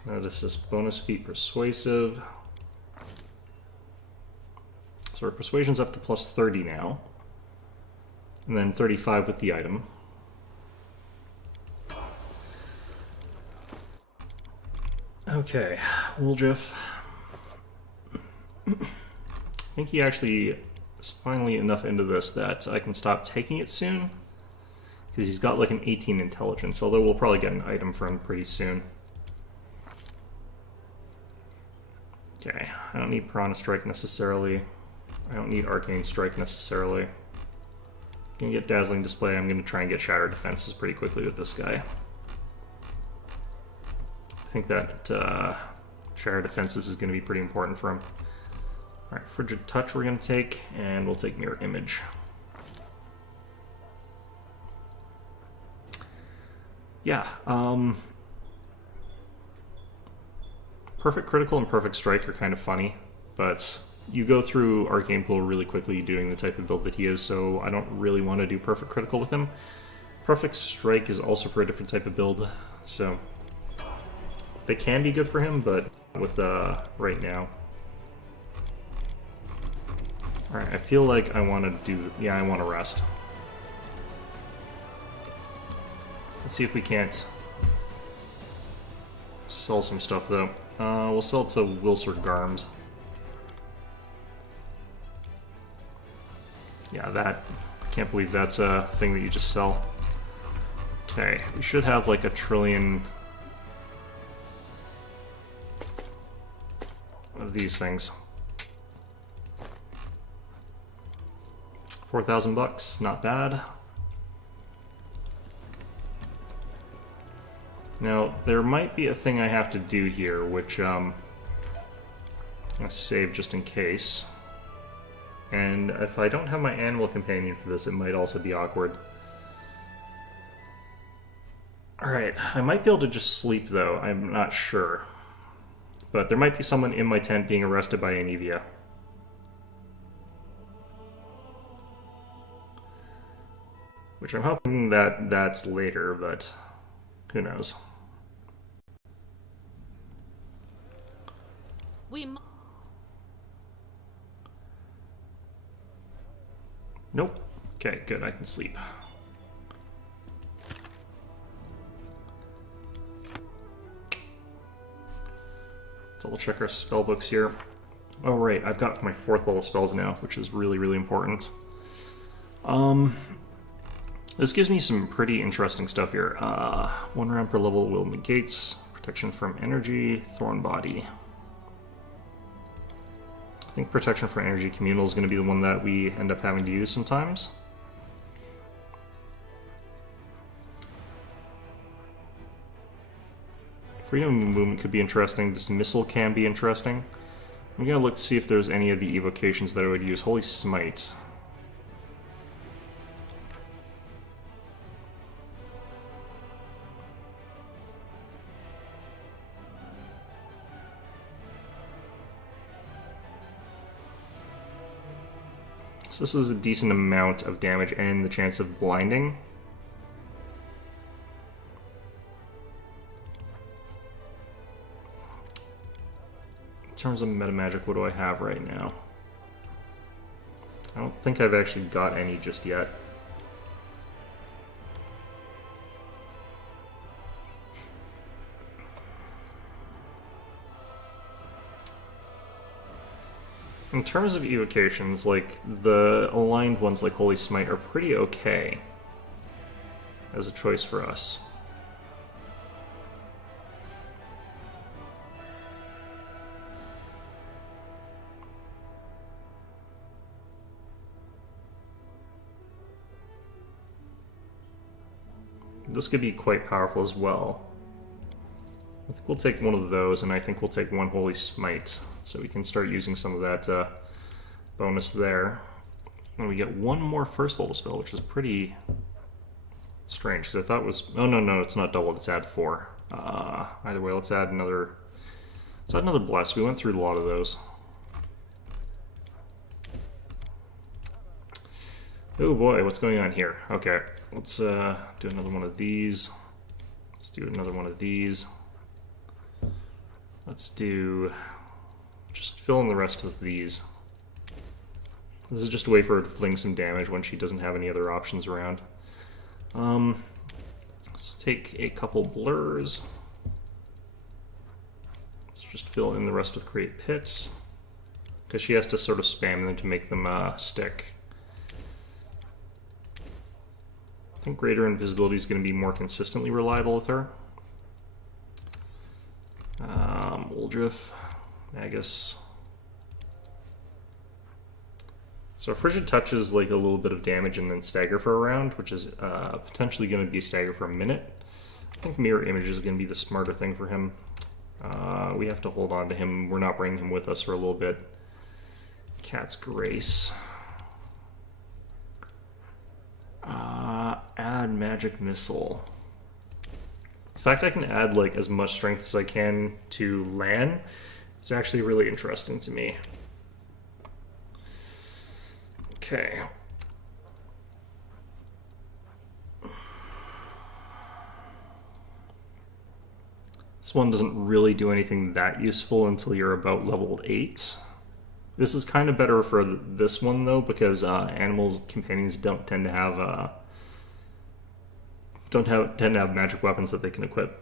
notice this bonus feat persuasive. So our persuasion's up to plus 30 now. And then 35 with the item. Okay, Wooljiff. I think he actually is finally enough into this that I can stop taking it soon. Because he's got like an 18 intelligence, although we'll probably get an item for him pretty soon. Okay, I don't need Piranha Strike necessarily. I don't need Arcane Strike necessarily. Gonna get Dazzling Display. I'm gonna try and get Shattered Defenses pretty quickly with this guy. I think that Shattered Defenses is gonna be pretty important for him. Alright, Frigid Touch we're gonna take, and we'll take Mirror Image. Yeah, Perfect Critical and Perfect Strike are kind of funny, but you go through Arcane Pool really quickly doing the type of build that he is, so I don't really want to do Perfect Critical with him. Perfect Strike is also for a different type of build, so they can be good for him, but with right now. Alright, I feel like I want to do, yeah, I want to rest. Let's see if we can't sell some stuff though. We'll sell it to Wilsard Garms. Yeah, that, I can't believe that's a thing that you just sell. Okay, we should have like 1 trillion of these things. 4,000 bucks, not bad. Now, there might be a thing I have to do here, which I'm gonna save just in case. And if I don't have my animal companion for this, it might also be awkward. Alright, I might be able to just sleep though, I'm not sure. But there might be someone in my tent being arrested by Anivia. Which I'm hoping that that's later, but who knows. Nope. Okay, good, I can sleep. Double check our spell books here. Oh right, I've got my 4th level spells now, which is really, really important. This gives me some pretty interesting stuff here. 1 round per level will negate protection from energy, Thorn Body. I think protection from energy communal is going to be the one that we end up having to use sometimes. Freedom of movement could be interesting. Dismissal can be interesting. I'm going to look to see if there's any of the evocations that I would use. Holy Smite. So this is a decent amount of damage and the chance of blinding. In terms of metamagic, what do I have right now? I don't think I've actually got any just yet. In terms of evocations, like, the aligned ones like Holy Smite are pretty okay as a choice for us. This could be quite powerful as well. I think we'll take one of those, and I think we'll take one Holy Smite, so we can start using some of that bonus there. And we get one more first level spell, which is pretty strange, because I thought it was... Oh, no, it's not doubled, it's add 4. Either way, let's add another... Let's add another Bless. We went through a lot of those. Oh boy, what's going on here? Okay, let's do another one of these. Let's do another one of these. Let's do... just fill in the rest of these. This is just a way for her to fling some damage when she doesn't have any other options around. Let's take a couple blurs. Let's just fill in the rest with Create Pits, because she has to sort of spam them to make them stick. I think greater invisibility is going to be more consistently reliable with her. Uldrif, Magus. So Frigid Touch is like a little bit of damage and then stagger for a round, which is potentially going to be stagger for a minute. I think Mirror Image is going to be the smarter thing for him. We have to hold on to him. We're not bringing him with us for a little bit. Cat's Grace. Add Magic Missile. The fact I can add like as much strength as I can to Lan is actually really interesting to me. Okay. This one doesn't really do anything that useful until you're about level 8. This is kind of better for this one though, because animals companions don't tend to have tend to have magic weapons that they can equip.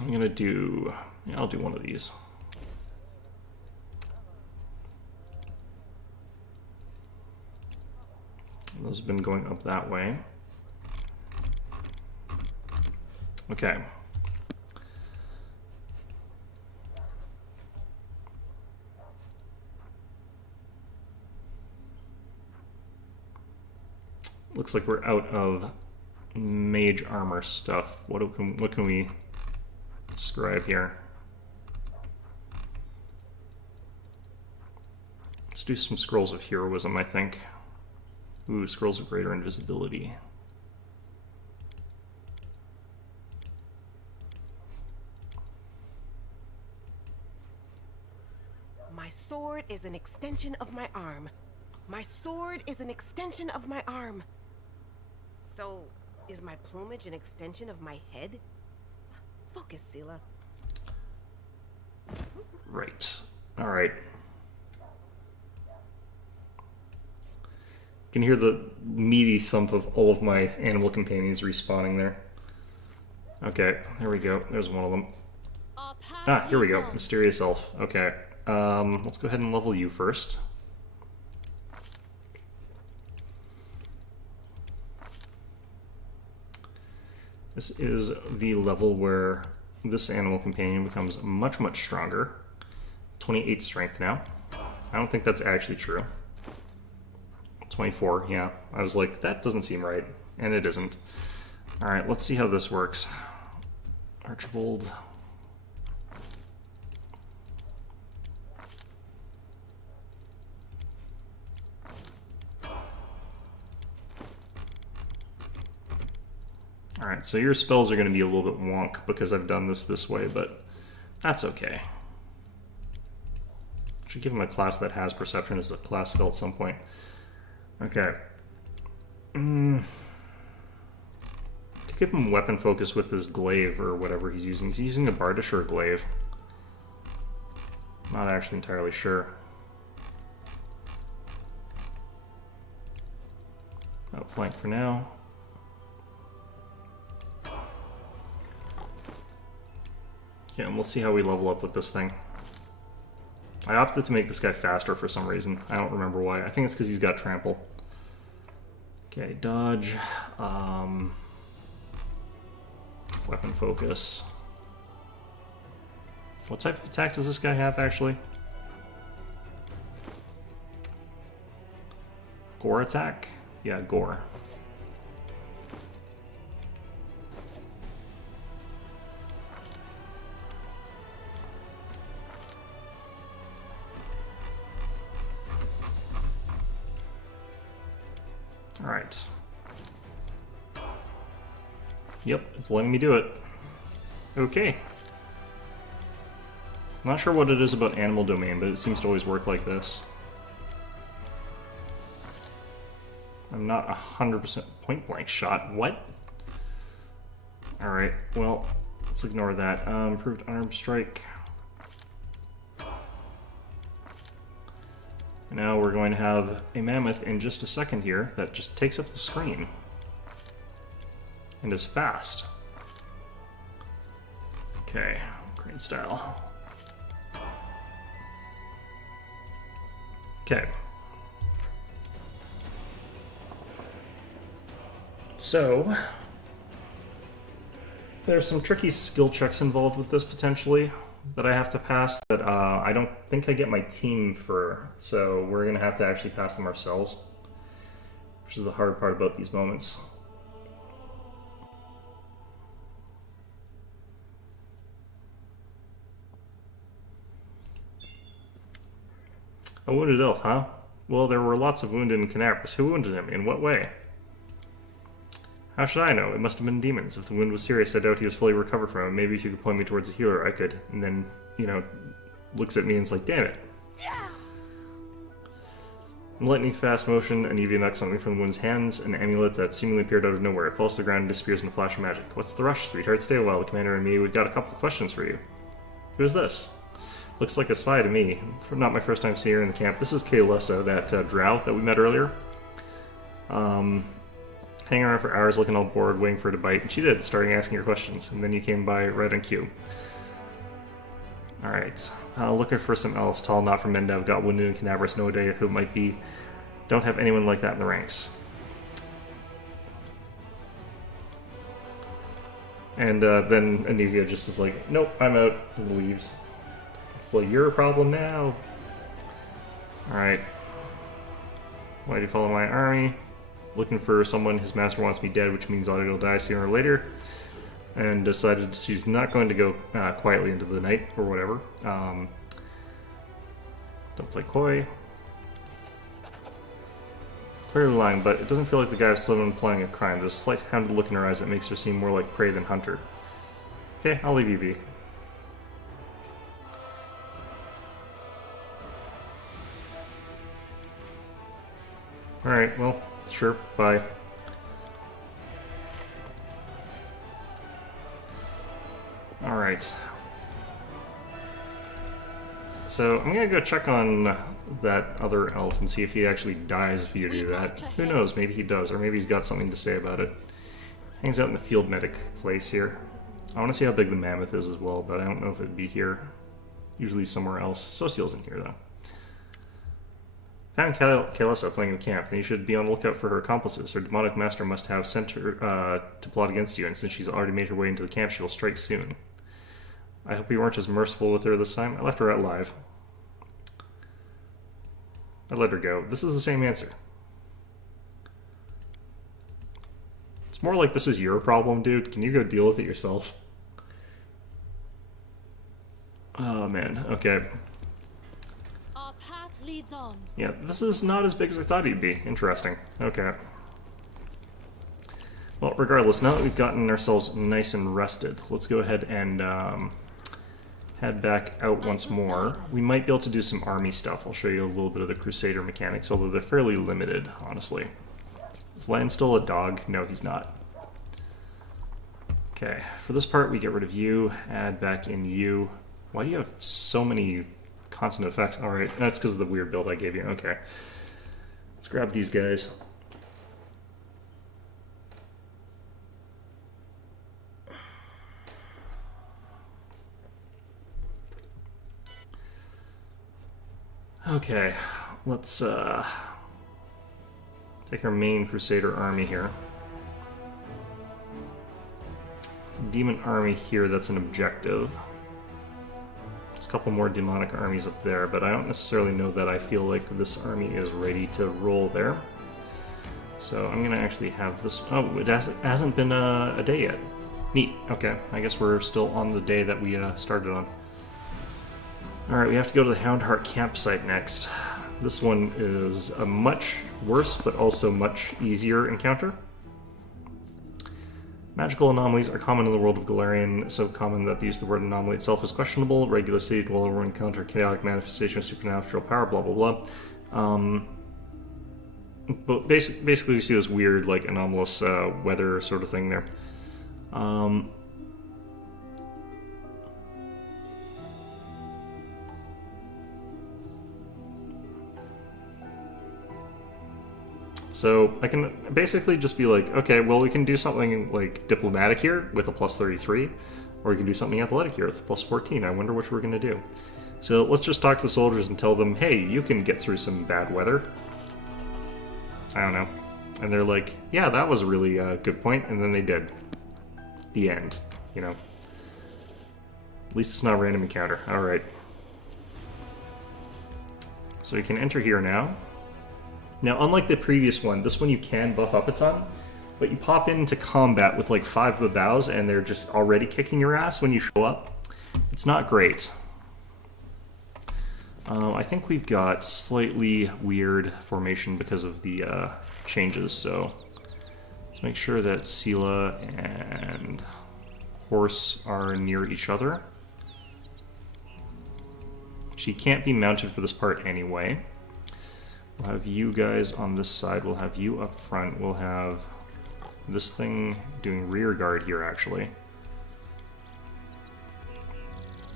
I'm gonna do... yeah, I'll do one of these. Those have been going up that way. Okay. Looks like we're out of mage armor stuff. What can we describe here? Let's do some scrolls of heroism, I think. Ooh, scrolls of greater invisibility. My sword is an extension of my arm. My sword is an extension of my arm. So, is my plumage an extension of my head? Focus, Sela. Right. Alright. You can hear the meaty thump of all of my animal companions respawning there. Okay, there we go. There's one of them. Ah, here we go. Mysterious Elf. Okay. Let's go ahead and level you first. This is the level where this animal companion becomes much, much stronger. 28 strength now. I don't think that's actually true. 24, yeah. I was like, that doesn't seem right. And it isn't. Alright, let's see how this works. Archibald. Alright, so your spells are going to be a little bit wonk because I've done this way, but that's okay. Should give him a class that has perception as a class skill at some point. Okay. To give him weapon focus with his glaive or whatever he's using. Is he using a bardish or a glaive? Not actually entirely sure. Outflank for now. Okay, and we'll see how we level up with this thing. I opted to make this guy faster for some reason. I don't remember why. I think it's because he's got trample. Okay, dodge. Weapon focus. What type of attack does this guy have, actually? Gore attack? Yeah, gore. Alright. Yep, it's letting me do it. Okay. Not sure what it is about animal domain, but it seems to always work like this. I'm not 100% point blank shot. What? Alright, well, let's ignore that. Improved unarmed strike. Now we're going to have a mammoth in just a second here that just takes up the screen. And is fast. Okay, crane style. Okay. So, there's some tricky skill checks involved with this potentially that I have to pass that I don't think I get my team for, so we're going to have to actually pass them ourselves, which is the hard part about these moments. A wounded elf, huh? Well, there were lots of wounded in Canabras. Who wounded him? In what way? How should I know? It must have been demons. If the wound was serious, I doubt he was fully recovered from it. Maybe if you could point me towards a healer, I could. And then, you know, looks at me and is like, damn it. In lightning fast motion, Anivia knocks something from the wound's hands, an amulet that seemingly appeared out of nowhere. It falls to the ground and disappears in a flash of magic. What's the rush, sweetheart? Stay a while. The commander and me, we've got a couple of questions for you. Who's this? Looks like a spy to me. Not my first time seeing her in the camp. This is Kaylessa, that drow that we met earlier. Hanging around for hours looking all bored, waiting for her to bite. And she did, starting asking her questions. And then you came by right on cue. Alright. Looking for some elves, tall, not from Mendev. Got wounded in Canabras, no idea who it might be. Don't have anyone like that in the ranks. And then Anivia just is like, nope, I'm out, and leaves. It's like, you're a problem now. Alright. Why do you follow my army? Looking for someone, his master wants me dead, which means I'll die sooner or later. And decided she's not going to go quietly into the night, or whatever. Don't play coy. Clearly lying, but it doesn't feel like the guy is someone planning a crime. There's a slight hounded look in her eyes that makes her seem more like prey than hunter. Okay, I'll leave you be. Alright, well, sure, bye. Alright. So, I'm gonna go check on that other elf and see if he actually dies if you do that. Who knows, maybe he does, or maybe he's got something to say about it. Hangs out in the field medic place here. I want to see how big the mammoth is as well, but I don't know if it'd be here. Usually somewhere else. Social's in here, though. Found Kaylessa playing in the camp, and you should be on the lookout for her accomplices. Her demonic master must have sent her to plot against you, and since she's already made her way into the camp, she will strike soon. I hope you weren't as merciful with her this time. I left her out alive. I let her go. This is the same answer. It's more like this is your problem, dude. Can you go deal with it yourself? Oh, man. Okay. Our path leads on. Yeah, this is not as big as I thought he'd be. Interesting. Okay. Well, regardless, now that we've gotten ourselves nice and rested, let's go ahead and head back out once more. We might be able to do some army stuff. I'll show you a little bit of the Crusader mechanics, although they're fairly limited, honestly. Is Lan still a dog? No, he's not. Okay, for this part, we get rid of you, add back in you. Why do you have so many constant effects. Alright, that's because of the weird build I gave you. Okay. Let's grab these guys. Okay, let's take our main Crusader army here. Demon army here, that's an objective. There's a couple more demonic armies up there, but I don't necessarily know that I feel like this army is ready to roll there. So I'm gonna actually have this. Oh, it hasn't been a day yet. Neat. Okay, I guess we're still on the day that we started on. Alright, we have to go to the Houndheart campsite next. This one is a much worse, but also much easier encounter. Magical anomalies are common in the world of Galarian, so common that the use of the word anomaly itself is questionable. Regular city dweller will encounter chaotic manifestation of supernatural power, blah blah blah. But basically we see this weird, like, anomalous weather sort of thing there. So I can basically just be like, okay, well, we can do something like diplomatic here with a plus 33, or we can do something athletic here with a plus 14. I wonder which we're going to do. So let's just talk to the soldiers and tell them, hey, you can get through some bad weather. I don't know. And they're like, yeah, that was a really good point, and then they did. The end, you know. At least it's not a random encounter. Alright. So you can enter here now. Now, unlike the previous one, this one you can buff up a ton, but you pop into combat with like 5 Babaus and they're just already kicking your ass when you show up. It's not great. I think we've got slightly weird formation because of the changes, so let's make sure that Sela and Horse are near each other. She can't be mounted for this part anyway. We'll have you guys on this side, we'll have you up front, we'll have this thing doing rear guard here, actually.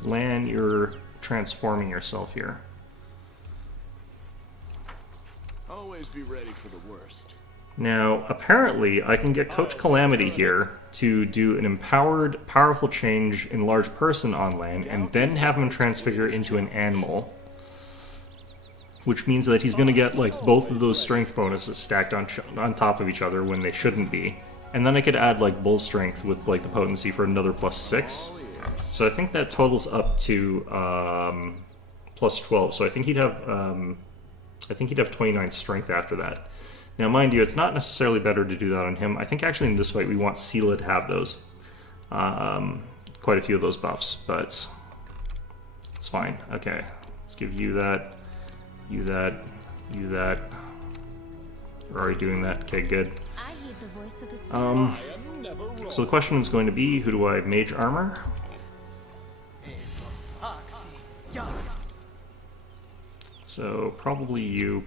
Lan, you're transforming yourself here. Always be ready for the worst. Now, apparently, I can get Coach Calamity here to do an empowered, powerful change in large person on land, and then have him transfigure into an animal. Which means that he's going to get like both of those strength bonuses stacked on top of each other when they shouldn't be. And then I could add like bull strength with like the potency for another plus 6. So I think that totals up to plus 12. So I think he'd have 29 strength after that. Now, mind you, it's not necessarily better to do that on him. I think actually in this fight we want Sela to have those. Quite a few of those buffs, but it's fine. Okay, let's give you that. You that. You that. We're already doing that. Okay, good. I heed the voice of the spirit. So the question is going to be, who do I mage armor? So probably you,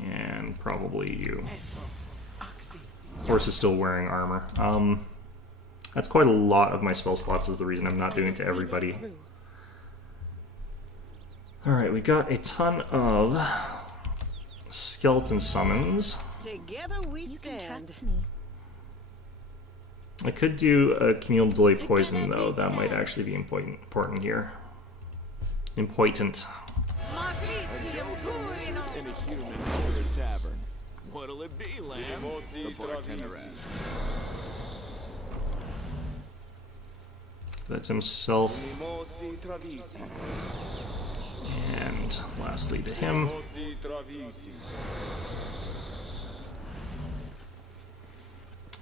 and probably you. Horse is still wearing armor. That's quite a lot of my spell slots, is the reason I'm not doing it to everybody. Alright, we got a ton of skeleton summons. Together we You can stand. trust me. I could do a communal delay poison, though. That might actually be important here. Important. In a human for the tavern. What'll it be, Lamb? The bartender asks. That's himself. And lastly to him.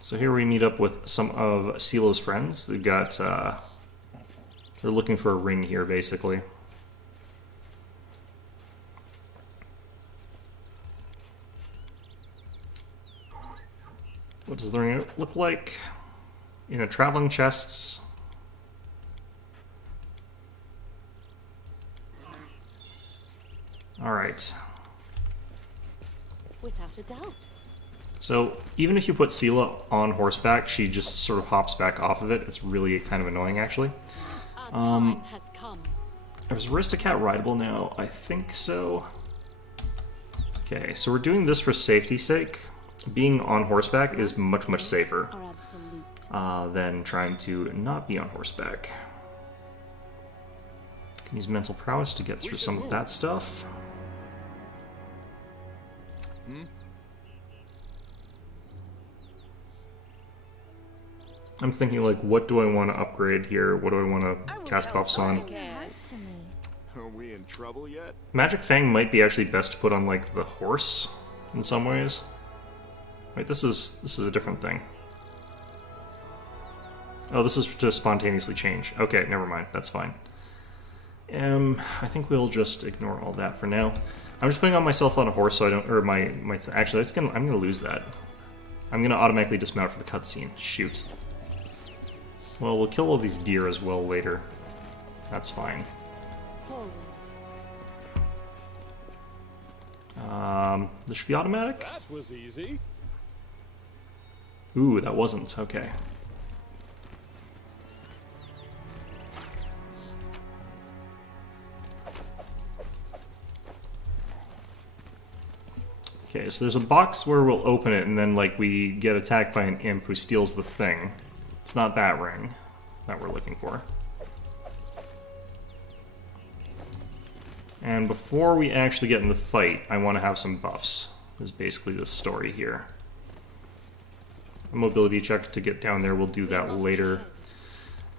So here we meet up with some of Sela's friends. They've got, they're looking for a ring here, basically. What does the ring look like? In a traveling chest. Alright. Without a doubt. So, even if you put Sela on horseback, she just sort of hops back off of it. It's really kind of annoying, actually. Time has come. Is Aristocat rideable now? I think so. Okay, so we're doing this for safety's sake. Being on horseback is much, much safer Are absolute. than trying to not be on horseback. Can use mental prowess to get through some of that stuff. I'm thinking, like, what do I want to upgrade here? What do I want to cast buffs on? Heart to me. Are we in trouble yet? Magic Fang might be actually best to put on, like, the horse in some ways. Wait, this is a different thing. Oh, this is to spontaneously change. Okay, never mind. That's fine. I think we'll just ignore all that for now. I'm just putting on myself on a horse so I don't, or actually, I'm gonna lose that. I'm gonna automatically dismount for the cutscene. Shoot. Well, we'll kill all these deer as well later. That's fine. Forwards. This should be automatic? That was easy. Ooh, that wasn't. Okay. Okay, so there's a box where we'll open it and then, like, we get attacked by an imp who steals the thing. It's not that ring that we're looking for. And before we actually get in the fight, I want to have some buffs, is basically the story here. A mobility check to get down there, we'll do that later.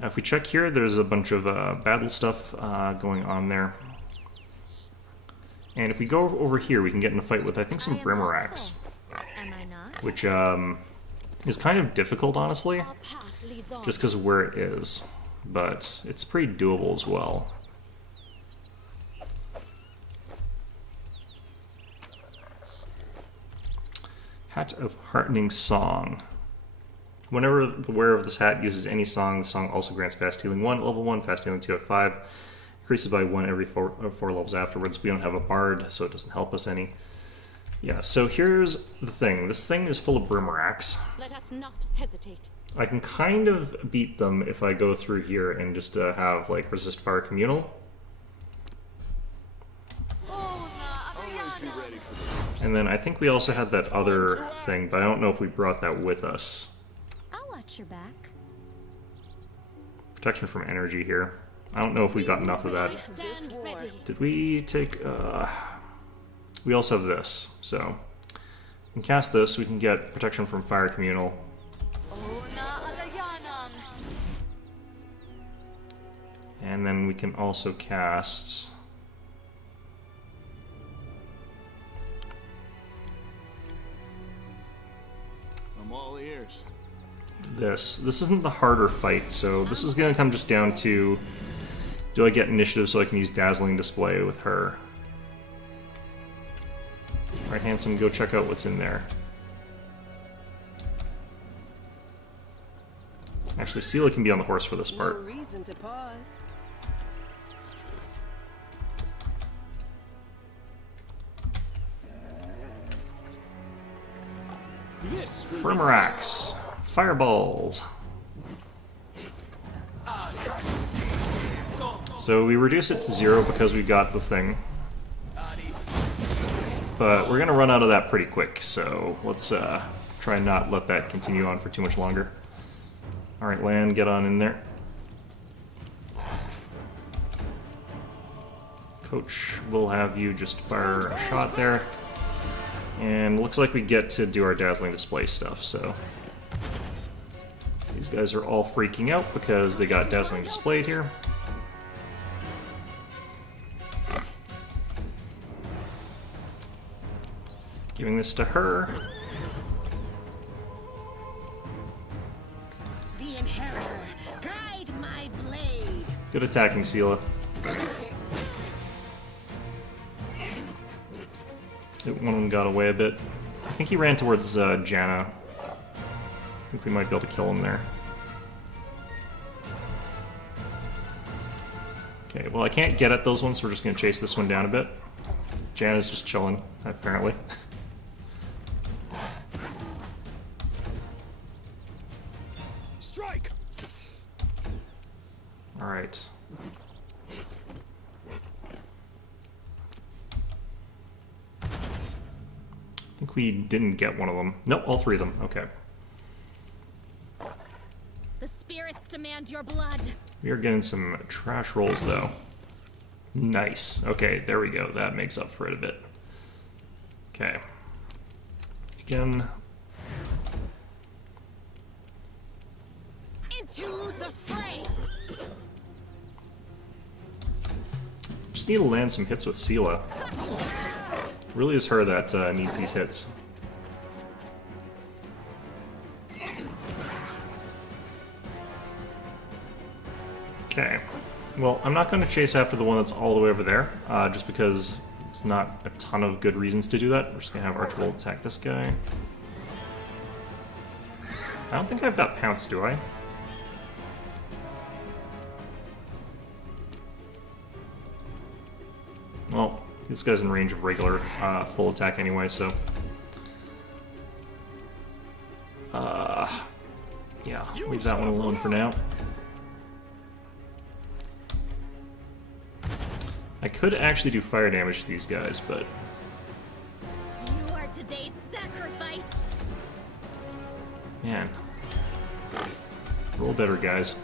If we check here, there's a bunch of battle stuff going on there. And if we go over here, we can get in a fight with, I think, some Brimarax, Am I not? which is kind of difficult, honestly, Our path leads on. just because of where it is. But it's pretty doable as well. Hat of Heartening Song. Whenever the wearer of this hat uses any song, the song also grants fast healing 1 at level 1, fast healing 2 at 5. Increases by 1 every 4 levels afterwards. We don't have a bard, so it doesn't help us any. Yeah, so here's the thing. This thing is full of Brimarax. Let us not hesitate. I can kind of beat them if I go through here and just have, like, resist fire communal. Always be ready for the worst. And then I think we also had that other thing, but I don't know if we brought that with us. I'll watch your back. Protection from energy here. I don't know if we got enough of that. Stand ready. Did we take... we also have this, so... We can cast this, we can get protection from fire communal. And then we can also cast... I'm all ears. This. This isn't the harder fight, so this is going to come just down to... Do I get initiative so I can use Dazzling Display with her? Alright, Handsome, go check out what's in there. Actually, Sela can be on the horse for this No part. reason to pause. This will Brimarax. Fireballs. So we reduce it to 0 because we got the thing. But we're going to run out of that pretty quick, so let's try and not let that continue on for too much longer. Alright, Lan, get on in there. Coach, we'll have you just fire a shot there. And looks like we get to do our Dazzling Display stuff, so... These guys are all freaking out because they got Dazzling Displayed here. Giving this to her. The Inheritor, guide my blade. Good attacking, Sela. One of them got away a bit. I think he ran towards Janna. I think we might be able to kill him there. Okay, well I can't get at those ones, so we're just going to chase this one down a bit. Janna's just chilling, apparently. strike. Alright. I think we didn't get one of them. Nope, all three of them. Okay. The spirits demand your blood. We are getting some trash rolls, though. Nice. Okay, there we go. That makes up for it a bit. Okay. Again. Into the fray. Just need to land some hits with Sela. Really is her that needs these hits. Okay. Well, I'm not going to chase after the one that's all the way over there, just because it's not a ton of good reasons to do that. We're just going to have Archibald attack this guy. I don't think I've got Pounce, do I? Well, this guy's in range of regular full attack anyway, so... yeah, leave that one alone for now. I could actually do fire damage to these guys, but... You are today's sacrifice. Man. Roll better, guys.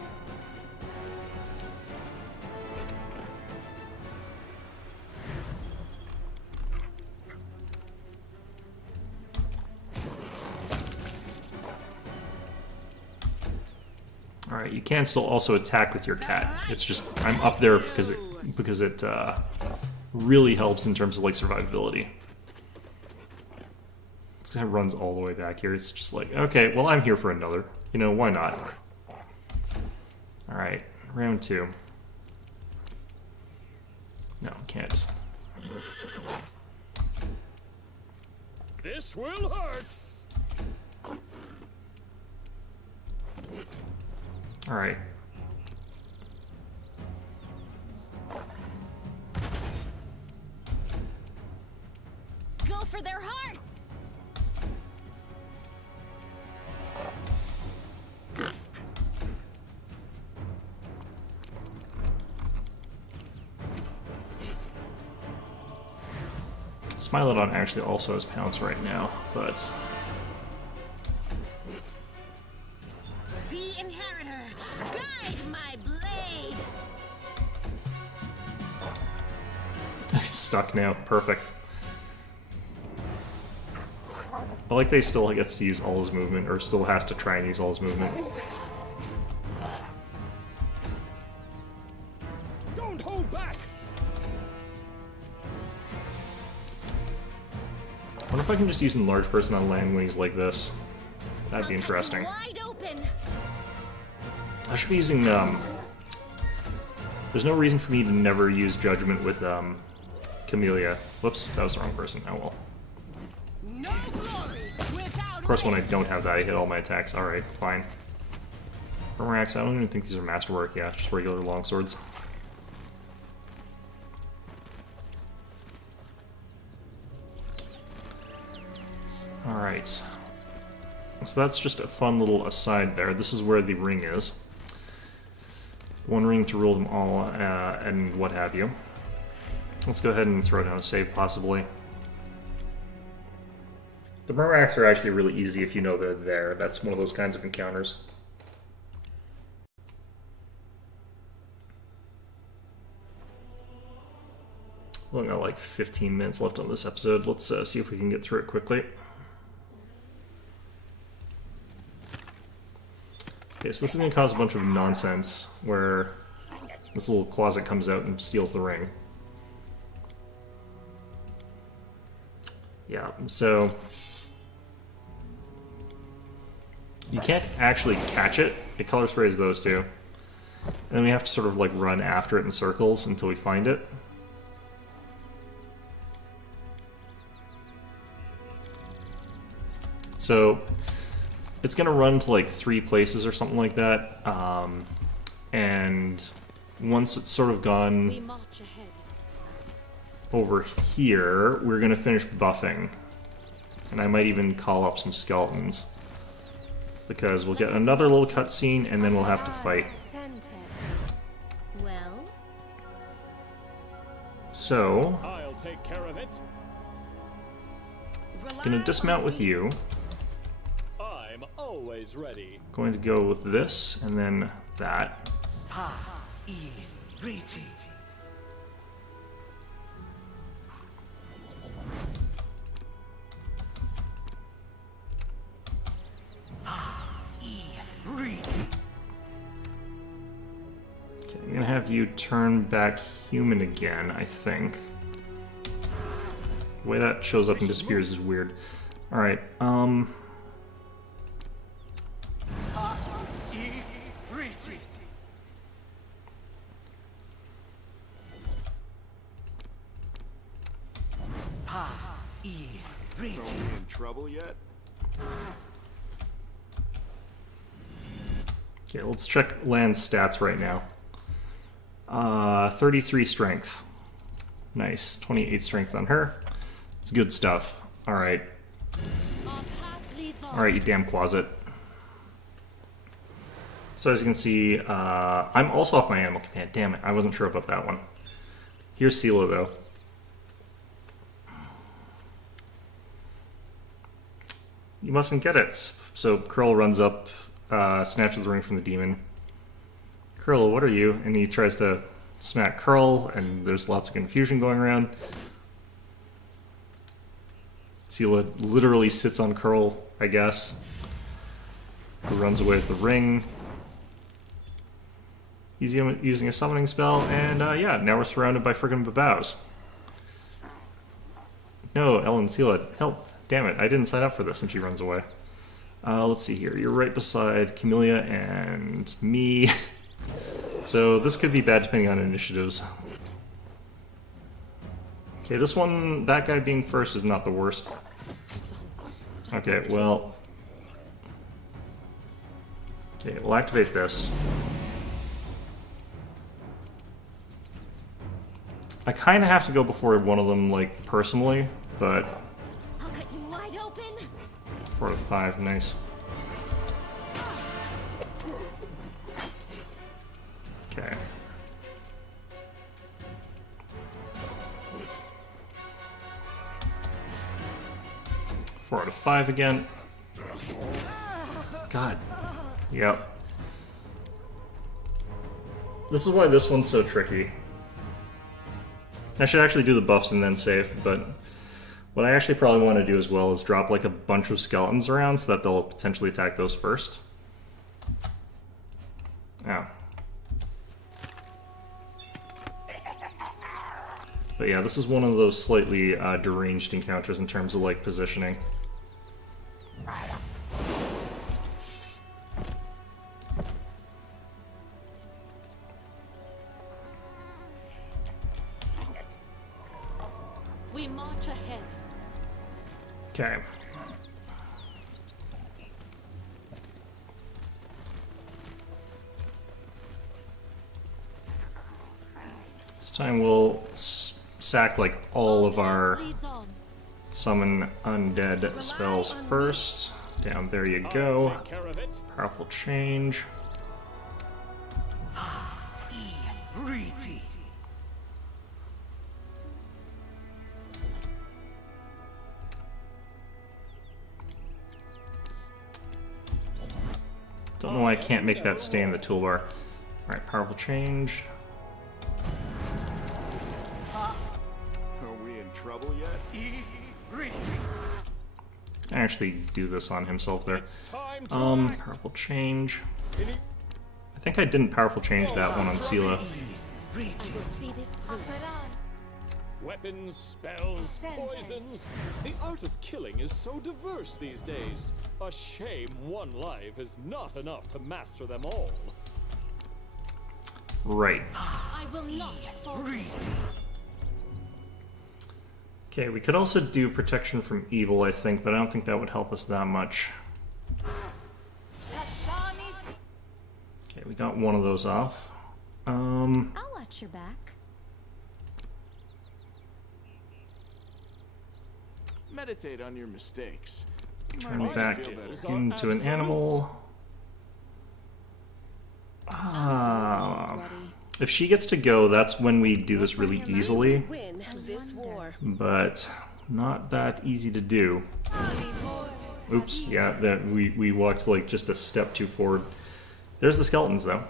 Alright, you can still also attack with your cat. It's just, I'm up there because it really helps in terms of, like, survivability. This guy runs all the way back here. It's just like, okay, well, I'm here for another. You know, why not? Alright, round 2. No, can't. This will hurt. Alright. Go for their hearts. Smilodon actually also has Pounce right now, but... The inheritor, guide my blade. Stuck now. Perfect. I like they still gets to use all his movement, or still has to try and use all his movement. Don't hold back. I wonder if I can just use Enlarge Person on land when he's like this. That'd be interesting. Wide open. I should be using, there's no reason for me to never use Judgment with, Camellia. Whoops, that was the wrong person. Oh well. No glory without Of course, when I don't have that, I hit all my attacks. Alright, fine. Armax, I don't even think these are masterwork. Yeah, just regular longswords. Alright. So that's just a fun little aside there. This is where the ring is. One ring to rule them all, and what have you. Let's go ahead and throw down a save, possibly. The Murracs are actually really easy if you know they're there. That's one of those kinds of encounters. We've only got like 15 minutes left on this episode. Let's see if we can get through it quickly. Okay, so this is going to cause a bunch of nonsense where this little closet comes out and steals the ring. Yeah, so you can't actually catch it. It color sprays those two. And then we have to sort of like run after it in circles until we find it. So it's going to run to like 3 places or something like that. And once it's sort of gone We march ahead. over here, we're going to finish buffing. And I might even call up some skeletons. Because we'll get another little cutscene and then we'll have to fight. Well, So, I'll take care of it. gonna dismount with you. I'm always ready. Going to go with this, and then that. Okay, I'm gonna have you turn back human again, I think. The way that shows up and disappears is weird. Alright, Are we in trouble yet? okay, let's check Land's stats right now. 33 strength. Nice. 28 strength on her. It's good stuff. Alright. our path leads on. Alright, you damn closet. So as you can see, I'm also off my animal command. Damn it, I wasn't sure about that one. Here's Sela, though. You mustn't get it. So Curl runs up, snatches the ring from the demon. Curl, what are you? And he tries to smack Curl, and there's lots of confusion going around. Sela literally sits on Curl, I guess. Who runs away with the ring. He's using a summoning spell, and yeah, now we're surrounded by friggin' babows. No, Ellen, Sela, help. Damn it, I didn't sign up for this, and she runs away. Let's see here. You're right beside Camellia and me. So this could be bad depending on initiatives. Okay, this one, that guy being first is not the worst. Okay, well... okay, we'll activate this. I kind of have to go before one of them, like, personally, but... I'll cut you wide open. 4 to 5, nice. Okay. Four out of 5 again. God. Yep. This is why this one's so tricky. I should actually do the buffs and then save, but what I actually probably want to do as well is drop like a bunch of skeletons around so that they'll potentially attack those first. Oh. But yeah, this is one of those slightly deranged encounters in terms of like positioning. We march ahead. Okay. This time we'll sack like all of our Leads on. summon undead spells first. Down there you go. Take care of it. Powerful change. Don't know why I can't make that stay in the toolbar. Alright, powerful change. Are we in trouble yet? I actually do this on himself there. It's time to act. Powerful change. I think I didn't powerful change that one on Sela. We will see this through. Weapons, spells, poisons. The art of killing is so diverse these days. A shame one life is not enough to master them all. Right. I will not falter. Okay, we could also do protection from evil, I think, but I don't think that would help us that much. Okay, we got one of those off. I'll watch your back. Meditate on your mistakes. Turn My back skills are into an absolute. animal. Always ready. If she gets to go, that's when we do this really easily, Win this war. but not that easy to do. Oops, yeah, that we walked like just a step too forward. There's the skeletons, though.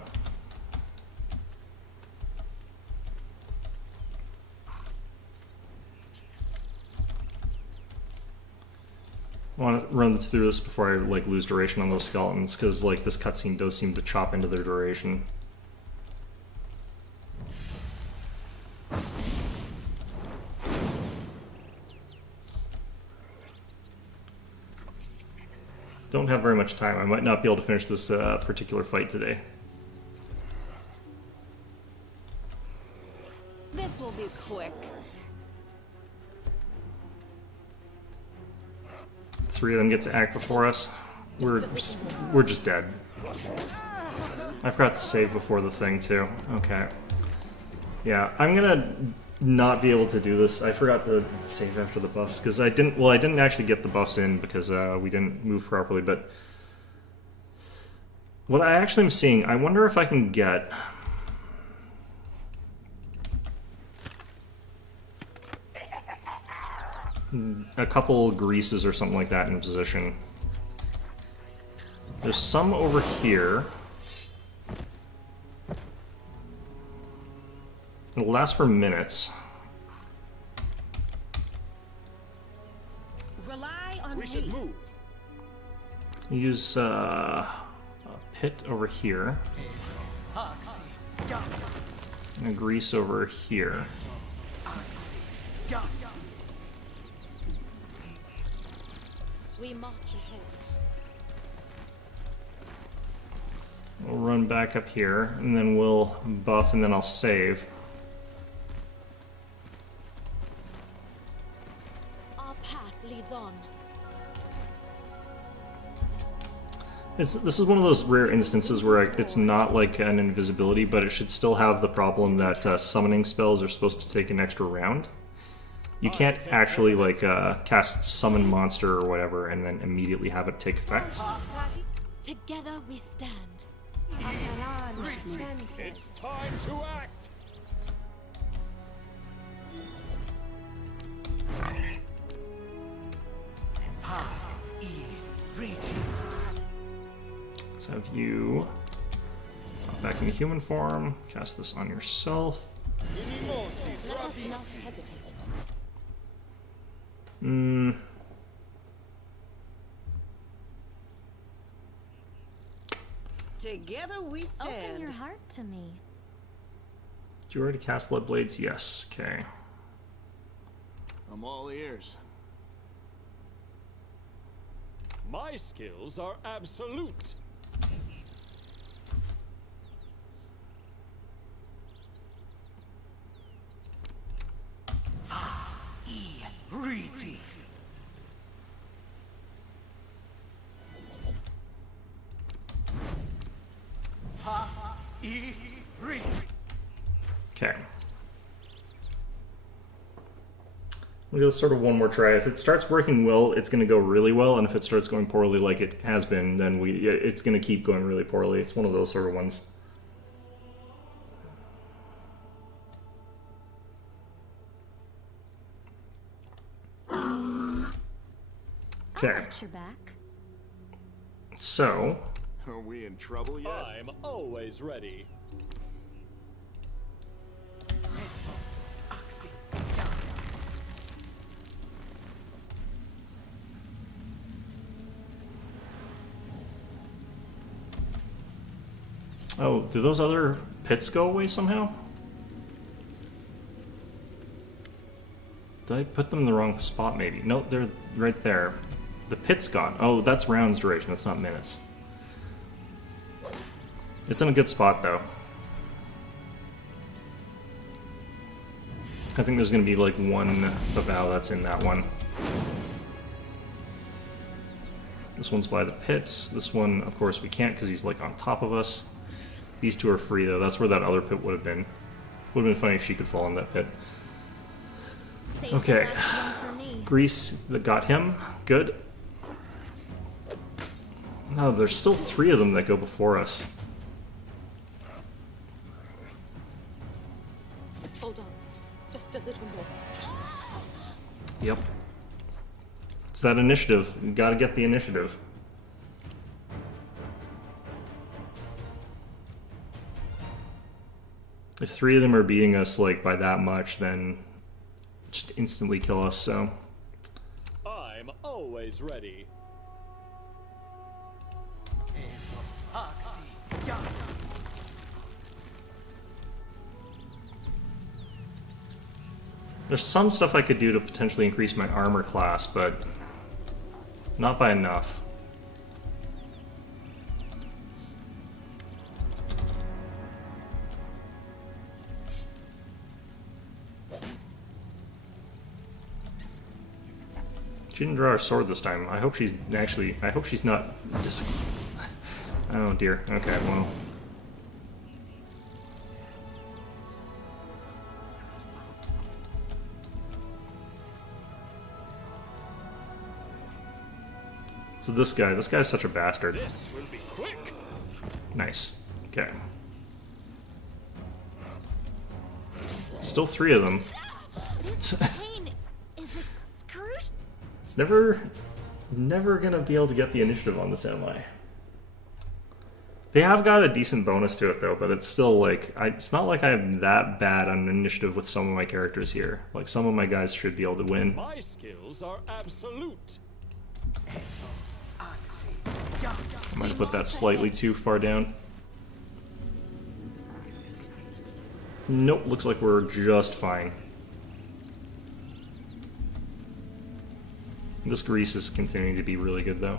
I want to run through this before I like lose duration on those skeletons, because like this cutscene does seem to chop into their duration. Don't have very much time. I might not be able to finish this particular fight today. This will be quick. Three of them get to act before us. We're just dead. I forgot to save before the thing too. Okay. Yeah, I'm gonna not be able to do this. I forgot to save after the buffs because I didn't. Well, I didn't actually get the buffs in because we didn't move properly. But what I actually am seeing, I wonder if I can get. A couple greases or something like that in position. There's some over here. It'll last for minutes. Rely on We should move. Use a pit over here. And a grease over here. We march ahead. We'll run back up here, and then we'll buff, and then I'll save. Our path leads on. This is one of those rare instances where it's not like an invisibility, but it should still have the problem that summoning spells are supposed to take an extra round. You can't actually like cast summon monster or whatever and then immediately have it take effect. Together we stand. It's time to act. Let's have you pop back into human form, cast this on yourself. Let us not hesitate. Together we Open your stand. heart to me. Did you already cast Lead Blades? Yes. Okay. I'm all ears. My skills are absolute. Okay. We'll go sort of one more try. If it starts working well, it's going to go really well, and if it starts going poorly like it has been, then it's going to keep going really poorly. It's one of those sort of ones. Okay. I'll watch your back. So, Are we in trouble yet? I'm always ready. oh, do those other pits go away somehow? Did I put them in the wrong spot maybe? No, they're right there. The pit's gone. Oh, that's rounds duration, that's not minutes. It's in a good spot though. I think there's gonna be like one Bow that's in that one. This one's by the pits. This one, of course, we can't because he's like on top of us. These two are free though. That's where that other pit would have been. Would have been funny if she could fall in that pit. Save Okay. the last one for me. Grease that got him. Good. No, there's still three of them that go before us. Hold on. Just a little more. Yep. It's that initiative. You gotta get the initiative. If 3 of them are beating us like by that much, then just instantly kill us, so. I'm always ready. There's some stuff I could do to potentially increase my armor class, but not by enough. She didn't draw her sword this time. I hope she's actually... I hope she's not... Oh dear. Okay, well... So this guy's such a bastard. This will be quick. Nice. Okay. Still 3 of them. This pain is excruciating. It's never gonna be able to get the initiative on this, am I? They have got a decent bonus to it though, but it's still like, it's not like I'm that bad on initiative with some of my characters here. Like some of my guys should be able to win. My skills are absolute. I might have put that slightly too far down. Nope, looks like we're just fine. This grease is continuing to be really good though.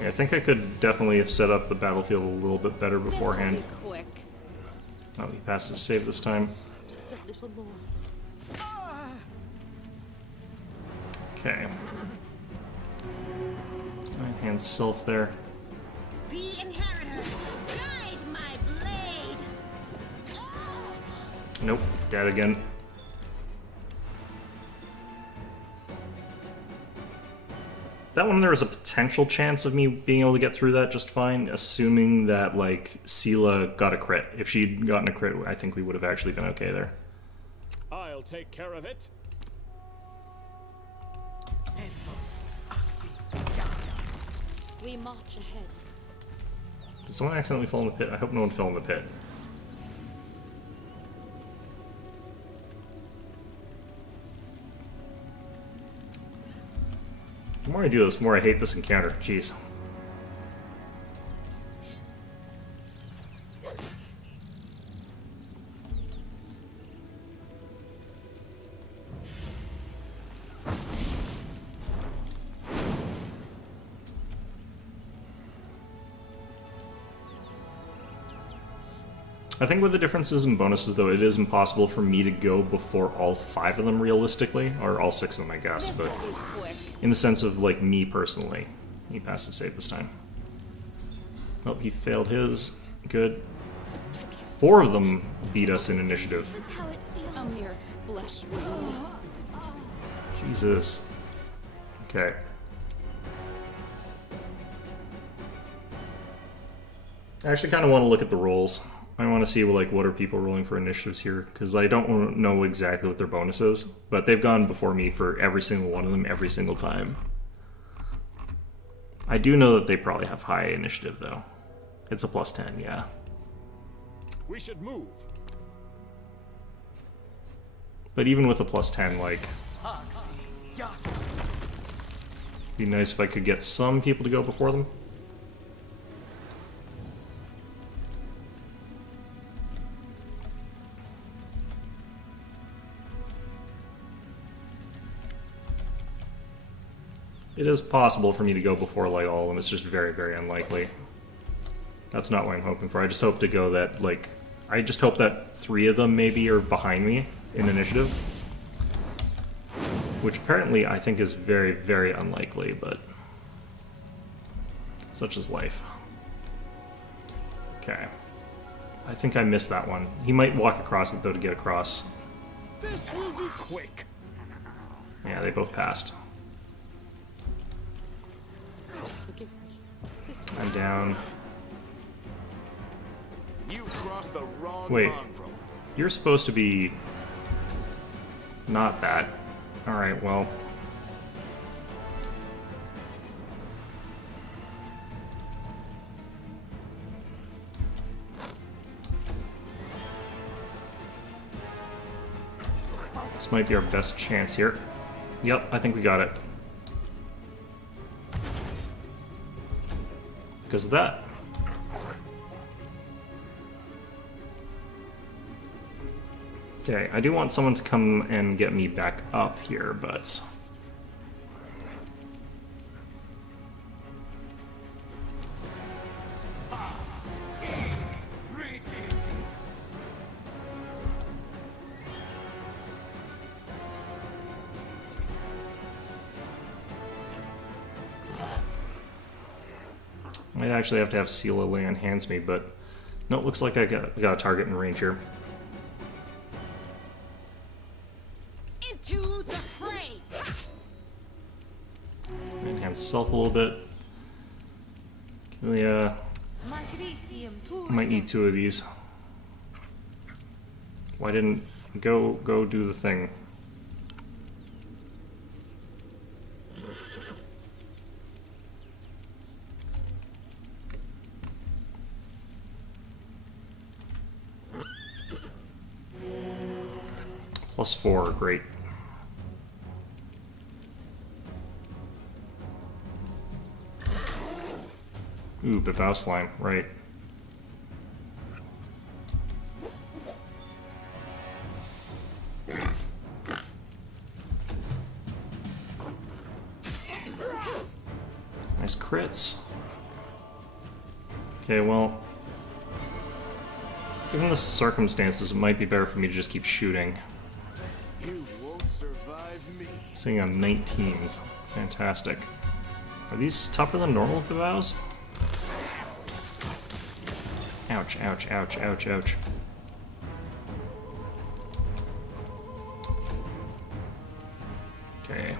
I think I could definitely have set up the battlefield a little bit better beforehand. Quick. Oh, he passed his save this time. Just a little more. Okay. Hand self there. The inheritor, guide my blade. Nope, dead again. That one, there was a potential chance of me being able to get through that just fine, assuming that, like, Sela got a crit. If she'd gotten a crit, I think we would have actually been okay there. I'll take care of it. We march ahead. Did someone accidentally fall in the pit? I hope no one fell in the pit. The more I do this, the more I hate this encounter. Jeez. I think with the differences in bonuses, though, it is impossible for me to go before all 5 of them realistically, or all 6 of them, I guess, but in the sense of, like, me personally. He passed his save this time. Oh, he failed his. Good. 4 of them beat us in initiative. This is how it feels. A mere flesh wound. Jesus. Okay. I actually kind of want to look at the rolls. I want to see, like, what are people rolling for initiatives here, because I don't know exactly what their bonus is, but they've gone before me for every single one of them every single time. I do know that they probably have high initiative, though. It's a +10, yeah. We should move. But even with a +10, like, be nice if I could get some people to go before them. It is possible for me to go before, like, all of them. It's just very, very unlikely. That's not what I'm hoping for. I just hope to go that, like... I just hope that 3 of them maybe are behind me in initiative. which apparently I think is very, very unlikely, but such is life. Okay. I think I missed that one. He might walk across it, though, to get across. This will be quick. Yeah, they both passed. Forgive me. I'm down. You crossed the wrong Wait. mongrel. You're supposed to be... not that. Alright, well... This might be our best chance here. Yep, I think we got it. Because of that. Okay, I do want someone to come and get me back up here, but... Might actually have to have Sela lay on hands me, but no, it looks like I got a target in range here. Into the fray! Enhance self a little bit. Can we, might need two of these. Why didn't go do the thing? +4, great. Ooh, but bow slime, right. Nice crits. Okay, well, given the circumstances, it might be better for me to just keep shooting. You won't survive me. Seeing on 19s. Fantastic. Are these tougher than normal Kavows? Ouch, ouch, ouch, ouch, ouch. Okay.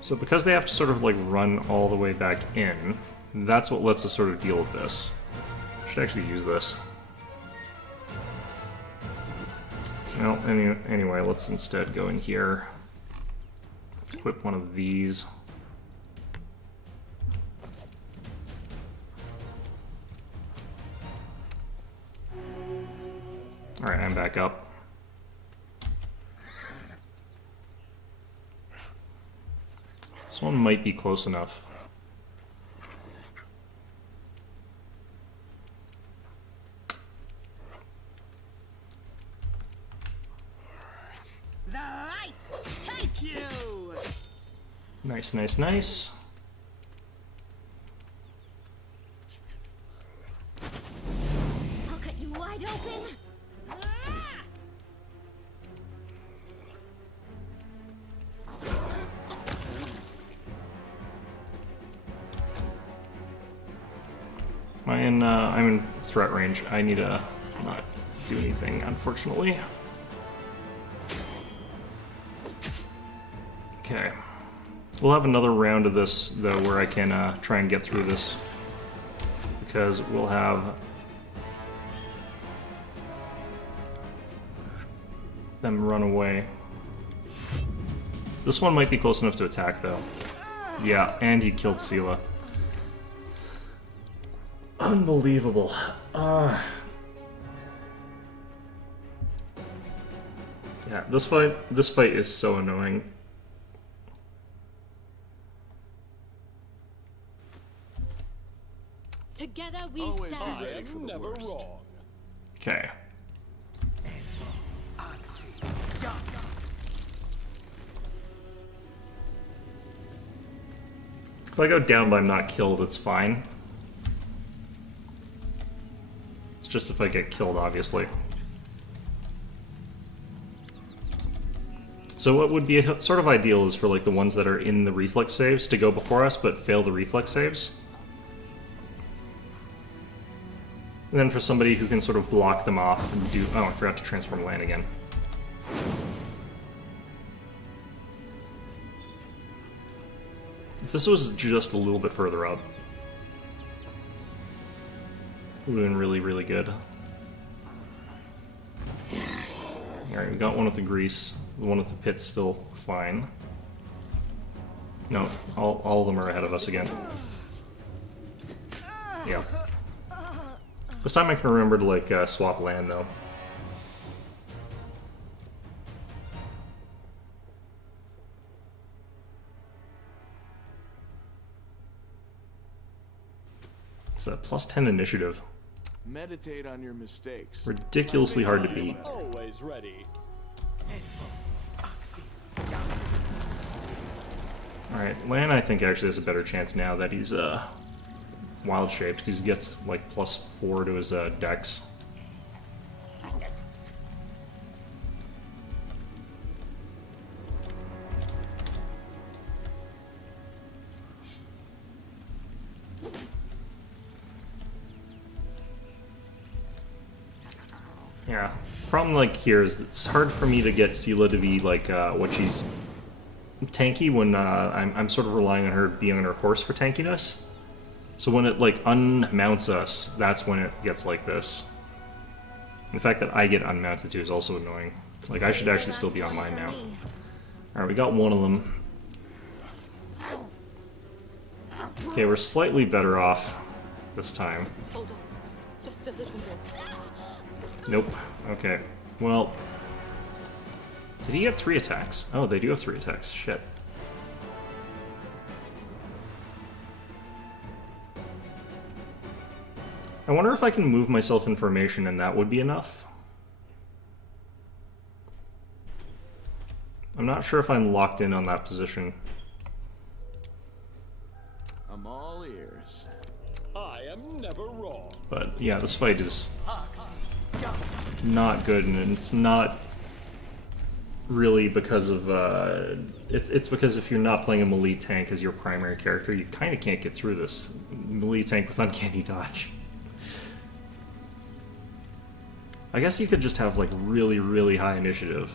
So because they have to sort of like run all the way back in, that's what lets us sort of deal with this. Should actually use this. Well, anyway, let's instead go in here. Equip one of these. Alright, I'm back up. This one might be close enough. The light take you! Nice, nice, nice. I'll cut you wide open. I'm in threat range. I need to not do anything, unfortunately. Okay. We'll have another round of this, though, where I can try and get through this. Because we'll have them run away. This one might be close enough to attack, though. Yeah, and he killed Sela. Unbelievable. Yeah, this fight is so annoying. Together we Always stand. be I ready for am the never worst. wrong. Okay. If I go down but I'm not killed, it's fine. Just just if I get killed, obviously. So what would be sort of ideal is for like the ones that are in the reflex saves to go before us, but fail the reflex saves. And then for somebody who can sort of block them off and do... Oh, I forgot to transform land again. If this was just a little bit further up, it would have been really, really good. Alright, we got one with the grease. The one with the pit's still fine. No, all of them are ahead of us again. Yeah. This time I can remember to, like, swap land, though. It's that plus 10 initiative. Meditate on your mistakes. Ridiculously hard to beat. Always ready. Alright, Lan I think actually has a better chance now that he's wild shaped, because he gets like +4 to his dex. Yeah, problem like here is that it's hard for me to get Sela to be like what she's tanky when I'm sort of relying on her being on her horse for tankiness. So when it like unmounts us, that's when it gets like this. The fact that I get unmounted too is also annoying. Like I should actually still be on mine now. Alright, we got one of them. Okay, we're slightly better off this time. Hold on. Just a little bit. Nope. Okay. Well, did he get 3 attacks? Oh, they do have 3 attacks. Shit. I wonder if I can move myself in formation and that would be enough. I'm not sure if I'm locked in on that position. I'm all ears. I am never wrong. But yeah, this fight is not good, and it's not really because of it's because if you're not playing a melee tank as your primary character, you kind of can't get through this melee tank with uncanny dodge. I guess you could just have like really, really high initiative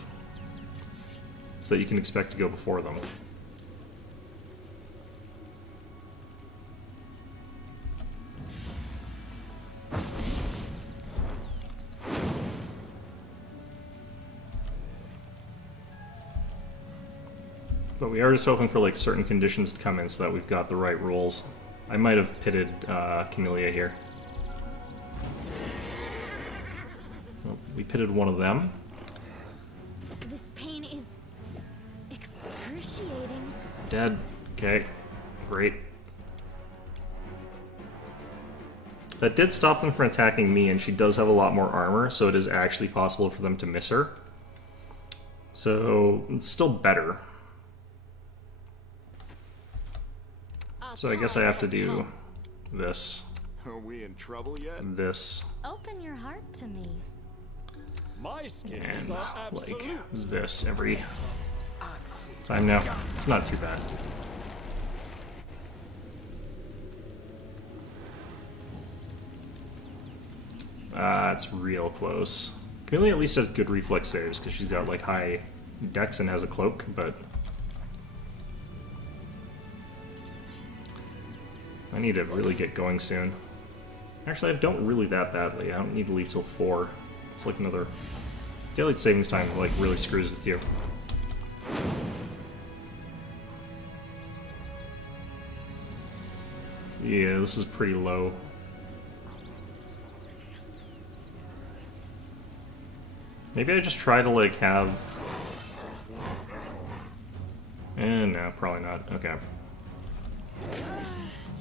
so that you can expect to go before them. But we are just hoping for like certain conditions to come in so that we've got the right rules. I might have pitted Camellia here. Well, we pitted one of them. This pain is excruciating. Dead. Okay. Great. That did stop them from attacking me, and she does have a lot more armor, so it is actually possible for them to miss her. So, it's still better. So I guess I have to do this, Are we in trouble yet? this, Open your heart to me. My skills and are absolute. like this every time now. It's not too bad. It's real close. Camellia at least has good reflex saves because she's got like high dex and has a cloak, but I need to really get going soon. Actually, I don't really that badly. I don't need to leave till 4. It's like another... Daylight savings time like really screws with you. Yeah, this is pretty low. Maybe I just try to like have... no, probably not. Okay.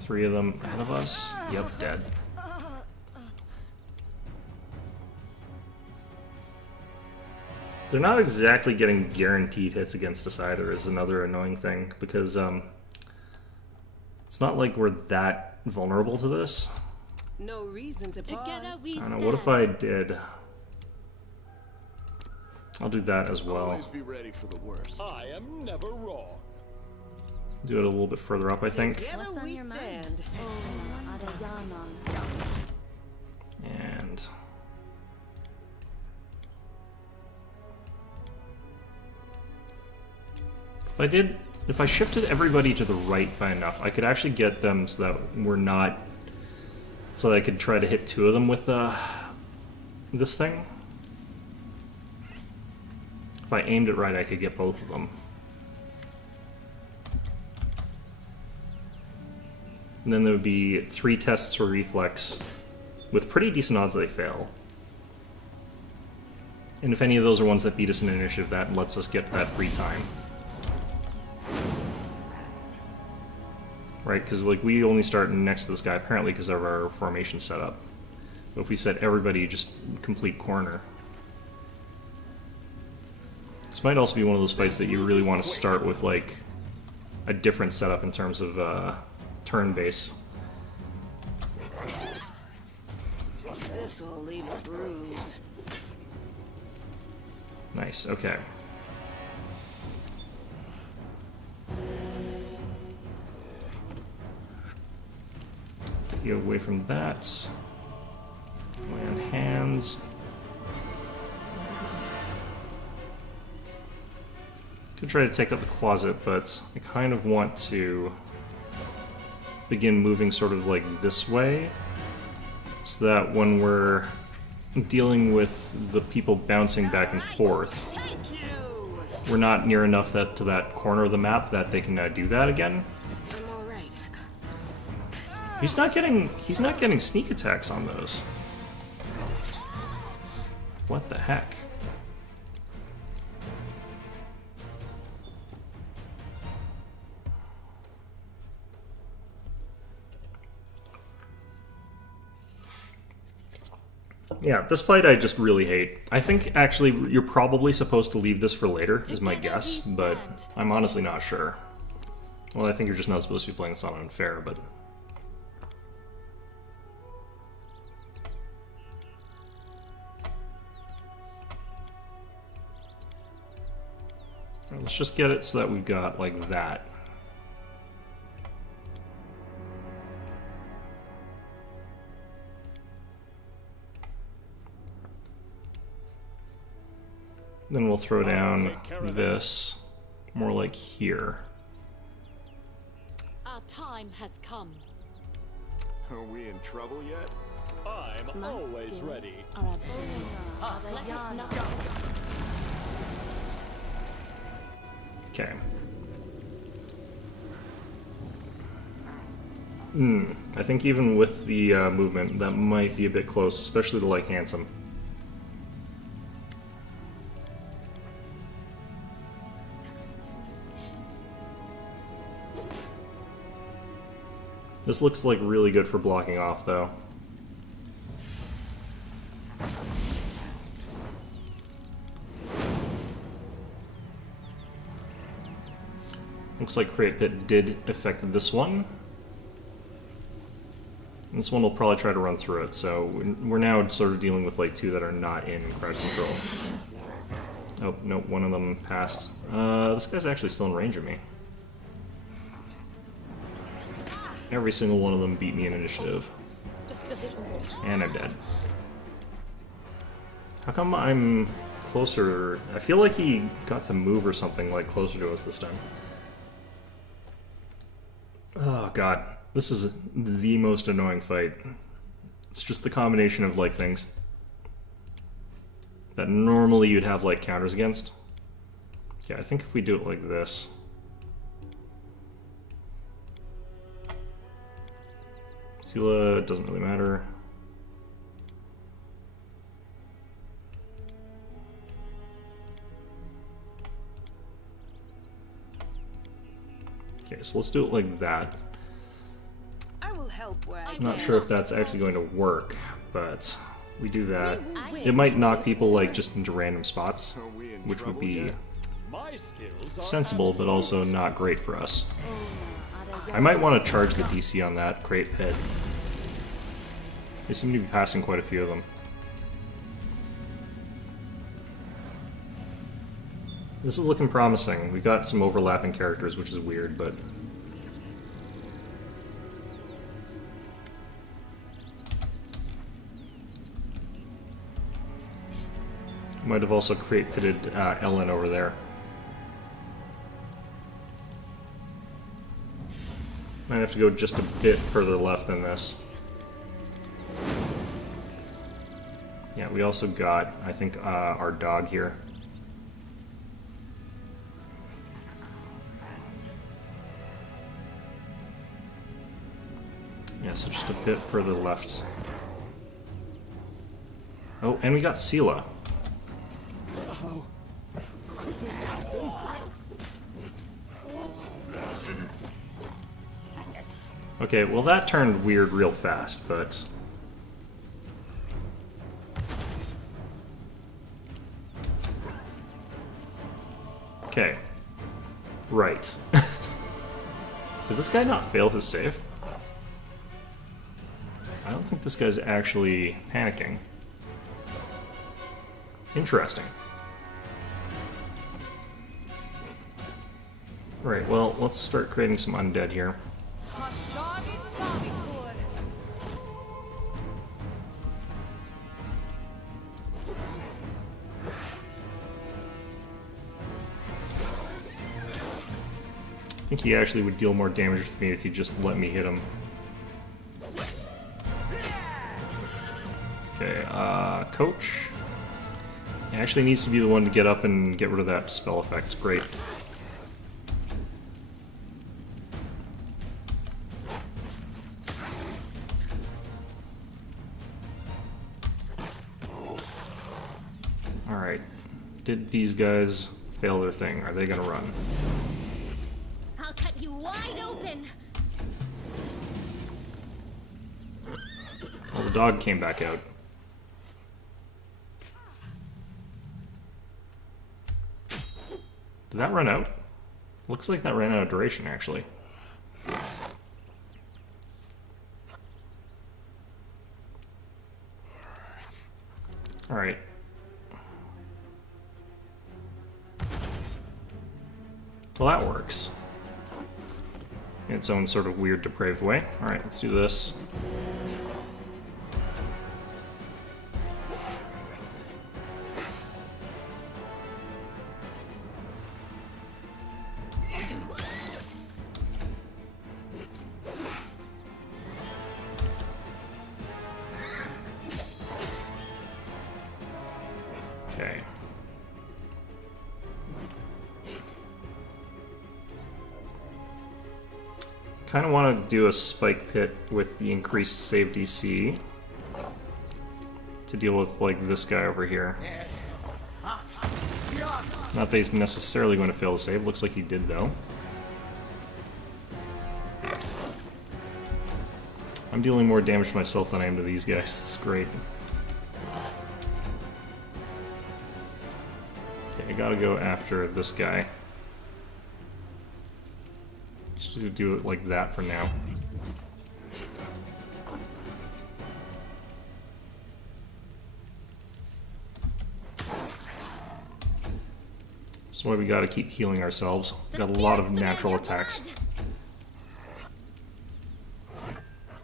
3 of them ahead of us. Yep, dead. They're not exactly getting guaranteed hits against us either, is another annoying thing, because it's not like we're that vulnerable to this. No reason to Together pause. we I don't stand. know, what if I did... I'll do that as well. Always be ready for the worst. I am never wrong. Do it a little bit further up, I think. Together What's on we your mind? stand. And... If I shifted everybody to the right by enough, I could actually get them so that we're not... So that I could try to hit two of them with this thing. If I aimed it right, I could get both of them. And then there would be 3 tests for reflex, with pretty decent odds they fail. And if any of those are ones that beat us in initiative, that lets us get that free time. Right, because like we only start next to this guy apparently because of our formation setup. But if we set everybody just complete corner. This might also be one of those fights that you really want to start with like a different setup in terms of turn base. This will leave a bruise. Nice, okay. Get away from that. Land hands. Could try to take out the closet, but I kind of want to begin moving sort of like this way, so that when we're dealing with the people bouncing back and forth, we're not near enough to that corner of the map that they can do that again. I'm all right. He's not getting sneak attacks on those. What the heck? Yeah, this fight I just really hate. I think actually you're probably supposed to leave this for later, is my guess, but I'm honestly not sure. Well, I think you're just not supposed to be playing this on unfair, but... Alright, let's just get it so that we've got, like, that. Then we'll throw down this, more like here. Our time has come. Are we in trouble yet? I'm always ready. Let us not. Okay. I think even with the movement, that might be a bit close, especially to, like, Handsome. This looks like really good for blocking off, though. Looks like Create Pit did affect this one. And this one will probably try to run through it, so we're now sort of dealing with like 2 that are not in crowd control. Oh, no, one of them passed. This guy's actually still in range of me. Every single one of them beat me in initiative. And I'm dead. How come I'm closer? I feel like he got to move or something, like, closer to us this time. Oh god, this is the most annoying fight. It's just the combination of, like, things that normally you'd have, like, counters against. Yeah, I think if we do it like this... Sela, it doesn't really matter. Okay, so let's do it like that. I will help where I I'm not can. sure if that's actually going to work, but we do that. It might knock people like just into random spots, Are we in which would trouble be yet? My skills are sensible, but also not great for us. I might want to charge the DC on that Create Pit. They seem to be passing quite a few of them. This is looking promising. We got some overlapping characters, which is weird, but... Might have also pitted Ellen over there. Might have to go just a bit further left than this. Yeah, we also got, I think, our dog here. Yeah, so just a bit further left. Oh, and we got Sela. How could this happen? Okay, well that turned weird real fast, but... Okay. Right. Did this guy not fail his save? I don't think this guy's actually panicking. Interesting. Right, well, let's start creating some undead here. I think he actually would deal more damage with me if he just let me hit him. Okay, Coach. He actually needs to be the one to get up and get rid of that spell effect. Great. Alright. Did these guys fail their thing? Are they gonna run? I'll cut you wide open. Well, the dog came back out. Did that run out? Looks like that ran out of duration, actually. Alright. Well, that works. In its own sort of weird, depraved way. Alright, let's do this. Okay. Kind of want to do a spike pit with the increased save DC to deal with, like, this guy over here. Not that he's necessarily going to fail the save. Looks like he did, though. I'm dealing more damage to myself than I am to these guys. It's great. Okay, I gotta go after this guy. Let's just do it like that for now. That's why we gotta keep healing ourselves. Got a lot of natural attacks.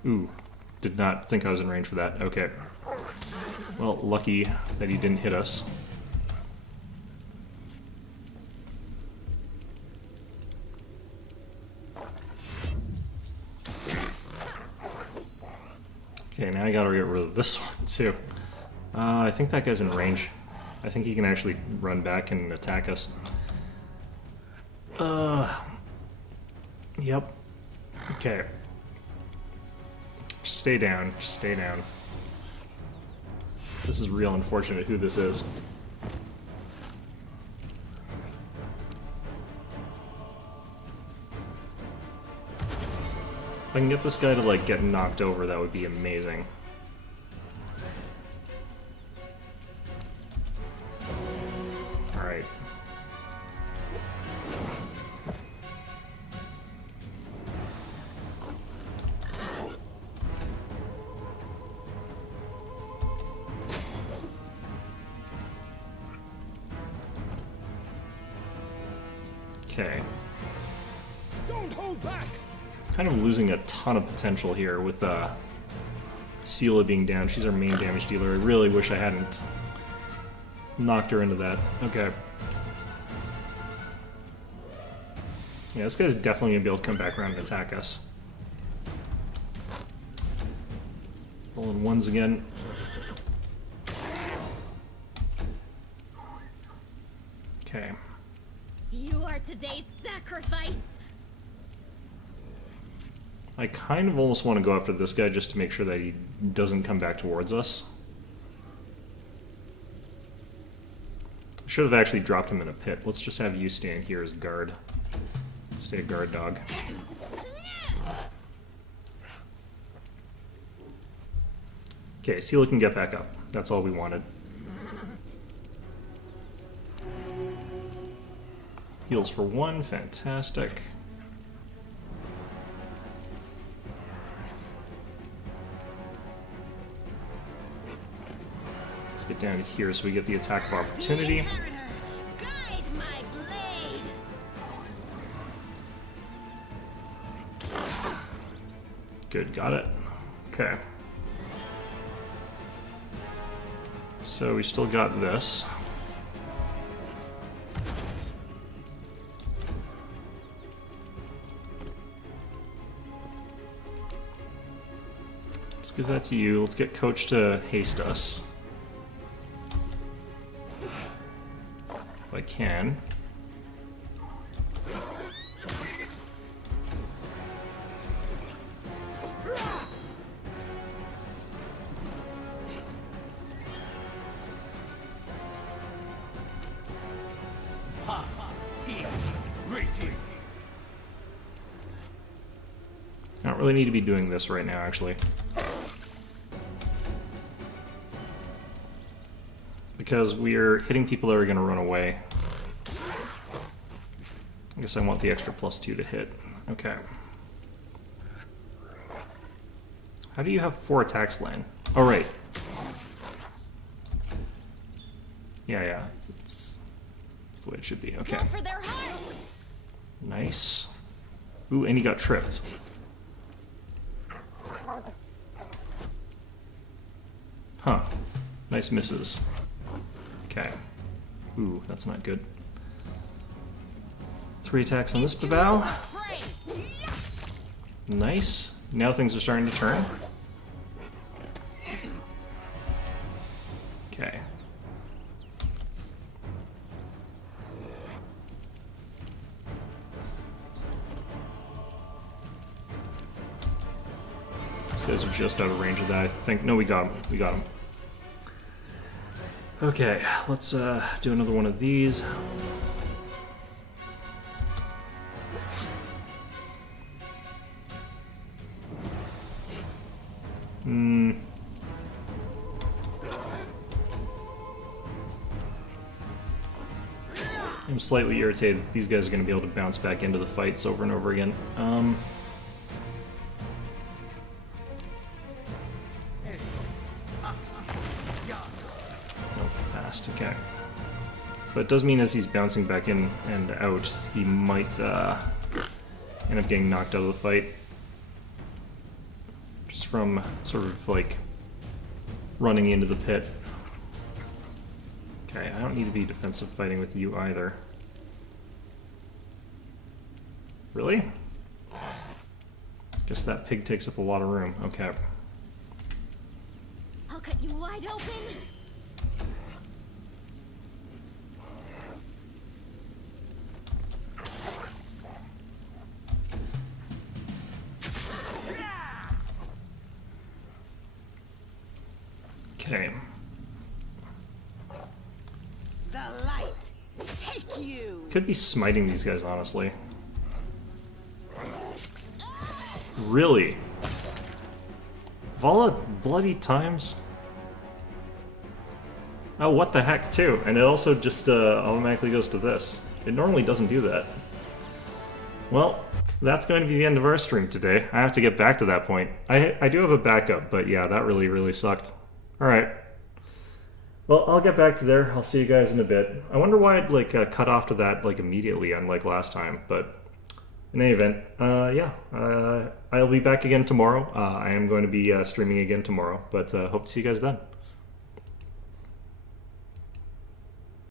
Ooh, did not think I was in range for that. Okay. Well, lucky that he didn't hit us. Okay, now I gotta get rid of this one, too. I think that guy's in range. I think he can actually run back and attack us. Yep. Okay. Just stay down. Just stay down. This is real unfortunate who this is. If I can get this guy to, like, get knocked over, that would be amazing. Alright. Okay. Don't hold back! Kind of losing a ton of potential here with Sela being down. She's our main damage dealer. I really wish I hadn't knocked her into that. Okay. Yeah, this guy's definitely going to be able to come back around and attack us. Rolling ones again. Okay. You are today's sacrifice. I kind of almost want to go after this guy just to make sure that he doesn't come back towards us. Should have actually dropped him in a pit. Let's just have you stand here as guard. Stay a guard dog. Okay, Sela can get back up. That's all we wanted. Heals for 1, fantastic. Let's get down to here so we get the attack of opportunity. Guide my blade. Good, got it. Okay. So we still got this. Let's give that to you. Let's get Coach to haste us. If I can. I don't really need to be doing this right now, actually. Because we're hitting people that are going to run away. I guess I want the extra +2 to hit. Okay. How do you have 4 attacks land? Oh, right. Yeah. It's the way it should be. Okay. Go for their heart. Nice. Ooh, and he got tripped. Huh. Nice misses. Okay. Ooh, that's not good. 3 attacks on this Babao. Nice. Now things are starting to turn. Okay. These guys are just out of range of that, I think. No, we got him. We got him. Okay, let's do another one of these. I'm slightly irritated. These guys are going to be able to bounce back into the fights over and over again. Nope, passed. Okay. But it does mean as he's bouncing back in and out, he might end up getting knocked out of the fight. Just from sort of like running into the pit. Okay, I don't need to be defensive fighting with you either. Really? Guess that pig takes up a lot of room. Okay. I'll cut you wide open. Okay. The light take you. Could be smiting these guys, honestly. Really? Of all the bloody times? Oh, what the heck, too. And it also just automatically goes to this. It normally doesn't do that. Well, that's going to be the end of our stream today. I have to get back to that point. I do have a backup, but yeah, that really, really sucked. Alright. Well, Well, I'll get back to there. I'll see you guys in a bit. I wonder why it cut off to that immediately, unlike last time. But in any event, I'll be back again tomorrow. I am going to be streaming again tomorrow, but hope to see you guys then.